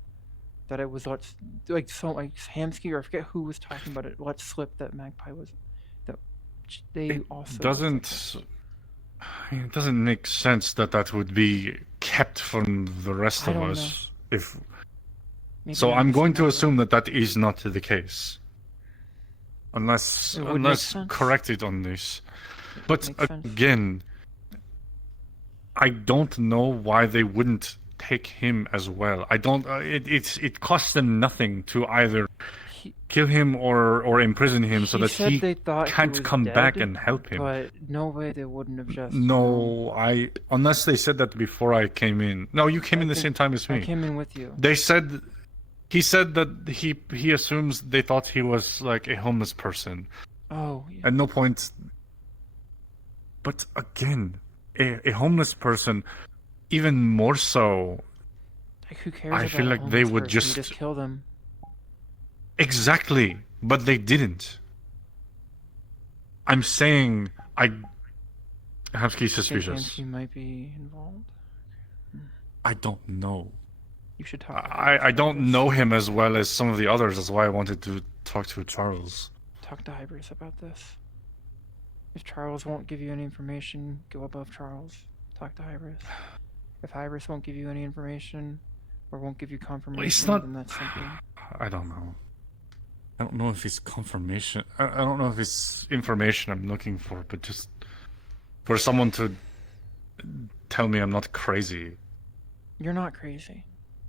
that it was Hamsky, or I forget who was talking about it. Let slip that Magpie was that they also It doesn't make sense that would be kept from the rest I of don't us. Maybe So I'm I'm going to missing assume that is not the case, unless It would make sense. corrected on this. But make sense. again, I don't know why they wouldn't take him as well. I don't. It costs them nothing to either kill him or imprison him so that said he they thought can't he was come back dead, and help him. But no way they wouldn't have just. No, unless they said that before I came in. No, you came in the same time as me. I came in with you. He said that he assumes they thought he was like a homeless person. Oh. Yeah. At no point. But again, a homeless person, even more so. Like, who cares? I about feel a like they homeless would person? You just kill them. Exactly, but they didn't. I'm saying Hamsky's suspicious. Hamsky might be involved. I don't know. You should talk to I don't know him as well as some of the others. That's why I wanted to talk to Charles. Talk to Hybris about this. If Charles won't give you any information, go above Charles. Talk to Hybris. If Hybris won't give you any information, or won't give you confirmation, not- then that's something. I don't know. I don't know if it's confirmation. I don't know if it's information I'm looking for, but just for someone to tell me I'm not crazy. You're not crazy.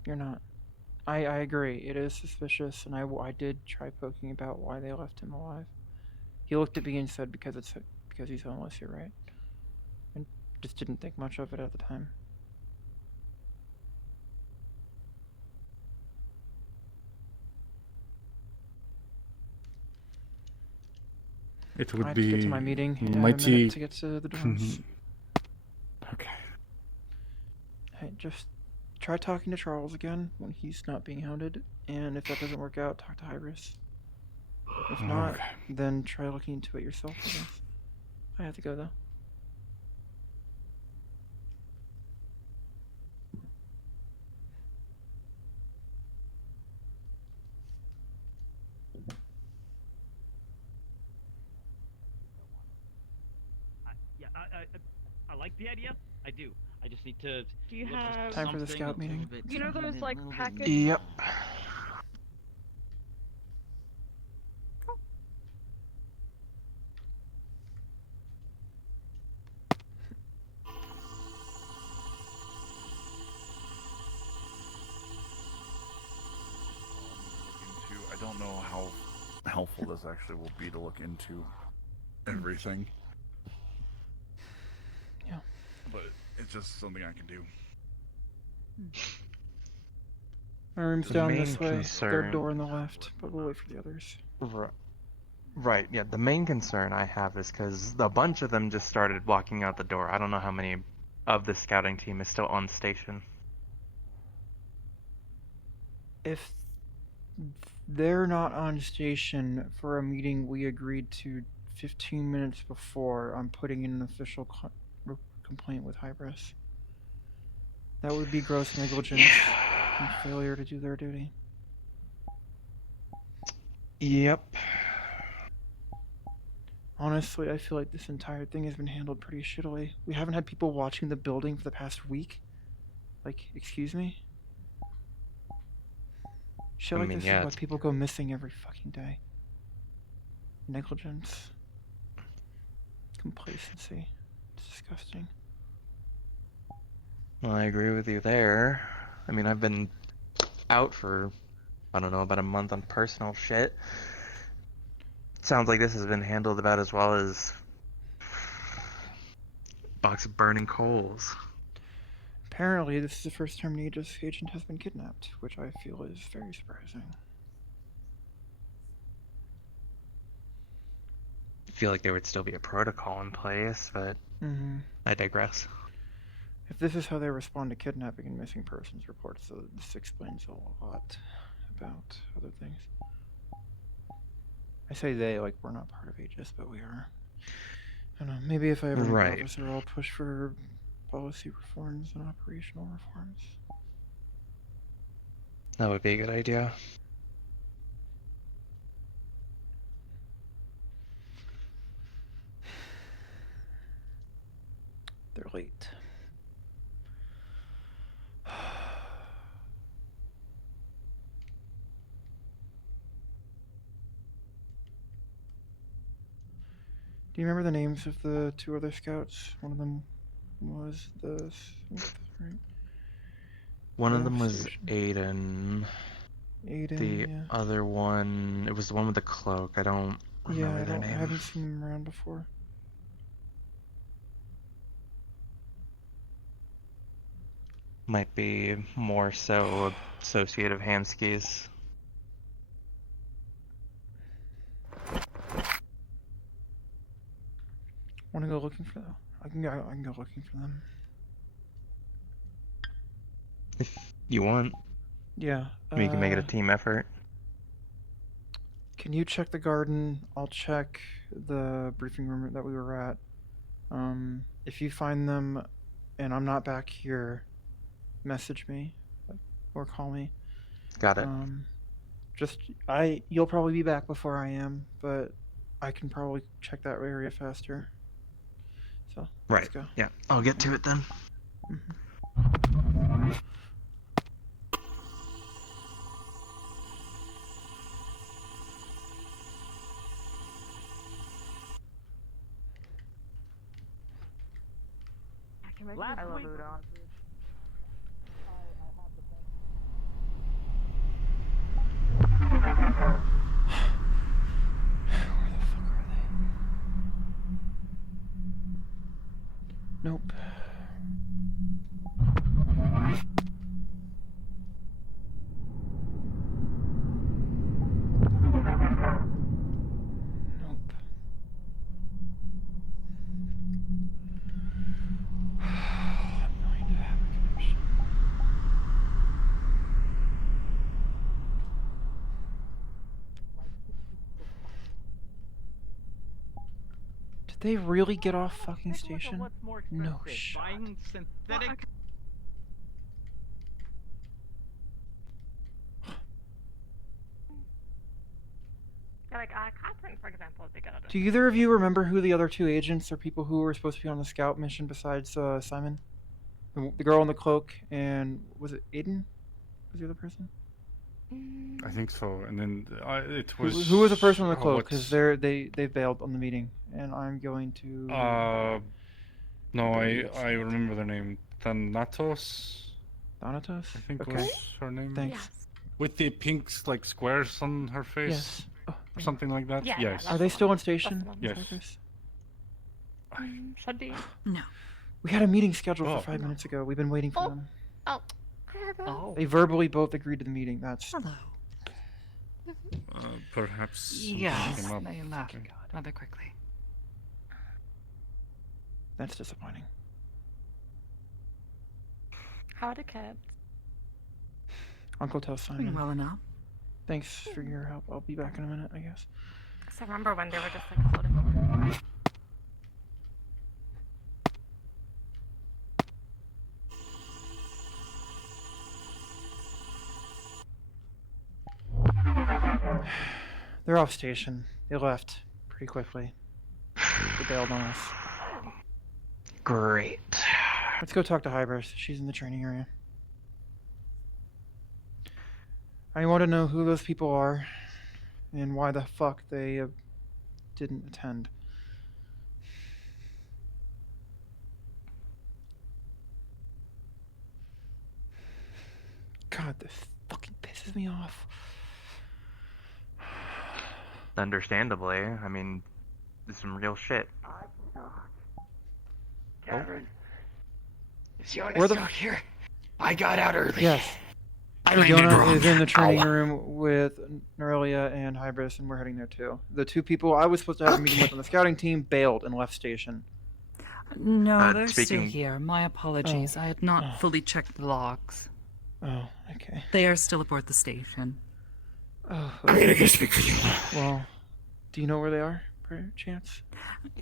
You're not. I agree. It is suspicious, and I did try poking about why they left him alive. He looked at me and said because he's homeless. You're right. And just didn't think much of it at the time. It would I have be to get to my meeting. In a mighty. minute to get to the dorms. Okay. Hey, just try talking to Charles again when he's not being hounded, and if that doesn't work out, talk to Hybris. If not, Okay. then try looking into it yourself, I guess. I have to go, though. Yeah, I like the idea. I do. I just need to. Do you look for have Time for the something scout a little meeting. bit- You know those like packets? Yep. I don't know how helpful this actually will be to look into everything. Yeah. But it's just something I can do. My room's The down main this way. concern- Third door on the left, but we'll wait for the others. Right, yeah, the main concern I have is because a bunch of them just started blocking out the door. I don't know how many of the scouting team is still on station. If they're not on station for a meeting we agreed to 15 minutes before, I'm putting in an official complaint with Hybris. That would be gross negligence and failure to do their duty. Yep. Honestly, I feel like this entire thing has been handled pretty shittily. We haven't had people watching the building for the past week. Like, excuse me? Shit I like mean, this yeah, is why it's- people go missing every fucking day. Negligence. Complacency. It's disgusting. Well, I agree with you there. I mean, I've been out for, I don't know, about a month on personal shit. Sounds like this has been handled about as well as a box of burning coals. Apparently, this is the first time an Aegis agent has been kidnapped, which I feel is very surprising. I feel like there would still be a protocol in place, but I digress. If this is how they respond to kidnapping and missing persons reports, so this explains a lot about other things. I say they like we're not part of Aegis, but we are. I don't know, maybe if I ever Right. make officer, I'll push for policy reforms and operational reforms. That would be a good idea. They're late. Do you remember the names of the two other scouts? One of them was the... Right? One of The them was station. Aiden. Aiden, The yeah. other one, it was the one with the cloak. I don't Yeah, remember their I name. haven't seen them around before. Might be more so associate of Hamskis. Want to go looking for them? I can go looking for them. If you want. Yeah. We can make it a team effort. Can you check the garden? I'll check the briefing room that we were at. If you find them and I'm not back here, message me. or call me. Got it. You'll probably be back before I am, but I can probably check that area faster. So Right. let's go. Yeah. I'll get to it then. I love udon. Nope. Nope. I'm going to have a connection. Did they really get off fucking station? No shit. Buying synthetic. Yeah, like Katherine, for example, would be good at it. Do either of you remember who the other two agents or people who were supposed to be on the scout mission besides Simon? The girl in the cloak and was it Aiden? Was the other person? I think so. And then it was. Who was the person in the oh, cloak? Because they bailed on the meeting, and I'm going to. No, I remember their name. Thanatos. Thanatos? I think Okay. was her name. Thanks. Yes. With the pink like squares on her face. Yes. Or something like that. Yeah, yes. Are they still on station? Yes. Should be. No. We had a meeting scheduled Oh. for 5 minutes ago. We've been waiting for them. Oh. They verbally both agreed to the meeting. That's. Hello. Perhaps. something Yes, came up. they left rather quickly. That's disappointing. How are the kids? Uncle tells Simon. Well enough. Thanks for your help. I'll be back in a minute, I guess. Because I remember when they were just like floating over. They're off station. They left pretty quickly. They bailed on us. Great. Let's go talk to Hybris. She's in the training area. I want to know who those people are and why the fuck they didn't attend. God, this fucking pisses me off. Understandably. I mean, it's some real shit. Katherine, is Jonas Where the still here? I got out early. Yes. I landed Jonah wrong. is in the training Ow. room with Nerelia and Hybris, and we're heading there too. The two people I was supposed to have a meeting with on the scouting team bailed and left station. No, they're still speaking- here. My apologies. I had not fully checked the logs. Oh, okay. They are still aboard the station. Oh, I'm gonna go speak with you. Well, do you know where they are, per chance?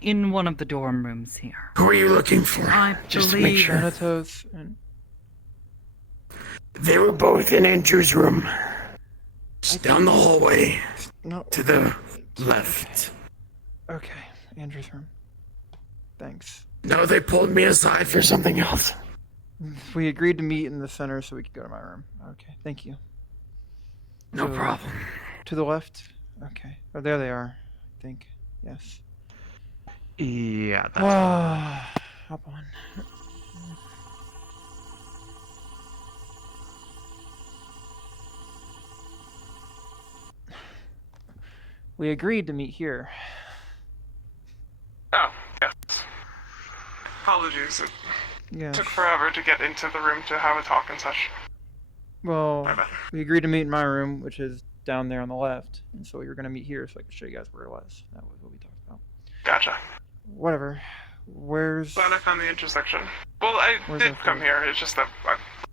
In one of the dorm rooms here. Who are you looking for? I Just to make believe sure. Thanatos and They were both in Andrew's room. Just down the hallway. No. To the left. Okay, Andrew's room. Thanks. No, they pulled me aside for something else. We agreed to meet in the center so we could go to my room. Okay, thank you. No problem. To the left? Okay. Oh, there they are, I think. Yes. Yeah, that's Hop on. We agreed to meet here. Oh, yes. Apologies. It Yes. took forever to get into the room to have a talk and such. Well, My bad. we agreed to meet in my room, which is down there on the left, and so we were going to meet here so I could show you guys where it was. That was what we talked about. Gotcha. Whatever. Where's... Glad I found the intersection. Well, I Where's did our come food? here. It's just that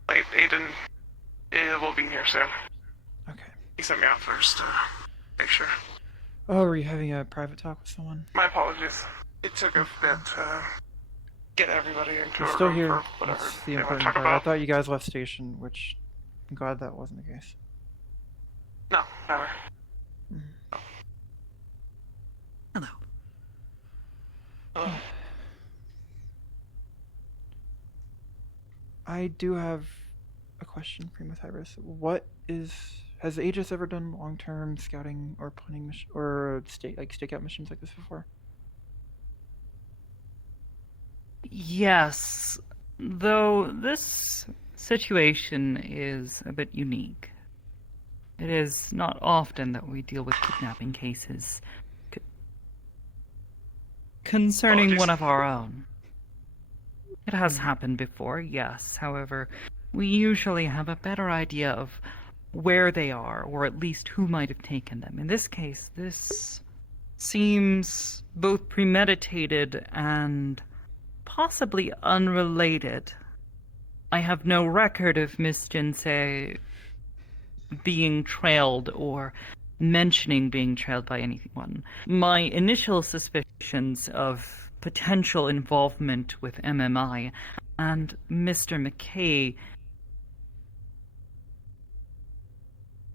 late. Aiden will be here soon. Okay. He sent me out first to make sure. Oh, were you having a private talk with someone? My apologies. It took a bit to get everybody into You're a still room here. for whatever That's the they want to important talk part. I about. thought you guys left station, which I'm glad that wasn't the case. No, never. Hello. I do have a question for you, Miss Iris. Has Aegis ever done long-term scouting or planning mission or stakeout missions like this before? Yes, though this situation is a bit unique. It is not often that we deal with kidnapping cases concerning one of our own. It has happened before, yes. However, we usually have a better idea of where they are, or at least who might have taken them. In this case, this seems both premeditated and possibly unrelated. I have no record of Miss Jinsei being trailed or mentioning being trailed by anyone. My initial suspicions of potential involvement with MMI and Mr. McKay,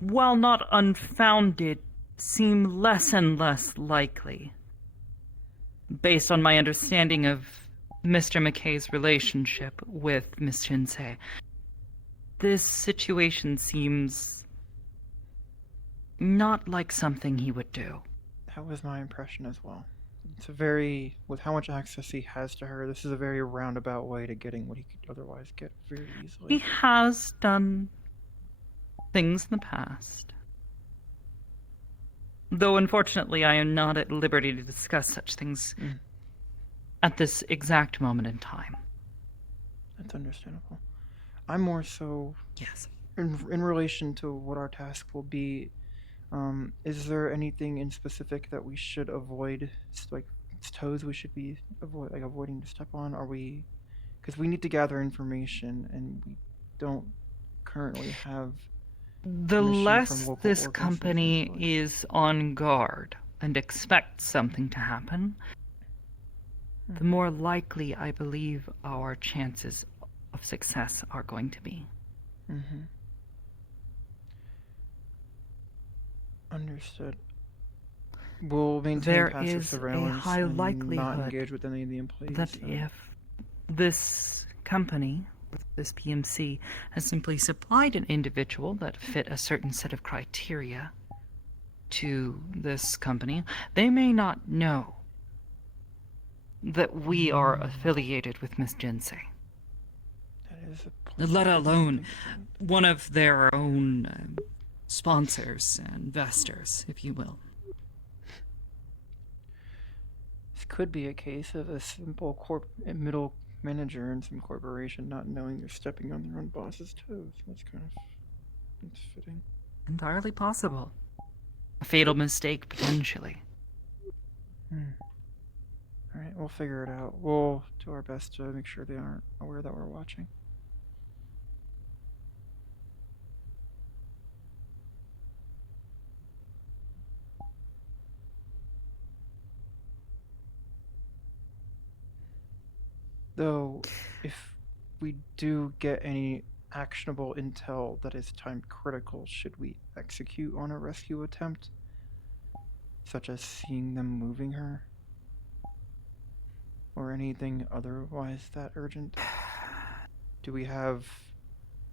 while not unfounded, seem less and less likely, based on my understanding of Mr. McKay's relationship with Miss Jinsei. This situation seems not like something he would do. That was my impression as well. With how much access he has to her, this is a very roundabout way to getting what he could otherwise get very easily. He has done things in the past. Though unfortunately I am not at liberty to discuss such things at this exact moment in time. That's understandable. I'm more so... Yes. In relation to what our task will be, is there anything in specific that we should avoid, like toes we should be avoiding to step on? Because we need to gather information and we don't currently have... The less this company is on guard and expects something to happen, the more likely I believe our chances of success are going to be. Mm-hmm. Understood. We'll maintain passive surveillance high and likelihood not engage with any of the employees. That if this company, this PMC, has simply supplied an individual that fit a certain set of criteria to this company, they may not know that we are affiliated with Miss Jinsei. That is Let alone one of their own sponsors and investors, if you will. This could be a case of a simple middle manager in some corporation not knowing they're stepping on their own boss's toes. That's fitting. Entirely possible. A fatal mistake, potentially. Alright, we'll figure it out. We'll do our best to make sure they aren't aware that we're watching. Though, if we do get any actionable intel that is time critical, should we execute on a rescue attempt? Such as seeing them moving her? Or anything otherwise that urgent? Do we have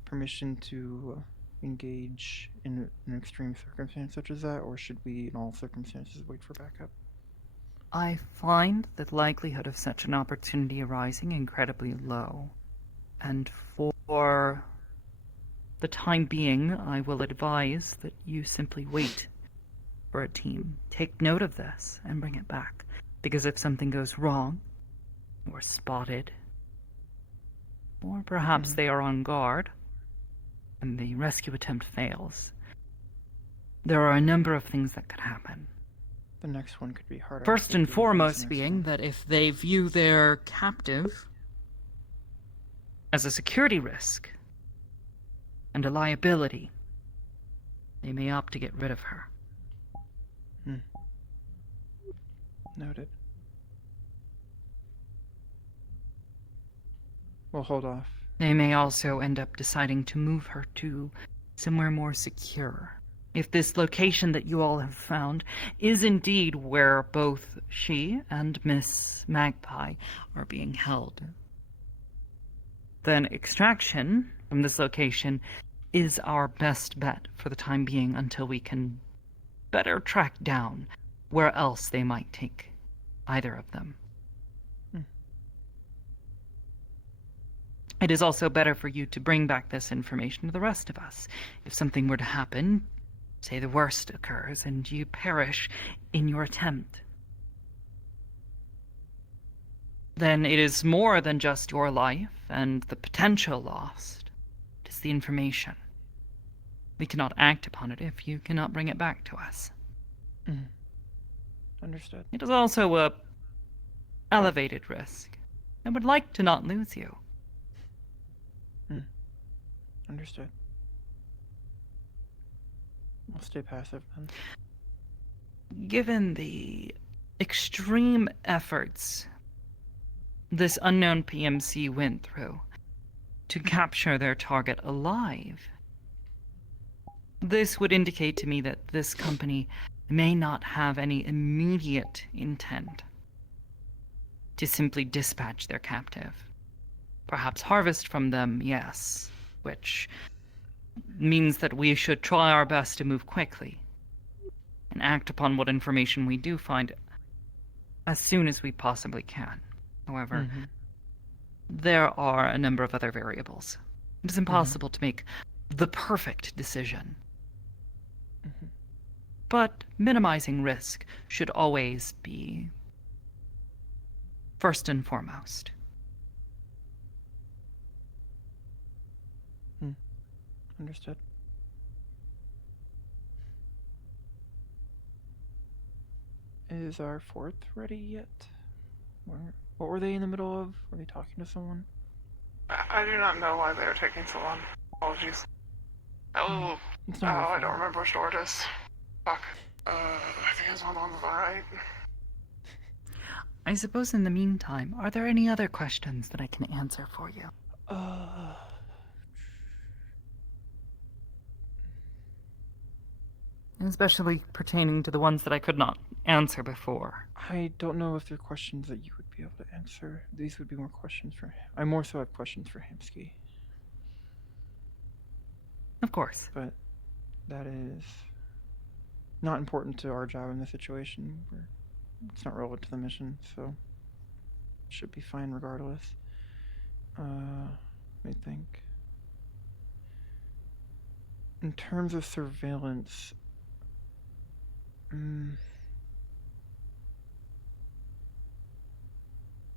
permission to engage in an extreme circumstance such as that, or should we, in all circumstances, wait for backup? I find the likelihood of such an opportunity arising incredibly low. And for the time being, I will advise that you simply wait for a team. Take note of this and bring it back. Because if something goes wrong, or spotted, or perhaps they are on guard, and the rescue attempt fails, there are a number of things that could happen. The next one could be harder. First and foremost being that if they view their captive as a security risk and a liability, they may opt to get rid of her. Noted. We'll hold off They may also end up deciding to move her to somewhere more secure. If this location that you all have found is indeed where both she and Miss Magpie are being held, then extraction from this location is our best bet for the time being until we can better track down where else they might take either of them. It is also better for you to bring back this information to the rest of us. If something were to happen, say the worst occurs, and you perish in your attempt, then it is more than just your life and the potential lost. It is the information. We cannot act upon it if you cannot bring it back to us. Understood. It is also a elevated risk. I would like to not lose you. Understood. I'll stay passive then. Given the extreme efforts this unknown PMC went through to capture their target alive, this would indicate to me that this company may not have any immediate intent to simply dispatch their captive. Perhaps harvest from them, yes, which means that we should try our best to move quickly and act upon what information we do find as soon as we possibly can. However, there are a number of other variables. It is impossible to make the perfect decision. But minimizing risk should always be first and foremost. Understood. Is our fourth ready yet? What were they in the middle of? Were they talking to someone? I do not know why they are taking so long. Apologies. Oh, I don't remember which door it is. Fuck. I think it's one on the right. I suppose in the meantime, are there any other questions that I can answer for you? Especially pertaining to the ones that I could not answer before. I don't know if they're questions that you would be able to answer. These would be more questions for him. I more so have questions for Hamsky. Of course. But that is not important to our job in this situation. It's not relevant to the mission, so it should be fine regardless. Let me think. In terms of surveillance,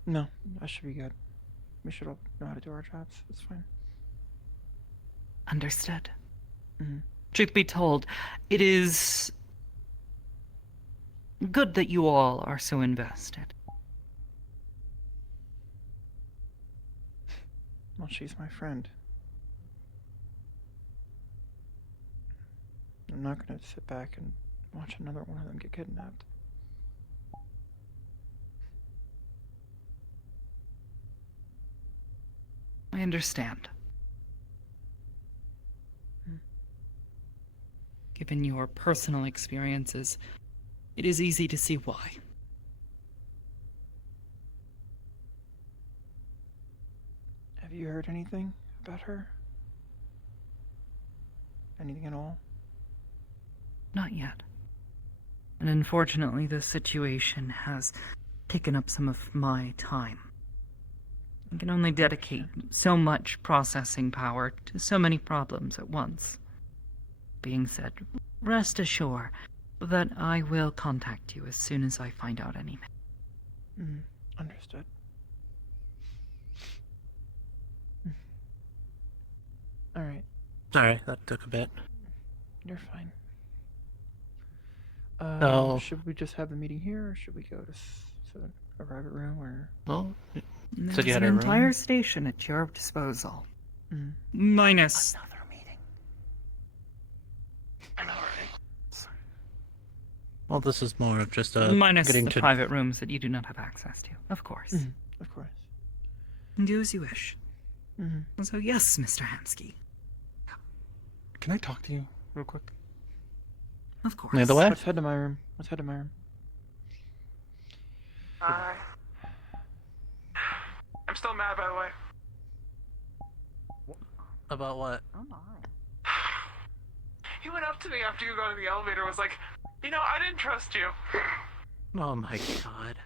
no, that should be good. We should all know how to do our jobs. It's fine. Understood. Truth be told, it is good that you all are so invested. Well, she's my friend. I'm not gonna sit back and watch another one of them get kidnapped. I understand. Given your personal experiences, it is easy to see why. Have you heard anything about her? Anything at all? Not yet. And unfortunately, this situation has taken up some of my time. I can only dedicate so much processing power to so many problems at once. Being said, rest assured that I will contact you as soon as I find out anything. Understood. Alright. Sorry, that took a bit. You're fine. So- should we just have the meeting here, or should we go to a private room, or... Well, There's so you had an a room? entire station at your disposal. Minus... Well, this is more of just a minus getting the to private rooms that you do not have access to, of course. Of course. Do as you wish. Mm-hmm. So yes, Mr. Hansky. Can I talk to you real quick? Of course. Lead the way? Let's head to my room. Let's head to my room. I'm still mad, by the way. About what? Oh my. He went up to me after you got in the elevator and was like, you know, I didn't trust you. Oh my god.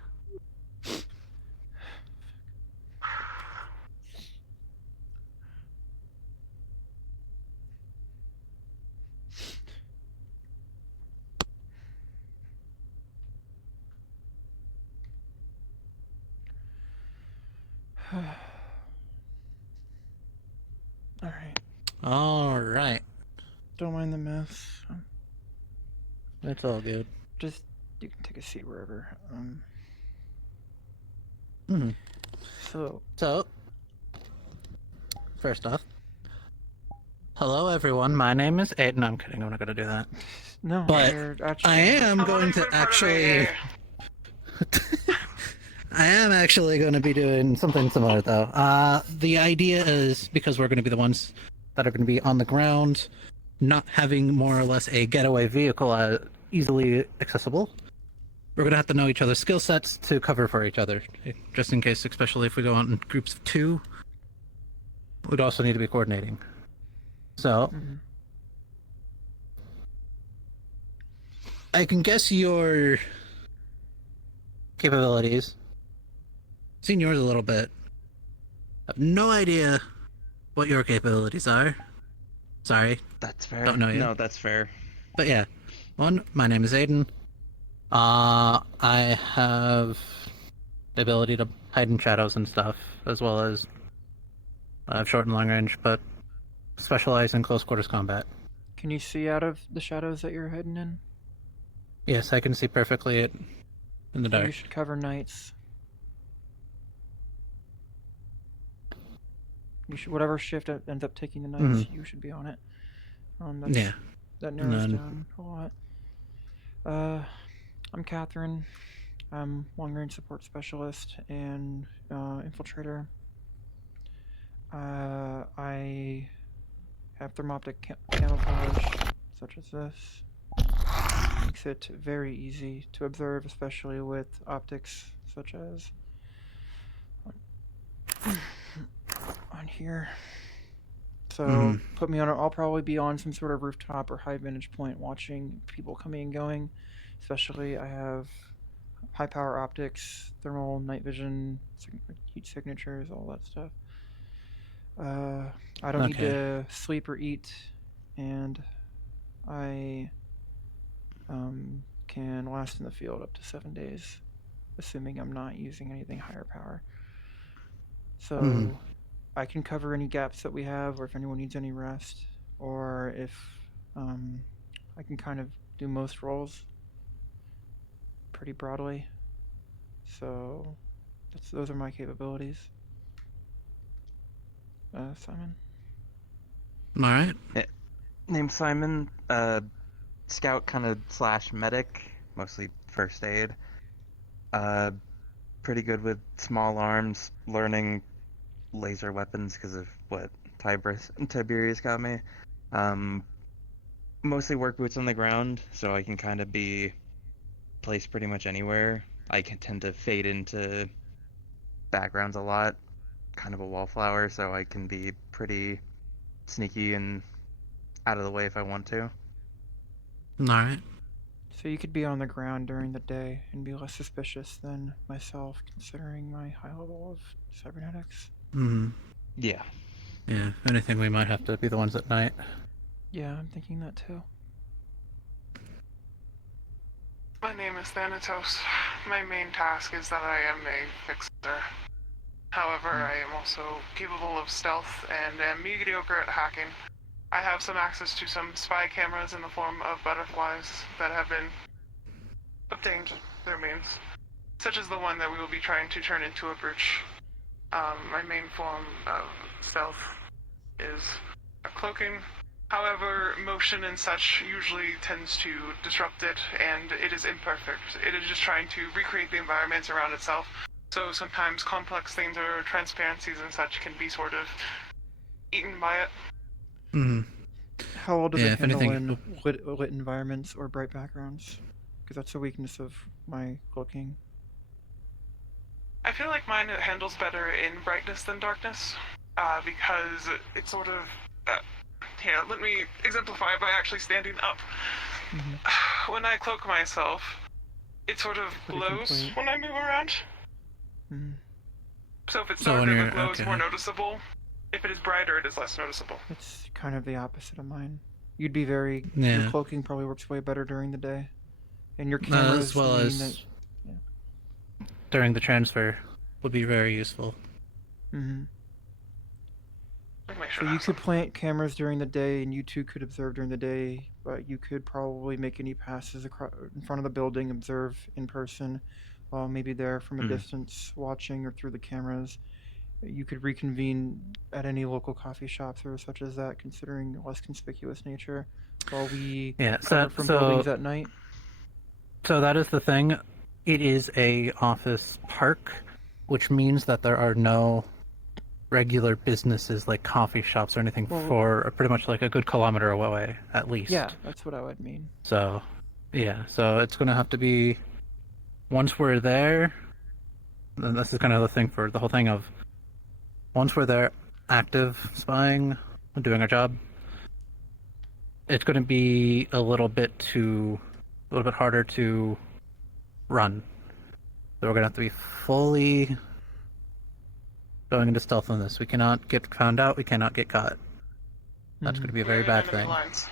Alright. Alright. Don't mind the mess. It's all good. Just, you can take a seat wherever. So, first off, hello everyone, my name is Aiden. I'm kidding, I'm not gonna do that. No, but you're actually... I am going to actually... I am actually going to be doing something similar, though. The idea is, because we're going to be the ones that are going to be on the ground, not having more or less a getaway vehicle easily accessible, we're going to have to know each other's skill sets to cover for each other. Just in case, especially if we go out in groups of 2, we'd also need to be coordinating. So, I can guess your capabilities. Seen yours a little bit. Have no idea what your capabilities are. Sorry. That's fair. Don't know you. No, that's fair. But yeah. One, my name is Aiden. I have the ability to hide in shadows and stuff, as well as I have short and long range, but specialize in close quarters combat. Can you see out of the shadows that you're hidden in? Yes, I can see perfectly in the dark. You should cover nights. You should, whatever shift ends up taking the nights, you should be on it. Yeah. That narrows down a lot. I'm Katherine. I'm long-range support specialist and infiltrator. I have thermoptic camouflage, such as this. Makes it very easy to observe, especially with optics such as on here. So put me on. I'll probably be on some sort of rooftop or high vantage point, watching people coming and going. Especially, I have high power optics, thermal, night vision, heat signatures, all that stuff. I don't need to sleep or eat, and I can last in the field up to 7 days, assuming I'm not using anything higher power. So I can cover any gaps that we have, or if anyone needs any rest, or if I can kind of do most roles pretty broadly. So those are my capabilities. Simon? Alright. Yeah. Name's Simon. Scout kind of / medic, mostly first aid. Pretty good with small arms, learning laser weapons because of what Tiberius got me. Mostly work boots on the ground, so I can kind of be placed pretty much anywhere. I can tend to fade into backgrounds a lot, kind of a wallflower, so I can be pretty sneaky and out of the way if I want to. Alright. So you could be on the ground during the day and be less suspicious than myself, considering my high level of cybernetics. Yeah. Yeah, if anything, we might have to be the ones at night. Yeah, I'm thinking that too. My name is Thanatos. My main task is that I am a fixer. However, I am also capable of stealth and am mediocre at hacking. I have some access to some spy cameras in the form of butterflies that have been obtained through means, such as the one that we will be trying to turn into a brooch. My main form of stealth is a cloaking. However, motion and such usually tends to disrupt it, and it is imperfect. It is just trying to recreate the environments around itself So sometimes complex things or transparencies and such can be sort of eaten by it. Hmm. How well does Yeah, it if handle anything- in lit environments or bright backgrounds? Because that's a weakness of my cloaking. I feel like mine handles better in brightness than darkness, because it sort of... here, let me exemplify by actually standing up. When I cloak myself, it sort of Pretty glows complete. when I move around. Mhm. So if it's So when darker, the you're- glow is okay. more noticeable. If it is brighter, it is less noticeable. It's kind of the opposite of mine. You'd be very... Yeah. Your cloaking probably works way better during the day. And your As cameras well mean as that... during the transfer would be very useful. Mm-hmm. Make So you could plant cameras during the day, and you two could observe during the day, but you could probably make any passes in front of the building, observe in person, while maybe there from a distance watching or through the cameras. You could reconvene at any local coffee shops or such as that, considering less conspicuous nature, while we Yeah, cover from buildings at night. So that is the thing. It is a office park, which means that there are no regular businesses like coffee shops or anything Well- for pretty much like a good kilometer away, at least. Yeah, that's what I would mean. So, yeah, so it's going to have to be, once we're there, and this is kind of the thing for the whole thing of, once we're there active spying, doing our job, it's going to be a little bit harder to run. So we're going to have to be fully going into stealth on this. We cannot get found out, we cannot get caught. That's going to be a very bad thing. Lines.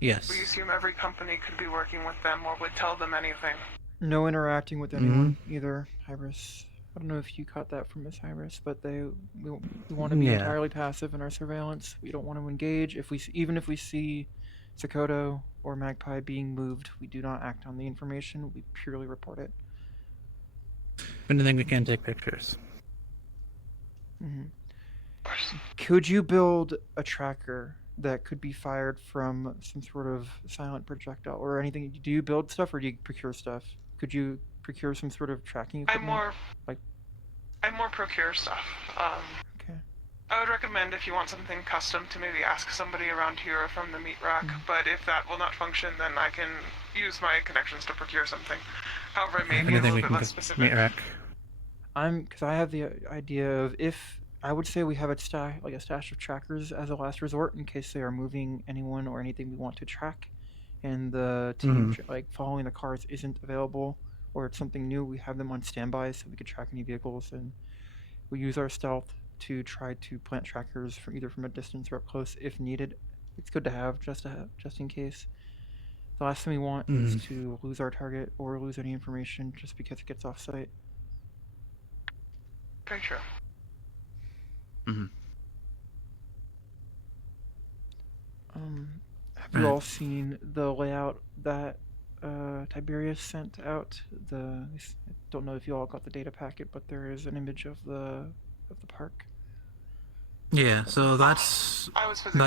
Yes. We assume every company could be working with them or would tell them anything. No interacting with anyone either, Hybris. I don't know if you caught that from Miss Hybris, but we want to be Yeah. entirely passive in our surveillance. We don't want to engage. Even if we see Sakoto or Magpie being moved, we do not act on the information. We purely report it. If anything, we can take pictures. Could you build a tracker that could be fired from some sort of silent projectile or anything? Do you build stuff or do you procure stuff? Could you procure some sort of tracking equipment? I more procure stuff. Okay. I would recommend if you want something custom to maybe ask somebody around here from the meat rack, but if that will not function, then I can use my connections to procure something. However, it may be a little bit less specific. Meat rack. Because I have the idea of if I would say we have a stash of trackers as a last resort in case they are moving anyone or anything we want to track, and the team following the cars isn't available or it's something new. We have them on standby so we could track any vehicles, and we use our stealth to try to plant trackers from either from a distance or up close if needed. It's good to have just in case. The last thing we want is to lose our target or lose any information just because it gets off site. Very true. Have you all seen the layout that Tiberius sent out? I don't know if you all got the data packet, but there is an image of the park. Yeah, so that's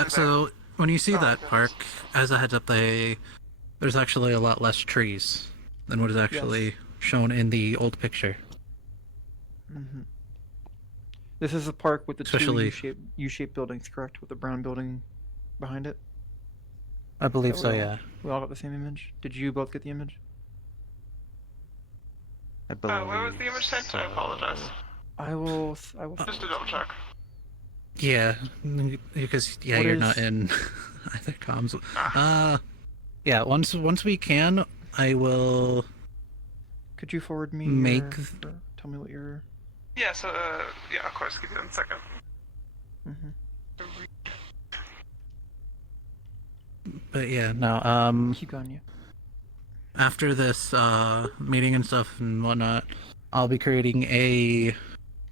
so when you see that park, as a heads up, there's actually a lot less trees than what is actually shown in the old picture. This is a park with the Especially- two U-shaped buildings, correct? With the brown building behind it. I believe so, yeah. We all got the same image. Did you both get the image? I believe. Where was the image sent? I apologize. I will. Just to double check. Yeah, because What you're is- not in either comms. Yeah, once we can, I will. Could you forward me? Tell me what your. Yeah. So yeah, of course. Give me 1 second. But yeah, no. Keep going, yeah. After this meeting and stuff and whatnot, I'll be creating a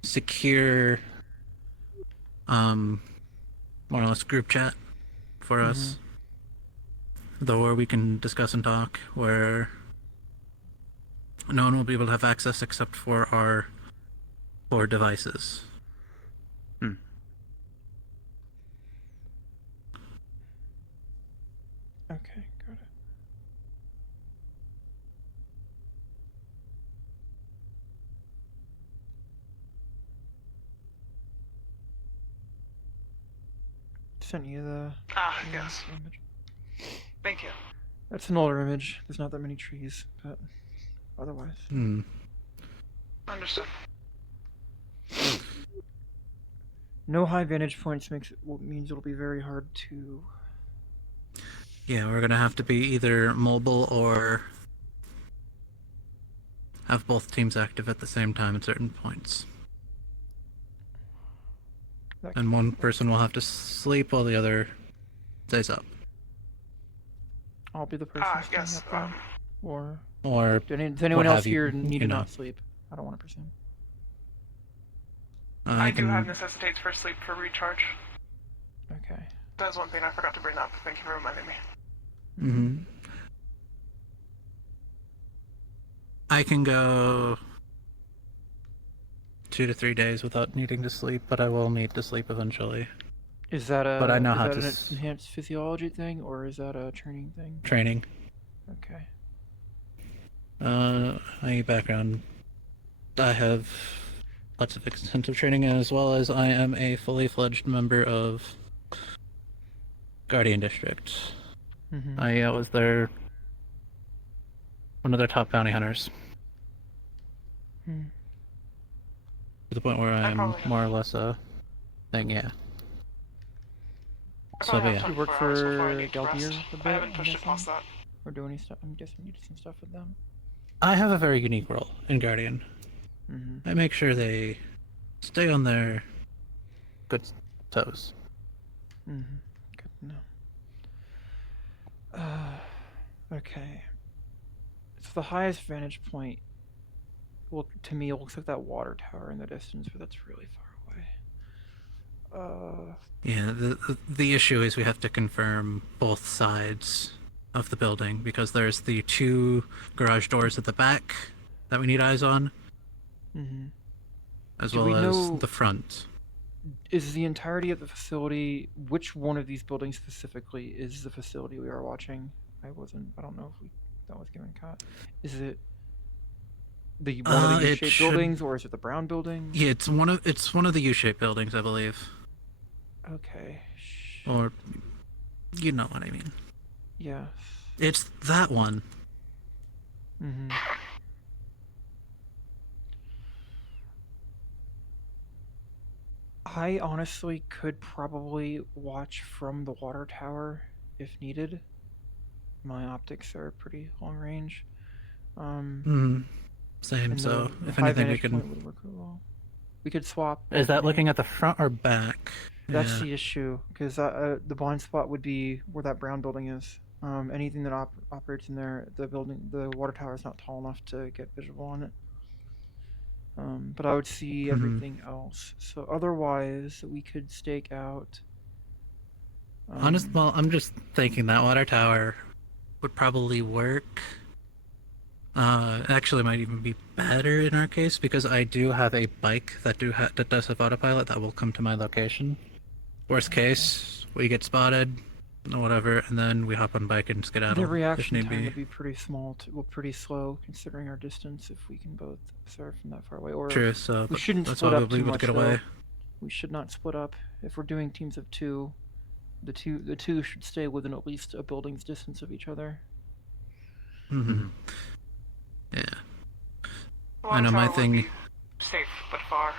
secure, more or less group chat for us, where we can discuss and talk, where no one will be able to have access except for our 4 devices. Okay, got it. sent you the. Yes. Image. Thank you. That's an older image. There's not that many trees, but otherwise. Understood. No high vantage points means it'll be very hard to. Yeah, we're gonna have to be either mobile or have both teams active at the same time at certain points. And one person will have to sleep while the other stays up. I'll be the person staying yes. up there. Or does what anyone else have you, here need you to know. not sleep? I don't want to presume. I do have necessitates for sleep for recharge. Okay. That's one thing I forgot to bring up. Thank you for reminding me. Mm-hmm. I can go 2 to 3 days without needing to sleep, but I will need to sleep eventually. Is that a? But I know is how that to an enhanced physiology thing, or is that a training thing? training. Okay. My background, I have lots of extensive training, as well as I am a fully fledged member of Guardian District. Mhm. I was one of their top bounty hunters. Hmm. To the point where I am more or less a thing, yeah. So, but yeah. You work for Galdier a bit? I haven't pushed it past that. Or do any stuff? I'm guessing you do some stuff with them. I have a very unique role in Guardian. Mhm. I make sure they stay on their good toes. Mhm. Good to know. Okay. So the highest vantage point, well, to me, it looks like that water tower in the distance, but that's really far away. Yeah, the issue is we have to confirm both sides of the building, because there's the 2 garage doors at the back that we need eyes on, as Do well we as know- the front. Is the entirety of the facility, which one of these buildings specifically is the facility we are watching? I don't know if that was given cut. Is it one of the U-shaped buildings, or is it the brown building? Yeah, it's one of the U-shaped buildings, I believe. Okay. Or, you know what I mean. Yes. It's that one. Mhm. I honestly could probably watch from the water tower if needed. My optics are pretty long range. Same, and so the if high anything we vantage can... point would work really well. We could swap. Is that looking alternate. at the front or back? That's Yeah. the issue, because the blind spot would be where that brown building is. Anything that operates in there, the water tower is not tall enough to get visual on it. But I would see everything else. So otherwise, we could stake out. Well, I'm just thinking that water tower would probably work. Actually, might even be better in our case, because I do have a bike that does have autopilot that will come to my location. Worst case, we get spotted, or whatever, and then we hop on bike and skedaddle. The if reaction need time be. would be pretty small, pretty slow, considering our distance. If we can both observe from that far away, or True, so we shouldn't that's split why up we too would much. get away. Though. We should not split up. If we're doing teams of 2, the two should stay within at least a building's distance of each other. Mm-hmm. Yeah. Well, I know my would thing. be safe but far.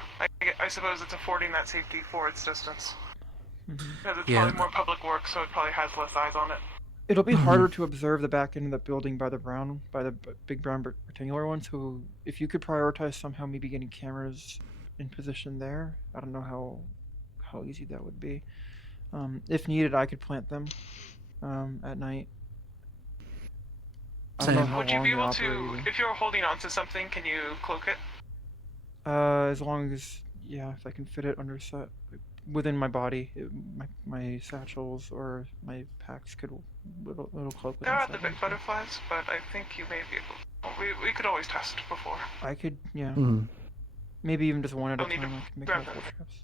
I suppose it's affording that safety for its distance. Because it's probably more public work, so it probably has less eyes on it. It'll be harder to observe the back end of the building by the big brown rectangular one. So if you could prioritize somehow, maybe getting cameras in position there. I don't know how easy that would be. If needed, I could plant them at night. I don't know how Would you long be they're able to, operating. if you're holding onto something, can you cloak it? As long as, if I can fit it within my body, my satchels or my packs could little cloak There are inside the big them. butterflies, but I think you may be able. We could always test before. I could, yeah. Mhm. Maybe even just one at a I'll need time. to I could make grab multiple them. trips.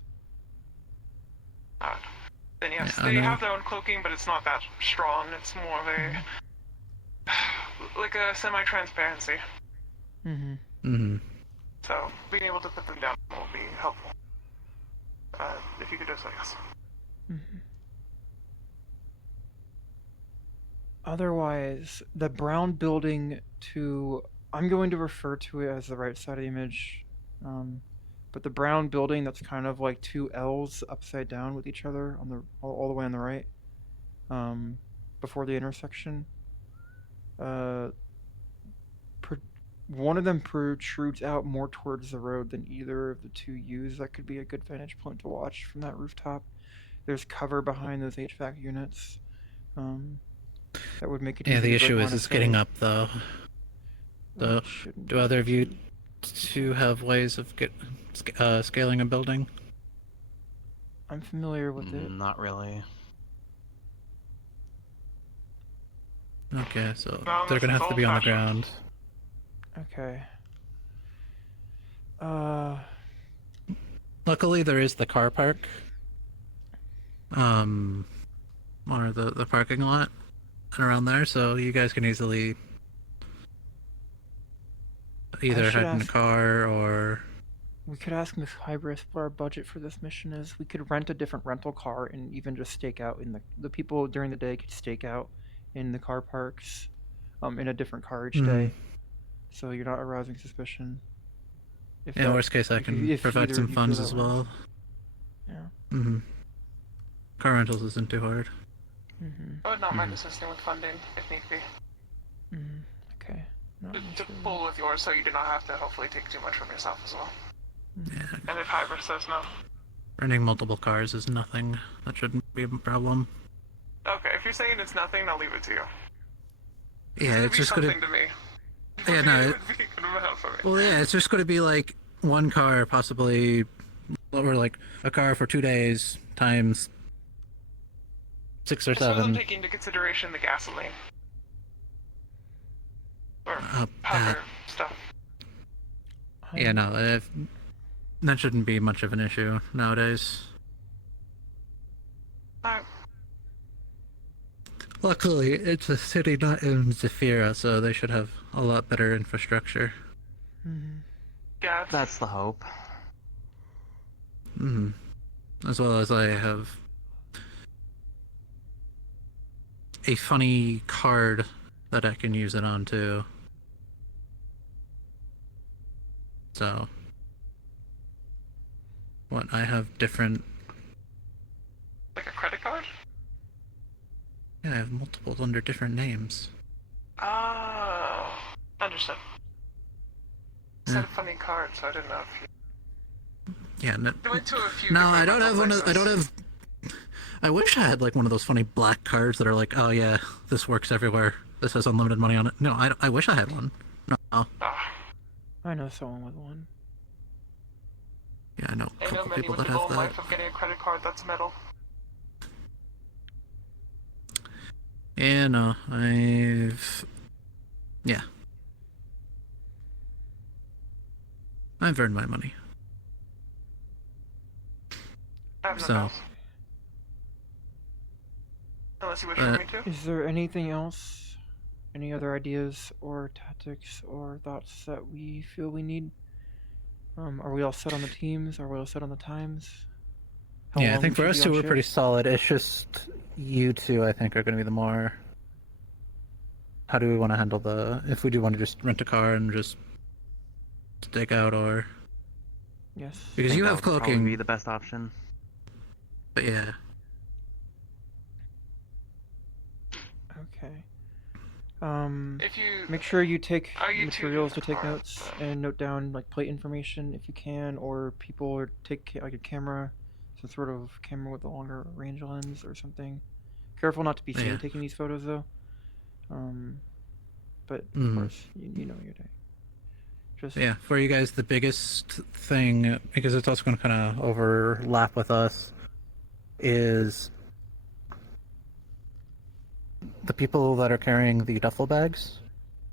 Then yes, Yeah, I they know. have their own cloaking, but it's not that strong. It's more of a like a semi-transparency. So being able to put them down will be helpful. If you could just say yes. Otherwise, the brown building to... I'm going to refer to it as the right side of the image. But the brown building that's kind of like two L's upside down with each other on the all the way on the right. Before the intersection. One of them protrudes out more towards the road than either of the two use. That could be a good vantage point to watch from that rooftop. There's cover behind those HVAC units. That would make it easy. Yeah, the to issue break is line it's of getting sight. up though. So, do either of you two have ways of scaling a building? I'm familiar with it. Not really. Okay, so they're gonna have to be on the ground. Okay. Luckily, there is the car park. Or the parking lot around there, so you guys can easily either head in a car or... We could ask Miss Hybris what our budget for this mission is. We could rent a different rental car and even just stake out in the people during the day could stake out in the car parks, in a different car each day, so you're not arousing suspicion. Yeah, worst case, I can provide some funds as well. Yeah. Car rentals isn't too hard. I would not mind assisting with funding if need be. Okay. To pull with yours so you do not have to hopefully take too much from yourself as well. And if Hybris says no. Renting multiple cars is nothing. That shouldn't be a problem. Okay, if you're saying it's nothing, I'll leave it to you. Yeah, it's just gonna... something to me. Yeah, no. It would be a good amount for me. Well, yeah, it's just gonna be like one car, possibly, or like a car for 2 days times 6 or 7. I'm taking into consideration the gasoline. Or powder stuff. Yeah, no, that shouldn't be much of an issue nowadays. Alright. Luckily, it's a city not in Zafira, so they should have a lot better infrastructure. Yeah, that's the hope. As well as I have a funny card that I can use it on too. So, what, I have different... Like a credit card? Yeah, I have multiple under different names. Oh, understood. You said a funny card, so I didn't know if you... Yeah, no, went to a few I don't different have one of, I places. don't have... I wish I had like one of those funny black cards that are like, oh yeah, this works everywhere. This has unlimited money on it. No, I wish I had one. No. I know someone with one. Yeah, I know a I know couple many people with that the have goal in that. life of getting a credit card that's metal. Yeah, no, yeah. I've earned my money. I have no So, bills. Unless you wish for me to. Is there anything else? Any other ideas or tactics or thoughts that we feel we need? Are we all set on the teams? Are we all set on the times? How yeah, I long think we for should us be two on we're pretty shift? solid. It's just you two, I think, are going to be the more... How do we want to handle the... If we do want to just rent a car and just stake out, or... Yes. Because you have Probably cloaking. be the best option. But yeah. Okay. If you... Make sure you take Are you two materials to doing take the notes and note down like plate information if you can, or people, or take like a camera, some sort of camera with a longer range lens or something. Careful not to be seen Yeah. taking these photos though. But of Mhm. course, you know your day. Just Yeah, for you guys, the biggest thing, because it's also going to kind of overlap with us, is the people that are carrying the duffel bags.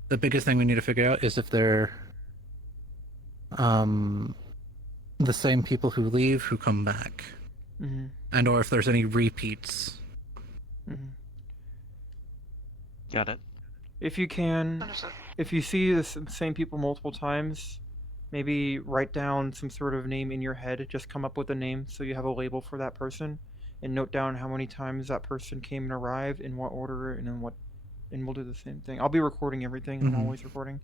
The biggest thing we need to figure out is if they're the same people who leave who come back, and or if there's any repeats. Got it. If you can, Understood. if you see the same people multiple times, maybe write down some sort of name in your head. Just come up with a name so you have a label for that person, and note down how many times that person came and arrived, in what order, and in what and we'll do the same thing. I'll be recording everything. I'm Mhm. always recording.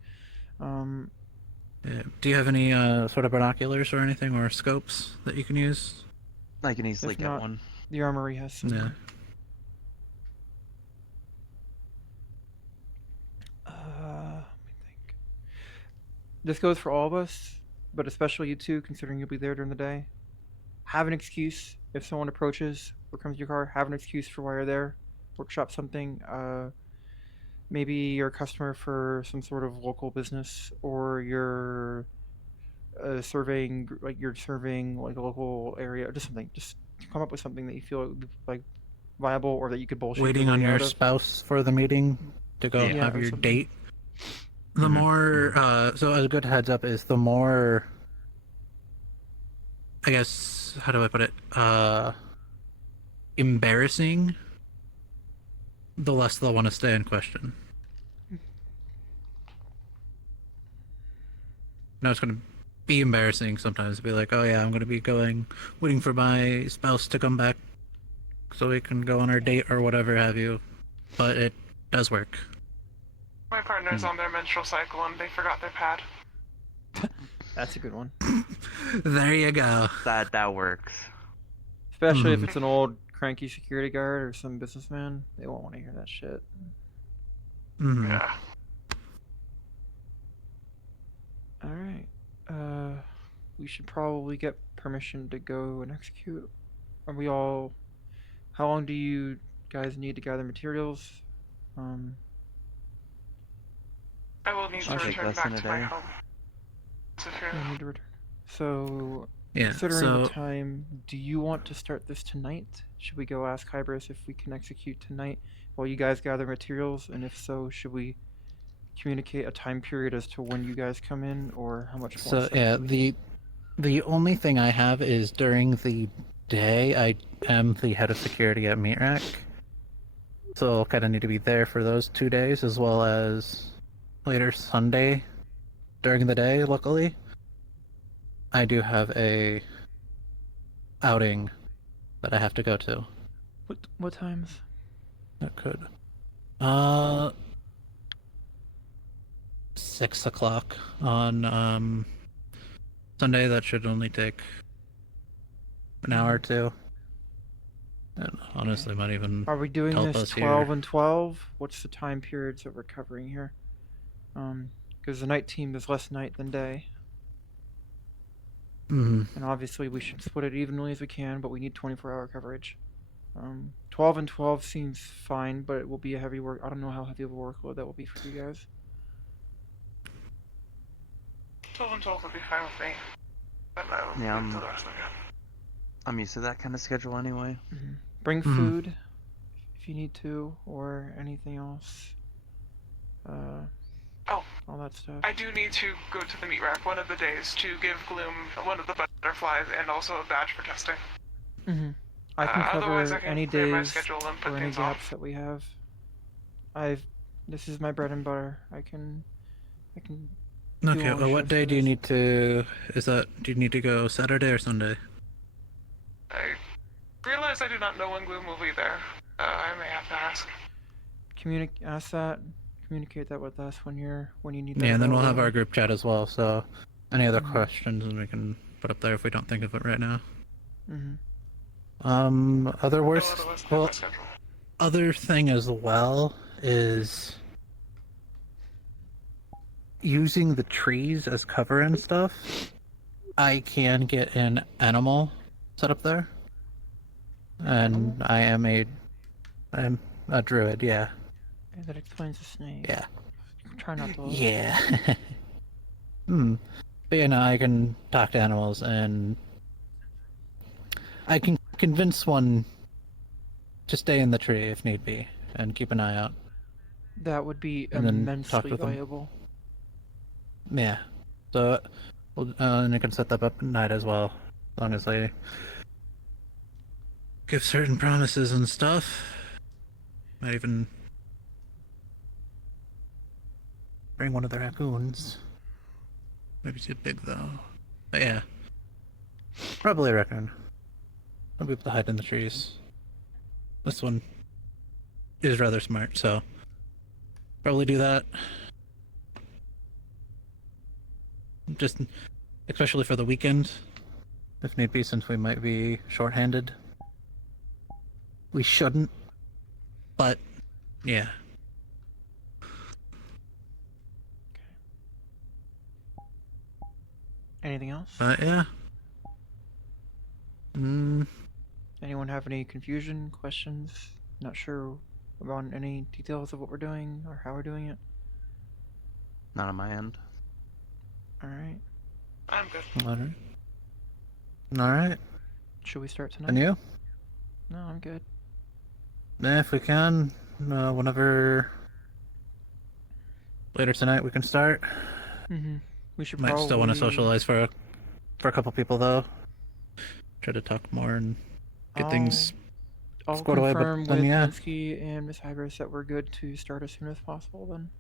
Yeah. Do you have any sort of binoculars or anything, or scopes that you can use? I can easily If get not, one. the armory has some. Yeah. Let me think. This goes for all of us, but especially you two, considering you'll be there during the day. Have an excuse if someone approaches or comes to your car. Have an excuse for why you're there. Workshop something. Maybe you're a customer for some sort of local business, or you're surveying, like you're surveying like a local area, or just something. Just come up with something that you feel would be, like viable, or that you could bullshit Waiting your on way your out of. spouse for the meeting to go Yeah, have or your something. date. The more, so as a good heads up is the more, I guess, how do I put it? Embarrassing, the less they'll want to stay in question. No, it's going to be embarrassing sometimes to be like, oh yeah, I'm going to be waiting for my spouse to come back so we can go on our date or whatever have you. But it does work. My partner's on their menstrual cycle and they forgot their pad. That's a good one. There you go. That works. Especially if it's an old cranky security guard or some businessman, they won't want to hear that shit. Yeah. All right. We should probably get permission to go and execute. Are we all? How long do you guys need to gather materials? I will need to return back to my home. I need to return. So, Yeah, considering the so- time, do you want to start this tonight? Should we go ask Hybris if we can execute tonight while you guys gather materials? And if so, should we communicate a time period as to when you guys come in, or how much more? So stuff yeah, do we need? the only thing I have is during the day I am the head of security at Meat Rack, so I'll kind of need to be there for those 2 days as well as later Sunday during the day. Luckily, I do have a outing that I have to go to. What times? That could 6 o'clock on Sunday. That should only take an hour or two. And honestly, might even Are we doing help this us 12 here. and 12? What's the time periods that we're covering here? Because the night team is less night than day. Mhm. And obviously we should split it evenly as we can, but we need 24-hour coverage. 12 and 12 seems fine, but it will be a heavy work. I don't know how heavy of a workload that will be for you guys. 12 and 12 would be fine with me. But I will Yeah, leave the rest of you. I'm used to that kind of schedule anyway. Bring food if you need to, or anything else. All that stuff. I do need to go to the meat rack one of the days to give Gloom one of the butterflies and also a badge for testing. I can Otherwise, cover I can any clear my days schedule and put or any things gaps off. that we have. This is my bread and butter. I can do Okay, all the well, what shifts day for do you this. need to? Do you need to go Saturday or Sunday? I realize I do not know when Gloom will be there. I may have to ask. Ask that. Communicate that with us when you need that. Yeah, and then we'll have available. our group chat as well. So, any other questions we can put up there if we don't think of it right now. Other worst. Well, other thing as well is using the trees as cover and stuff. I can get an animal set up there, and I'm a druid. Yeah. Okay, that explains the snake. Yeah. Try not to. Yeah. But you know, I can talk to animals, and I can convince one to stay in the tree if need be, and keep an eye out. That would be And then talk immensely with them. valuable. Yeah. So, and I can set that up at night as well, as long as I give certain promises and stuff. Might even bring one of the raccoons. Maybe too big though. But yeah. Probably a raccoon. I'll be able to hide in the trees. This one is rather smart, so Probably do that. Just, especially for the weekend, if need be, since we might be short-handed. We shouldn't, but yeah. Anything else? Yeah. Anyone have any confusion, questions? Not sure about any details of what we're doing or how we're doing it? Not on my end. Alright. I'm good. Alright. Should we start tonight? And you? No, I'm good. Yeah, if we can, whenever later tonight we can start. We should Might still want to probably- socialize for a couple people though. Try to talk more and get things I'll squared away. But confirm then with yeah, Minsky and Miss Hybris that we're good to start as soon as possible then.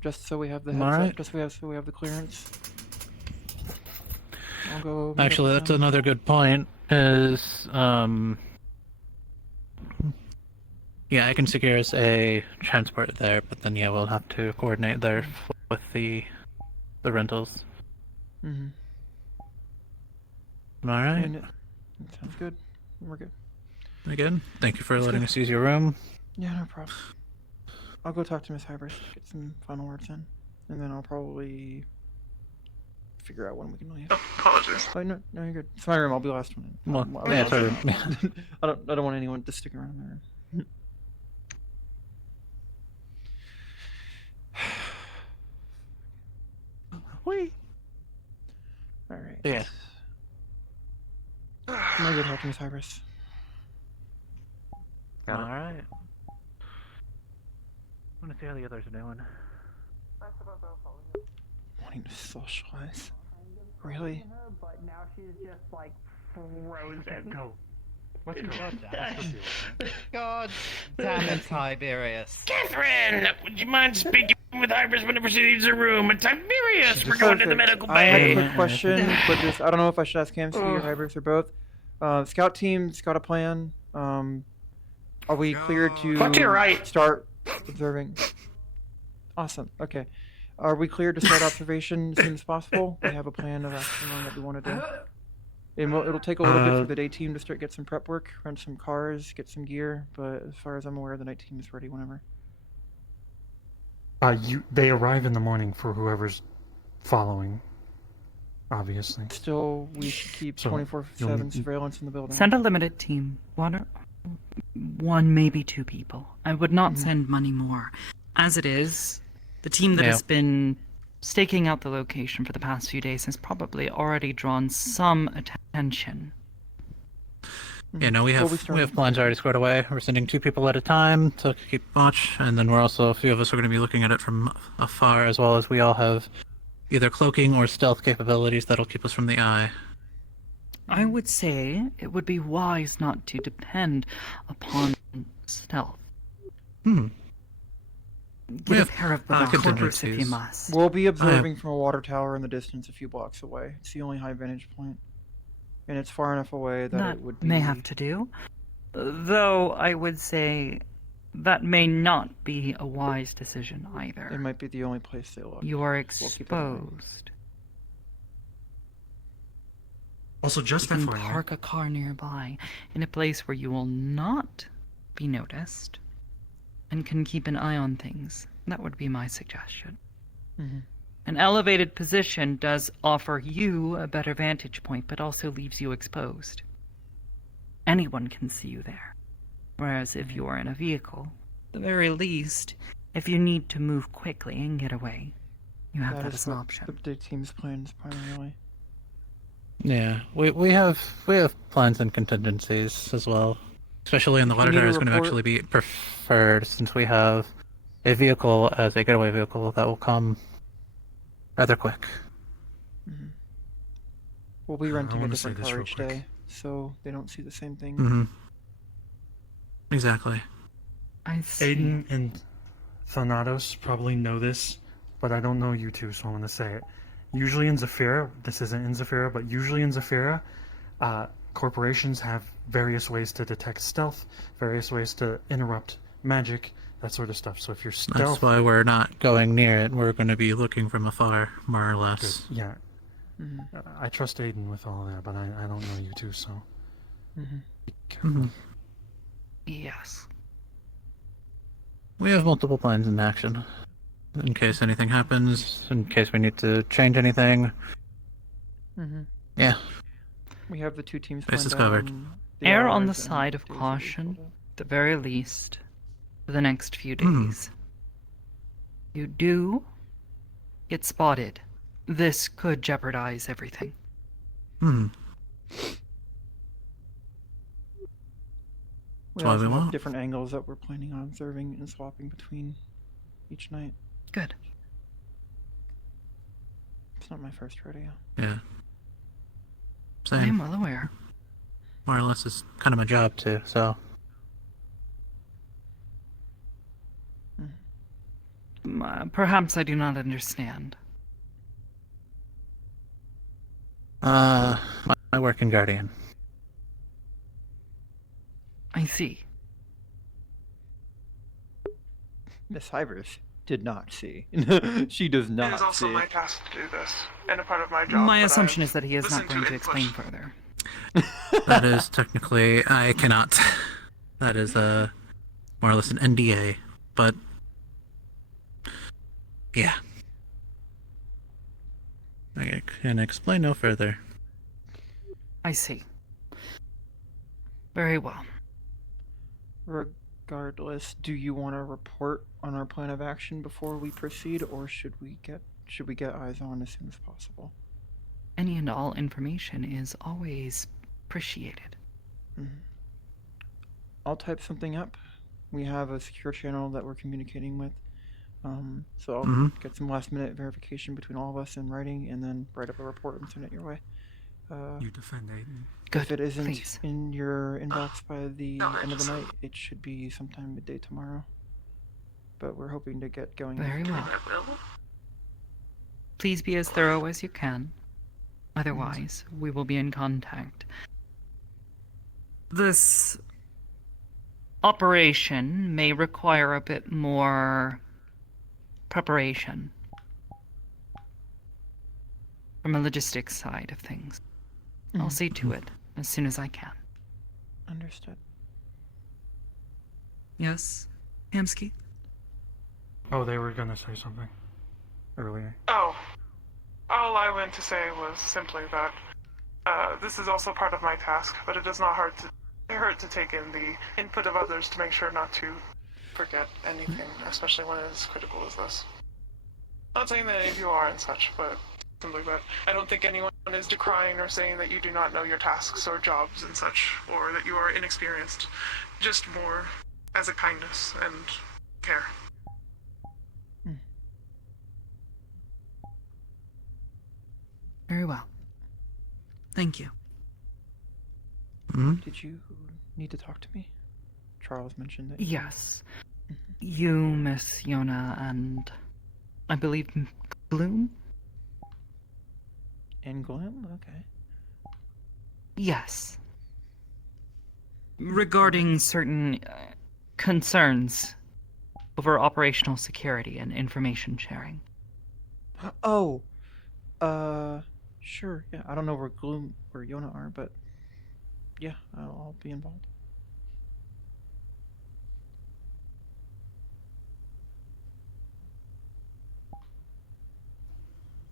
Just so we have the heads Alright. up, just so we have the clearance. I'll go meet up actually, with that's them. another good point. Is yeah, I can secure us a transport there, but then yeah, we'll have to coordinate there with the rentals. Alright. And sounds good. We're good. Again, thank you for That's letting good. us use your room. Yeah, no problem. I'll go talk to Miss Hybris, get some final words in, and then I'll probably figure out when we can leave. Apologies. Oh, no, you're good. It's my room. I'll be the last one in. Well, yeah, it's our room. I don't want anyone to stick around there. Wait. All right. Yeah. I'm gonna go talk to Miss Hybris. Alright. I want to see how the others are doing. Wanting to socialize? Really? But now she's just like frozen. Go. Let's go. God damn it, Tiberius. Catherine, would you mind speaking with Iris whenever she needs a room? And Tiberius, we're Perfect. going to the medical I have bay. a quick question, but just I don't know if I should ask KMC or Hybris or both. Scout team's got a plan. Are we cleared to Fuck you, right. start observing? Awesome. Okay. Are we cleared to start observation as soon as possible? We have a plan of action on what we want to do. It'll take a little bit for the day team to get some prep work, rent some cars, get some gear, but as far as I'm aware, the night team is ready whenever. They arrive in the morning for whoever's following. Obviously. Still, we should keep So, 24/7 surveillance in the building. Send a limited team. One, maybe two people. I would not send many more. As it is, the team that has been staking out the location for the past few days has probably already drawn some attention. Yeah, no, we have plans already squared away. We're sending 2 people at a time to keep watch, and then we're also a few of us are going to be looking at it from afar, as well as we all have either cloaking or stealth capabilities that'll keep us from the eye. I would say it would be wise not to depend upon stealth. Get a pair of binoculars if you must. We'll be observing from a water tower in the distance a few blocks away. It's the only high vantage point. And it's far enough away that it would be... may have to do. Though I would say that may not be a wise decision either. It might be the only place they look. You are We'll keep it in mind. exposed. Also, just You can FYI. park a car nearby in a place where you will not be noticed and can keep an eye on things. That would be my suggestion. An elevated position does offer you a better vantage point, but also leaves you exposed. Anyone can see you there. Whereas if you are in a vehicle, at the very least, if you need to move quickly and get away, you have that is as an what option. The team's plans primarily. Yeah, we have plans and contingencies as well. Especially in the If you latter need a area is going to report- actually be preferred, since we have a vehicle as a getaway vehicle that will come rather quick. We'll be renting a wanna say different this car real each quick. day, so they don't see the same thing. Exactly. I see. Aiden and Thanatos probably know this, but I don't know you two, so I'm going to say it. Usually in Zafira, this isn't in Zafira, but usually in Zafira, corporations have various ways to detect stealth, various ways to interrupt magic, that sort of stuff. So if you're That's stealth, why we're not going near it. We're going to be looking from afar, more or less. good. Yeah, I trust Aiden with all that, but I don't know you two, so be careful. Yes. We have multiple plans in action. In case anything happens, in case we need to change anything. Yeah. We have the 2 teams This is planned out covered. and the Err on the hours and side of days that we caution, told them. at the very least, for the next few days. You do get spotted. This could jeopardize everything. We That's why also we have want. different angles that we're planning on observing and swapping between each night. Good. It's not my first rodeo. Yeah. I Same. am well aware. More or less is kind of my job too, so. Perhaps I do not understand. I work in Guardian. I see. Miss Hivers did not see. She does not It is also see. my task to do this, and a part of my job. My but assumption I've is that he is not listened going to input. explain further. That is technically, I cannot. That is more or less an NDA, but yeah. I can explain no further. I see. Very well. Regardless, do you want to report on our plan of action before we proceed, or should we get eyes on as soon as possible? Any and all information is always appreciated. I'll type something up. We have a secure channel that we're communicating with. So I'll get some last minute verification between all of us in writing and then write up a report and send it your way. You defend Aiden. Good, if it isn't please. in your inbox by the end of the night, it should be sometime midday tomorrow. But we're hoping to get going. Very well. Please be as thorough as you can. Otherwise, we will be in contact. This operation may require a bit more preparation from a logistics side of things. I'll see to it as soon as I can. Understood. Yes, Hamsky? Oh, they were gonna say something earlier. Oh, all I went to say was simply that this is also part of my task, but it does not hurt to take in the input of others to make sure not to forget anything, especially when it is critical as this. Not saying that any of you are and such, but simply that I don't think anyone is decrying or saying that you do not know your tasks or jobs and such, or that you are inexperienced. Just more as a kindness and care. Very well. Thank you. Did you need to talk to me? Charles mentioned that. Yes. You, Miss Yona, and I believe Gloom? And Gloom? Okay. Yes. Regarding certain concerns over operational security and information sharing. Oh, sure. Yeah, I don't know where Gloom or Yona are, but yeah, I'll be involved.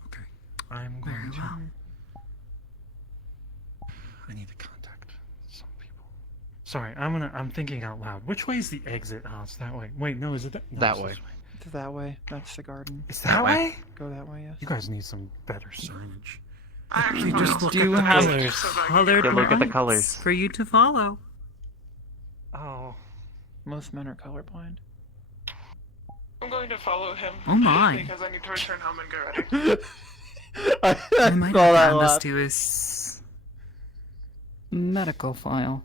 Okay, I'm going Very to. well. I need to contact some people. Sorry, I'm thinking out loud. Which way is the exit? Oh, it's that way. Wait, no, is it that? No, That it's way. this way. It's that way. That's the garden. It's that way? Go that way, yes. You guys need some better signage. You just look Do at the have colors. colored Yeah, look at the lines colors. for you to follow. Oh. Most men are colorblind. I'm going to follow him. Oh my. Because I need to return home and get ready. I might have to add this to his medical file.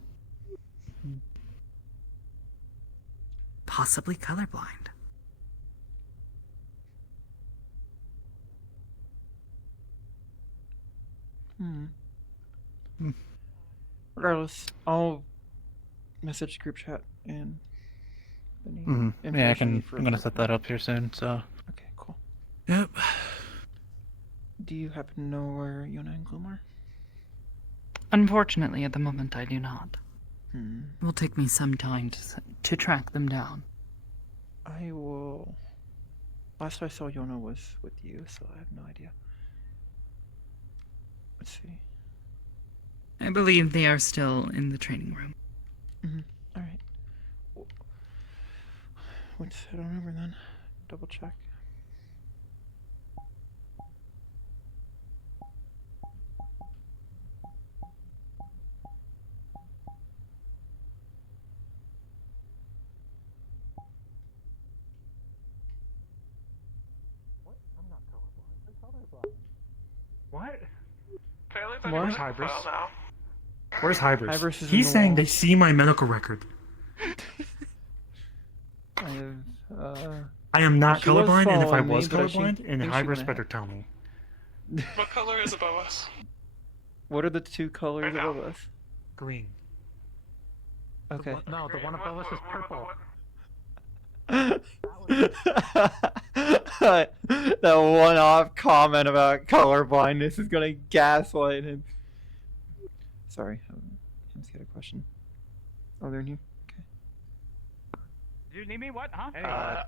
Possibly colorblind. Regardless, I'll message group chat and Any Yeah, I information can. you for I'm gonna set that up here soon. So. Okay, cool. Yep. Do you happen to know where Yona and Gloom are? Unfortunately, at the moment, I do not. It will take me some time to track them down. I will. Last I saw Yona was with you, so I have no idea. Let's see. I believe they are still in the training room. All right. Let's head on over then. Double check. What? Where's Hybris? now. Where's Hybris? Hybris is in He's the saying wall. they see my medical record. I have, I am not she was colorblind, and if I following me, was but I colorblind, and think she Hybris went better ahead. tell me. What color is above us? What are the two colors Right now. above us? Green. Okay. No, the one above us is purple. That one-off comment about color blindness is gonna gaslight him. Sorry, Ham's got a question. Oh, they're in here. Do you need me? What? Huh?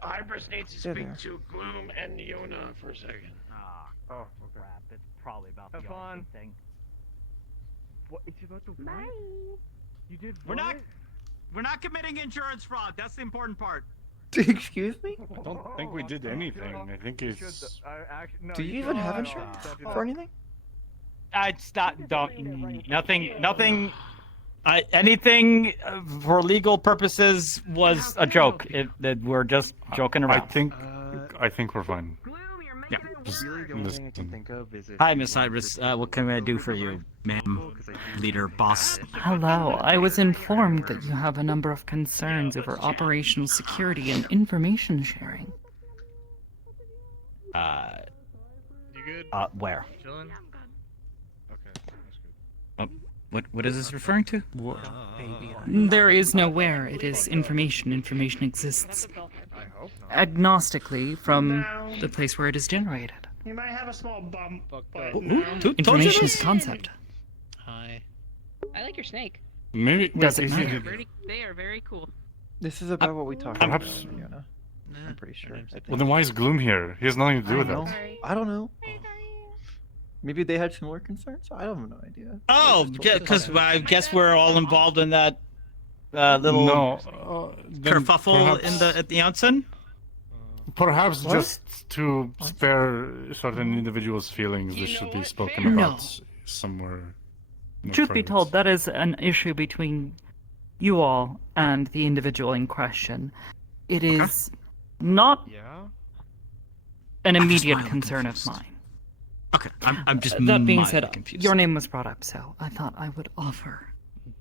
Hybris needs to There speak they are. to Gloom and Yona for a second. Oh, crap. It's probably about the Austin thing. What? It's about the what? You did We're not committing insurance fraud. That's the important part. Excuse me? I don't think we did anything. I think it's. Do you even have insurance for anything? It's not. Nothing. Anything for legal purposes was a joke. We're just joking around. I think we're fine. Yeah. Really, the only thing I can think of is if Hi, Miss Hybris. What can I do for you, ma'am? Leader, boss. Hello, I was informed that you have a number of concerns over operational security and information sharing. You good? Where? Chilling? Okay, that's good. What is this referring to? There is no where, it is information. Information exists agnostically from the place where it is generated. You might have a small bump, but Information is a concept. Hi. I like your snake. Maybe. Does it is matter? They are very cool. This is about what we talked about, Perhaps- Yona. I'm pretty sure. I think. Well, then why is Gloom here? He has nothing to do with know. that. I don't know. Maybe they had similar concerns. I have no idea. Oh, because I guess we're all involved in that little then kerfuffle perhaps- at the onsen. Perhaps What? just to spare certain individuals' feelings, this should be spoken about somewhere. more Truth be private. told, that is an issue between you all and the individual in question. It is not an immediate mildly concern of confused. mine. Okay, I'm just That being mildly said, confused. your name was brought up, so I thought I would offer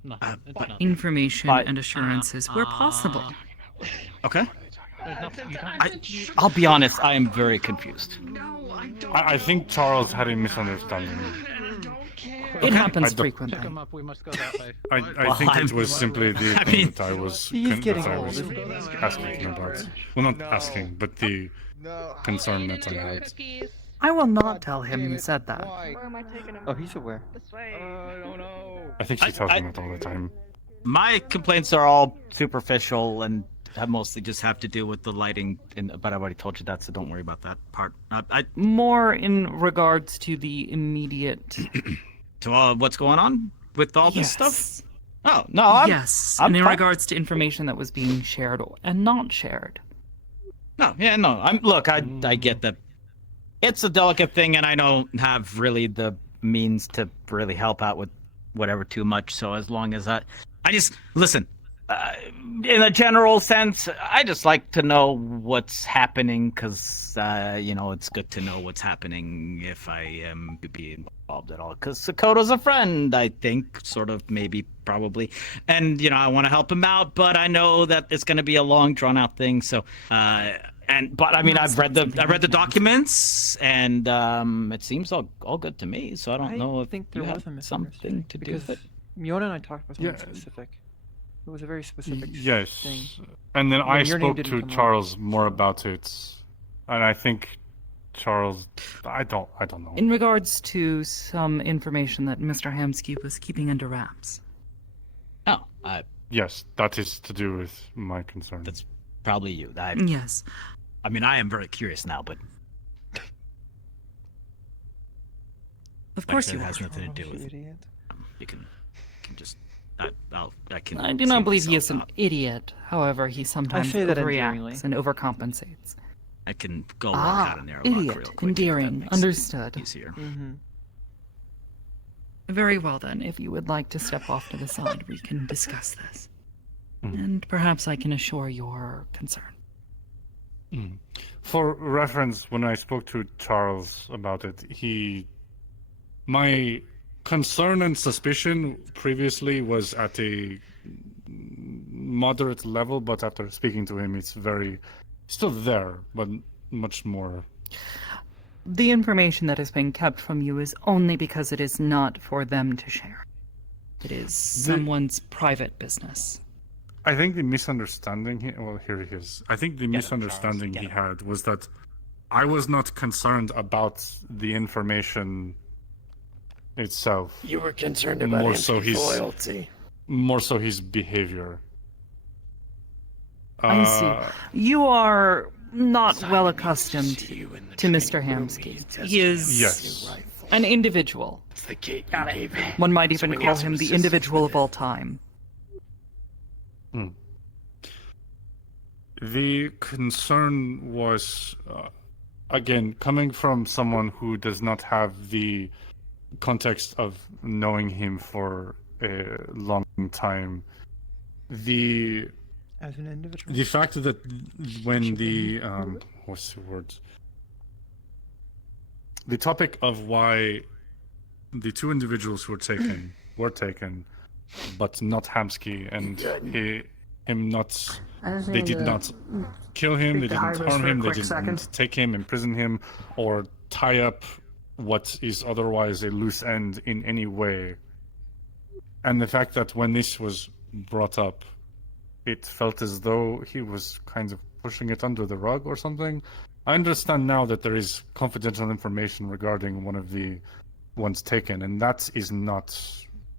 Nothing. information but- and assurances where possible. Okay. There's nothing you don't. I'll be honest. I am very confused. I think Charles had a misunderstanding. It happens I don't- frequently. Check him up. We must go that way. I Well, think I'm- it was simply the I thing mean- that I was, He's getting that I old, was isn't he? asking him about. Well, not asking, but the concern that I had. I will not tell him you said that. Where am I taking him? Oh, he's aware. This way. I think she tells him that all the time. My complaints are all superficial and mostly just have to do with the lighting. But I already told you that, so don't worry about that part. More in regards to the immediate. To what's going on with all this Yes. stuff. Oh no. I'm and in fine. regards to information that was being shared and not shared. No, yeah, no. I get that. It's a delicate thing, and I don't have really the means to really help out with whatever too much. So as long as I just listen. In a general sense, I just like to know what's happening because it's good to know what's happening if I am to be involved at all. Because Sakoto's a friend, I think, sort of, maybe, probably, and I want to help him out, but I know that it's going to be a long, drawn-out thing. So, but I mean, I've read the documents, and it seems all good to me. So I don't know if think there you was have a something to do with it. Yona and I talked about something Yeah. specific. It was a very specific Yes. thing. And then I Your name spoke didn't to come up. Charles more about it. And I think Charles, I don't know. In regards to some information that Mr. Hamsky was keeping under wraps. Oh, Yes, that is to do with my concern. That's probably you. Yes. I mean, I am very curious now, but Of course it you has are. nothing to do with. You can just. I can. I do see not believe he myself is an out. idiot. However, he sometimes say that overreacts and overcompensates. I can go walk out an airlock idiot. real quick. Endearing. Understood. Easier. Very well then. If you would like to step off to the side, we can discuss this. And perhaps I can assure your concern. For reference, when I spoke to Charles about it, my concern and suspicion previously was at a moderate level, but after speaking to him, it's still there, but much more. The information that is being kept from you is only because it is not for them to share. It is someone's private business. I think the misunderstanding here he is. I think the misunderstanding he had was that I was not concerned about the information itself. You were concerned about his loyalty. More so his behavior. I see. You are not well accustomed to Mr. Hamsky. He is an individual. One might even call him the individual of all time. The concern was, again, coming from someone who does not have the context of knowing him for a long time. As an individual. The fact that when the what's the word? The topic of why the two individuals who were taken, but not Hamsky, and him not. They did not kill him. They didn't harm him. They didn't take him, imprison him, or tie up what is otherwise a loose end in any way. And the fact that when this was brought up, it felt as though he was kind of pushing it under the rug or something. I understand now that there is confidential information regarding one of the ones taken, and that is not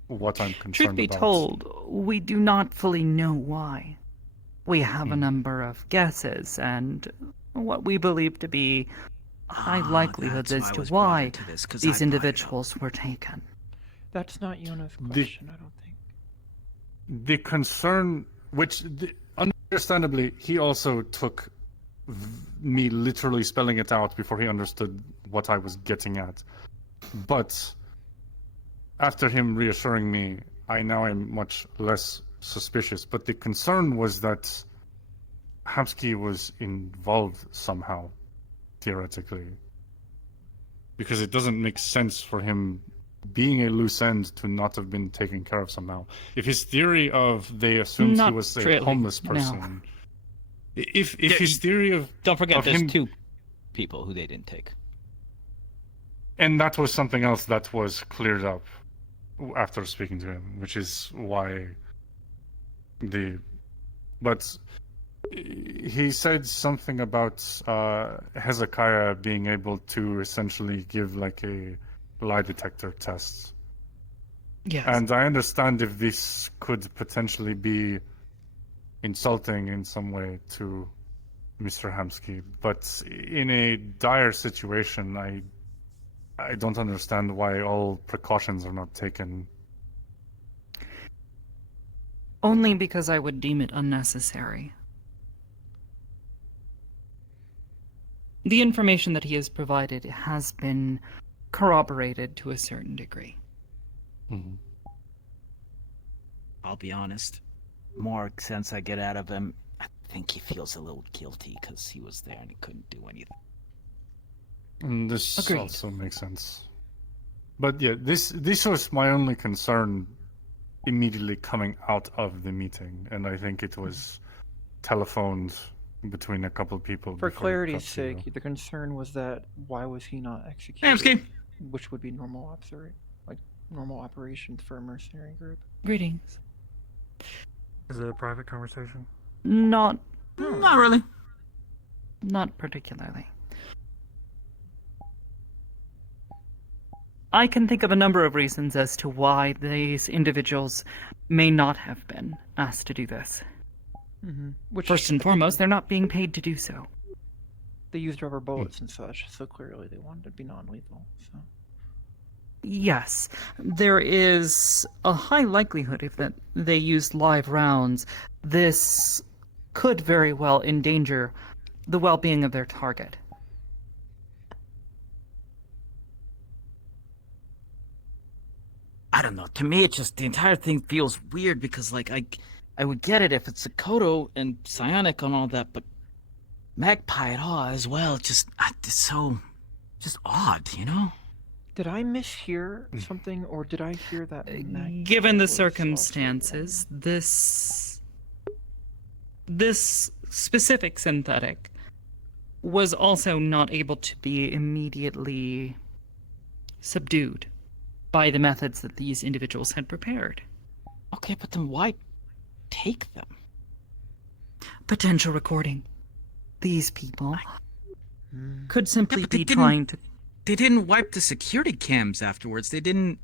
what I'm concerned Truth be about. told, we do not fully know why. We have a number of guesses and what we believe to be high likelihoods as to why these individuals were taken. That's not Yona's question, I don't think. The concern, understandably, he also took me literally spelling it out before he understood what I was getting at. But after him reassuring me, I now am much less suspicious. But the concern was that Hamsky was involved somehow, theoretically. Because it doesn't make sense for him being a loose end to not have been taken care of somehow. If his theory of they assumed he was a homeless person... If his theory of... Don't forget of there's him, two people who they didn't take. And that was something else that was cleared up after speaking to him, which is why But he said something about Hezekiah being able to essentially give like a lie detector test. Yes. And I understand if this could potentially be insulting in some way to Mr. Hamsky, but in a dire situation, I don't understand why all precautions are not taken. Only because I would deem it unnecessary. The information that he has provided has been corroborated to a certain degree. Mm-hmm. I'll be honest. More sense I get out of him, I think he feels a little guilty because he was there and he couldn't do anything. And this Agreed. also makes sense. But yeah, this was my only concern immediately coming out of the meeting, and I think it was telephoned between a couple people. For before it clarity's got to you. sake, the concern was that why was he not executed? Hamsky! Which would be normal normal operations for a mercenary group. Greetings. Is it a private conversation? Not really. Not particularly. I can think of a number of reasons as to why these individuals may not have been asked to do this. First and foremost, they're not being paid to do so. They used rubber bullets and such, so clearly they wanted to be non-lethal. So. Yes, there is a high likelihood if that they used live rounds, this could very well endanger the well-being of their target. I don't know. To me, it just the entire thing feels weird because, like, I would get it if it's Sakoto and Psionic and all that, but Magpie at all as well. Just it's so just odd, you know. Did I mishear something, or did I hear that? Given the circumstances, this specific synthetic was also not able to be immediately subdued by the methods that these individuals had prepared. Okay, but then why take them? Potential recording. These people could simply be trying to... They didn't wipe the security cams afterwards. They didn't...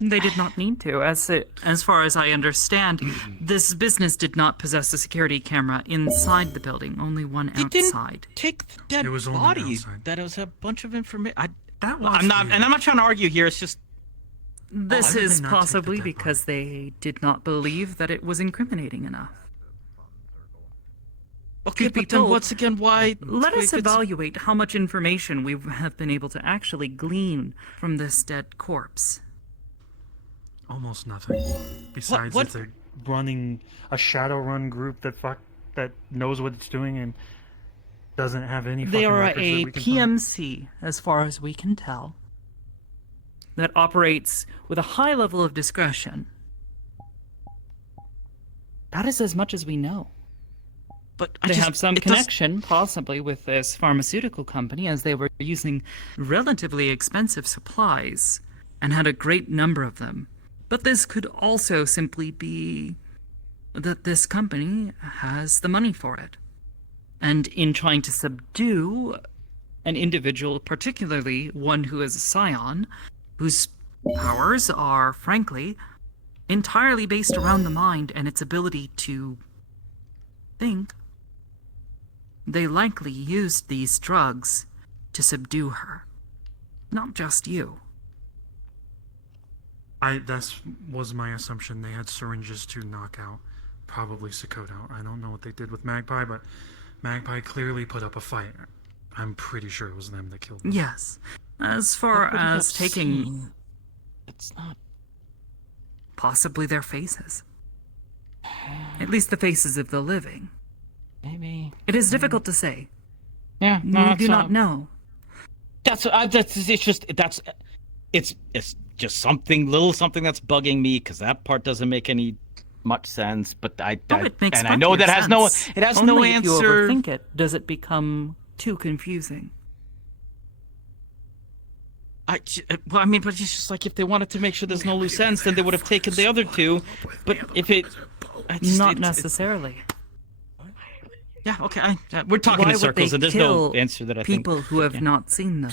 They did not need to. As far as I understand, this business did not possess a security camera inside the building, only one outside. Didn't take the dead It was only body. outside. That was a bunch of information. That was I'm not trying to argue here. It's just... This why would is they not take the possibly dead because they did not believe that it was incriminating enough. Okay, Truth be but then told, once again, why... Let us if it's- evaluate how much information we have been able to actually glean from this dead corpse. Almost nothing. Besides what- that they're running a Shadowrun group that knows what it's doing and doesn't have any They fucking are records a that we can find. PMC, as far as we can tell, that operates with a high level of discretion. That is as much as we know. But They have some connection, possibly, with this pharmaceutical company, as they were using relatively expensive supplies and had a great number of them. But this could also simply be that this company has the money for it. And in trying to subdue an individual, particularly one who is a scion, whose powers are, frankly, entirely based around the mind and its ability to think, they likely used these drugs to subdue her. Not just you. That was my assumption. They had syringes to knock out probably Sakoto. I don't know what they did with Magpie, but Magpie clearly put up a fight. I'm pretty sure it was them that killed them. Yes. As far as taking... It's not... Possibly their faces. At least the faces of the living. Maybe. It is difficult to say. Yeah, We do not know. It's just something that's bugging me because that part doesn't make any much sense. But It makes and I know that plenty of has sense. no Only no if you answer. overthink it does it become too confusing. But it's just like if they wanted to make sure there's no loose ends, then they would have taken the other two. But if it, Not necessarily. Yeah, okay. We're talking Why in would circles, they and there's no kill answer that I think. people who have not seen them.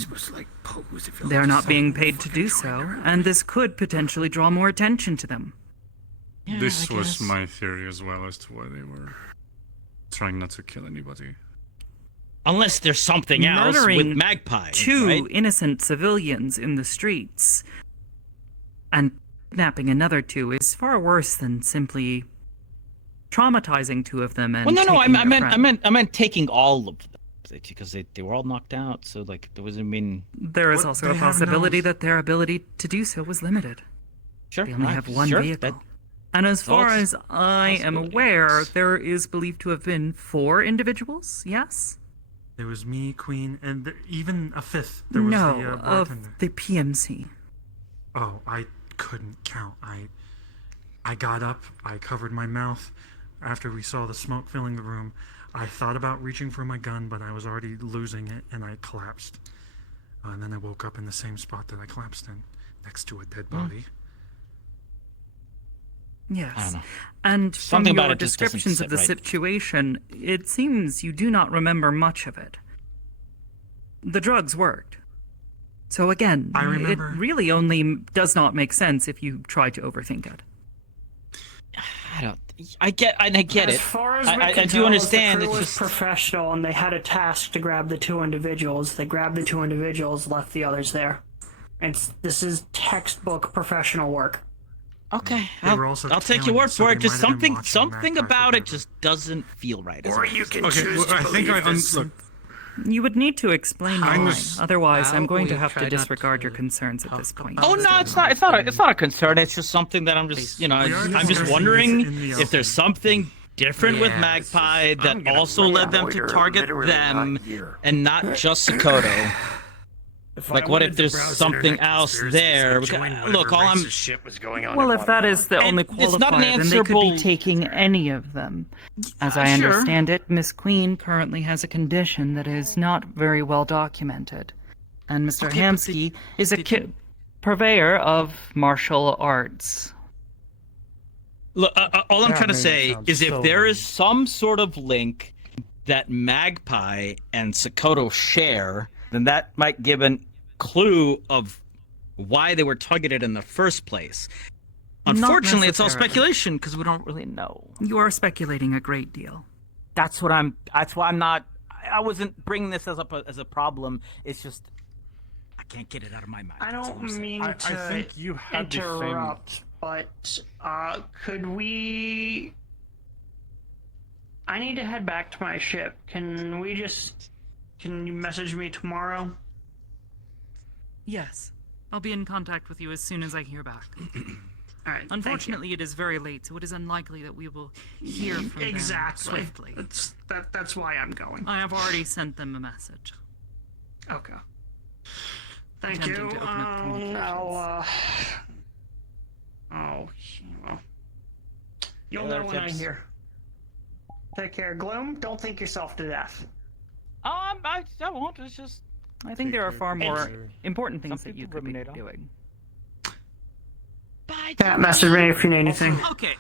They're not being paid to do so, and this could potentially draw more attention to them. Yeah, This I was guess. my theory as well as to why they were trying not to kill anybody. Unless there's something else Murdering with Magpie. two right? innocent civilians in the streets and kidnapping another two is far worse than simply traumatizing two of them and Well, no, taking their I friend. meant taking all of them because they were all knocked out. So like there was, There is also a possibility that their ability to do so was limited. Sure, They only have one sure, vehicle. that- And as Well, far it's as I am aware, there is believed to have been 4 individuals, yes? There was me, Queen, and even a fifth. There was No, the of bartender. the PMC. Oh, I couldn't count. I got up, I covered my mouth. After we saw the smoke filling the room, I thought about reaching for my gun, but I was already losing it, and I collapsed. And then I woke up in the same spot that I collapsed in, next to a dead body. Yes. And Something from about your it just doesn't descriptions sit of the right. situation, it seems you do not remember much of it. The drugs worked. So again, I remember. it really only does not make sense if you try to overthink it. I get it. As far as we I can do tell, understand. the crew It's was just professional, and they had a task to grab the 2 individuals. They grabbed the 2 individuals, left the others there. This is textbook professional work. okay. They were also I'll take tailing your word it, so for they it. Just might have been something watching about Magpie it just doesn't feel right. Or you can Okay, choose well, to I think believe this. look. You would need to explain I why. was- Otherwise, I'm going to we have to try not disregard your concerns at this point. Oh no, it's not a concern. It's just something that I'm just We are I'm just discussing wondering this in the if there's something different with Yeah, Magpie that gonna also bring led a them to loiter target literally them not here. and not just Sakoto. Like, what if there's something else there? Look, all I'm shit was going on. Well, if that is the only it's not an qualifier, then they could answerable- be taking any of them. As I Sure. understand it, Miss Queen currently has a condition that is not very well documented. And Mr. Okay, but Hamsky is a purveyor of martial arts. Look, all I'm That trying to made it say sound is if so there mean. is some sort of link that Magpie and Sakoto share, then that might give a clue of why they were targeted in the first place. Not Unfortunately, it's all necessarily. speculation because we don't really know. You are speculating a great deal. That's why I'm not. I wasn't bringing this as a problem. It's just I can't get it out of my mind. I That's all don't I'm saying. mean I to think you had the same- interrupt, but could we... I need to head back to my ship. Can you message me tomorrow? Yes. I'll be in contact with you as soon as I hear back. All right. Unfortunately, it is very late, so it is unlikely that we will hear from them Exactly. swiftly. That's why I'm going. I have already sent them a message. Okay. Thank Attempting you. to open up communications. Well. You'll know when I'm here. Take care, Gloom. Don't think yourself to death. I won't. It's just I think there are far more It's- important things some that you people could be ruminate on. doing. Yeah, message me if you need anything. Okay.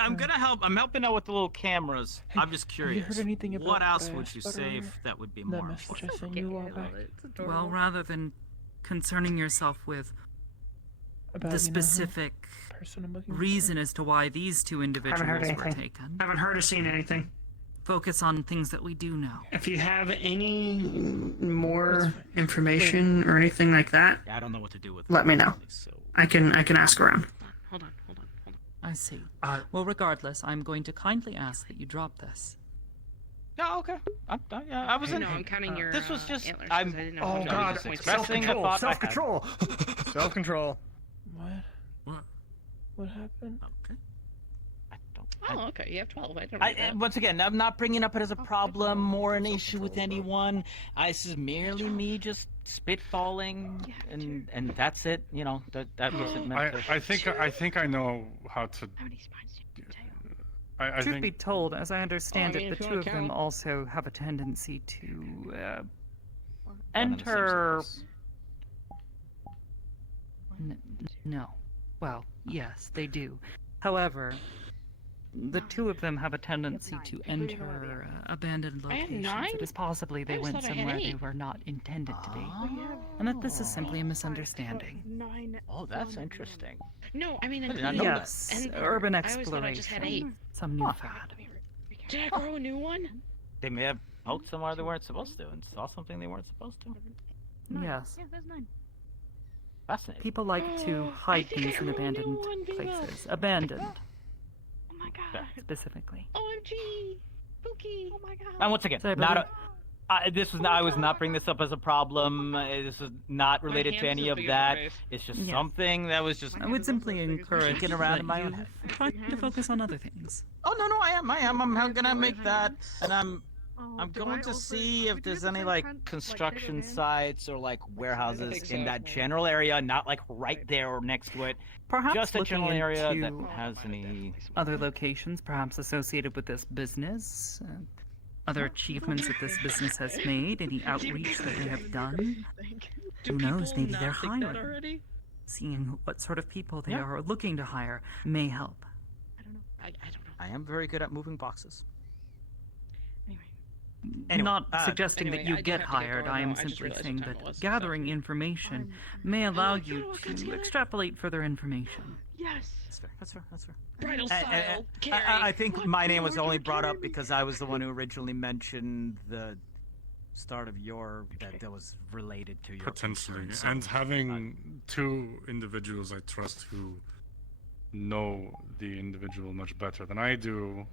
I'm gonna help. I'm helping out with the little cameras. I'm just curious. Have you heard anything about what else would you Sputter? save that would be That more message I important? sent you a while back Well, rather than concerning yourself with about the you know, who specific person I'm looking for? reason as to why these 2 individuals were anything. taken, Haven't heard or seen anything. focus on things that we do know. If you have any more information or anything like that, Yeah, I don't know what to do with. let me know. So I can ask around. Hold on. I see. Well, regardless, I'm going to kindly ask that you drop this. no, okay. I was in. No, I'm counting your. This was just. antlers, 'cause I'm. I didn't know Oh how many God! points you had. expressing a thought I had. Self-control. What? What happened? Okay. I don't. Oh, okay. You have 12. I don't know that. Once again, I'm not bringing up it as a problem or an issue with anyone. This is merely me just spitballing, and that's it. You know, that wasn't meant to. I think I know how to. How many spines do you take? I Truth think be told, as I understand I mean, it, if the you 2 wanna of them count. also have a tendency to None of the same enter. size. No. Well, yes, they do. However, the 2 of them have a tendency to enter abandoned I had locations. 9? It is possibly I they just went thought I had somewhere they 8. were not intended to be. And that this is simply a misunderstanding. 9. Oh, that's interesting. No, I mean, I did not know that. Yes, And urban I always thought I just had 8. exploration. Some new fad. Did I grow a new one? They may have poked somewhere they weren't supposed to and saw something they weren't supposed to. Yes. Yeah, that's 9. Fascinating. People like to hide think I things in grew a new abandoned one, Viva. places. Abandoned, Oh my god. specifically. OMG. Spooky. Oh my god. And once again, So I not believe- I was not bringing this up as a problem. This is not related to hand's any as of big as that. your face. It's just Yes. something that was just I would simply encourage Get around that in my you own head. try to focus on other things. Oh no, I am. I'm gonna make that, and I'm Oh, I'm do going I to also- see we if do there's the any same like kind- construction like, sites or like warehouses think in so. that general area, not like right there or next to it. Perhaps Just a looking general area that into has any. other locations, perhaps associated with this business, other achievements that this business has made, any outreach that they have done. Do Who knows? people Maybe they're not think that hiring. already? Seeing what sort of people they Yeah. are looking to hire may help. I don't know. I am very good at moving boxes. Anyway. Anyway, Not suggesting anyway, that you I do get have to get hired. going I am now. I just simply realized saying what time that it was, so- gathering information may allow you to extrapolate further information. Yes. That's fair. That's fair. That's fair. Bridal And- style. and- Carrie. I think What my the name was hell only would you brought up carry me? because I was the one who originally mentioned the start of your that was related to your Potentially. concern, so- And having two individuals I trust who know the individual much better than I do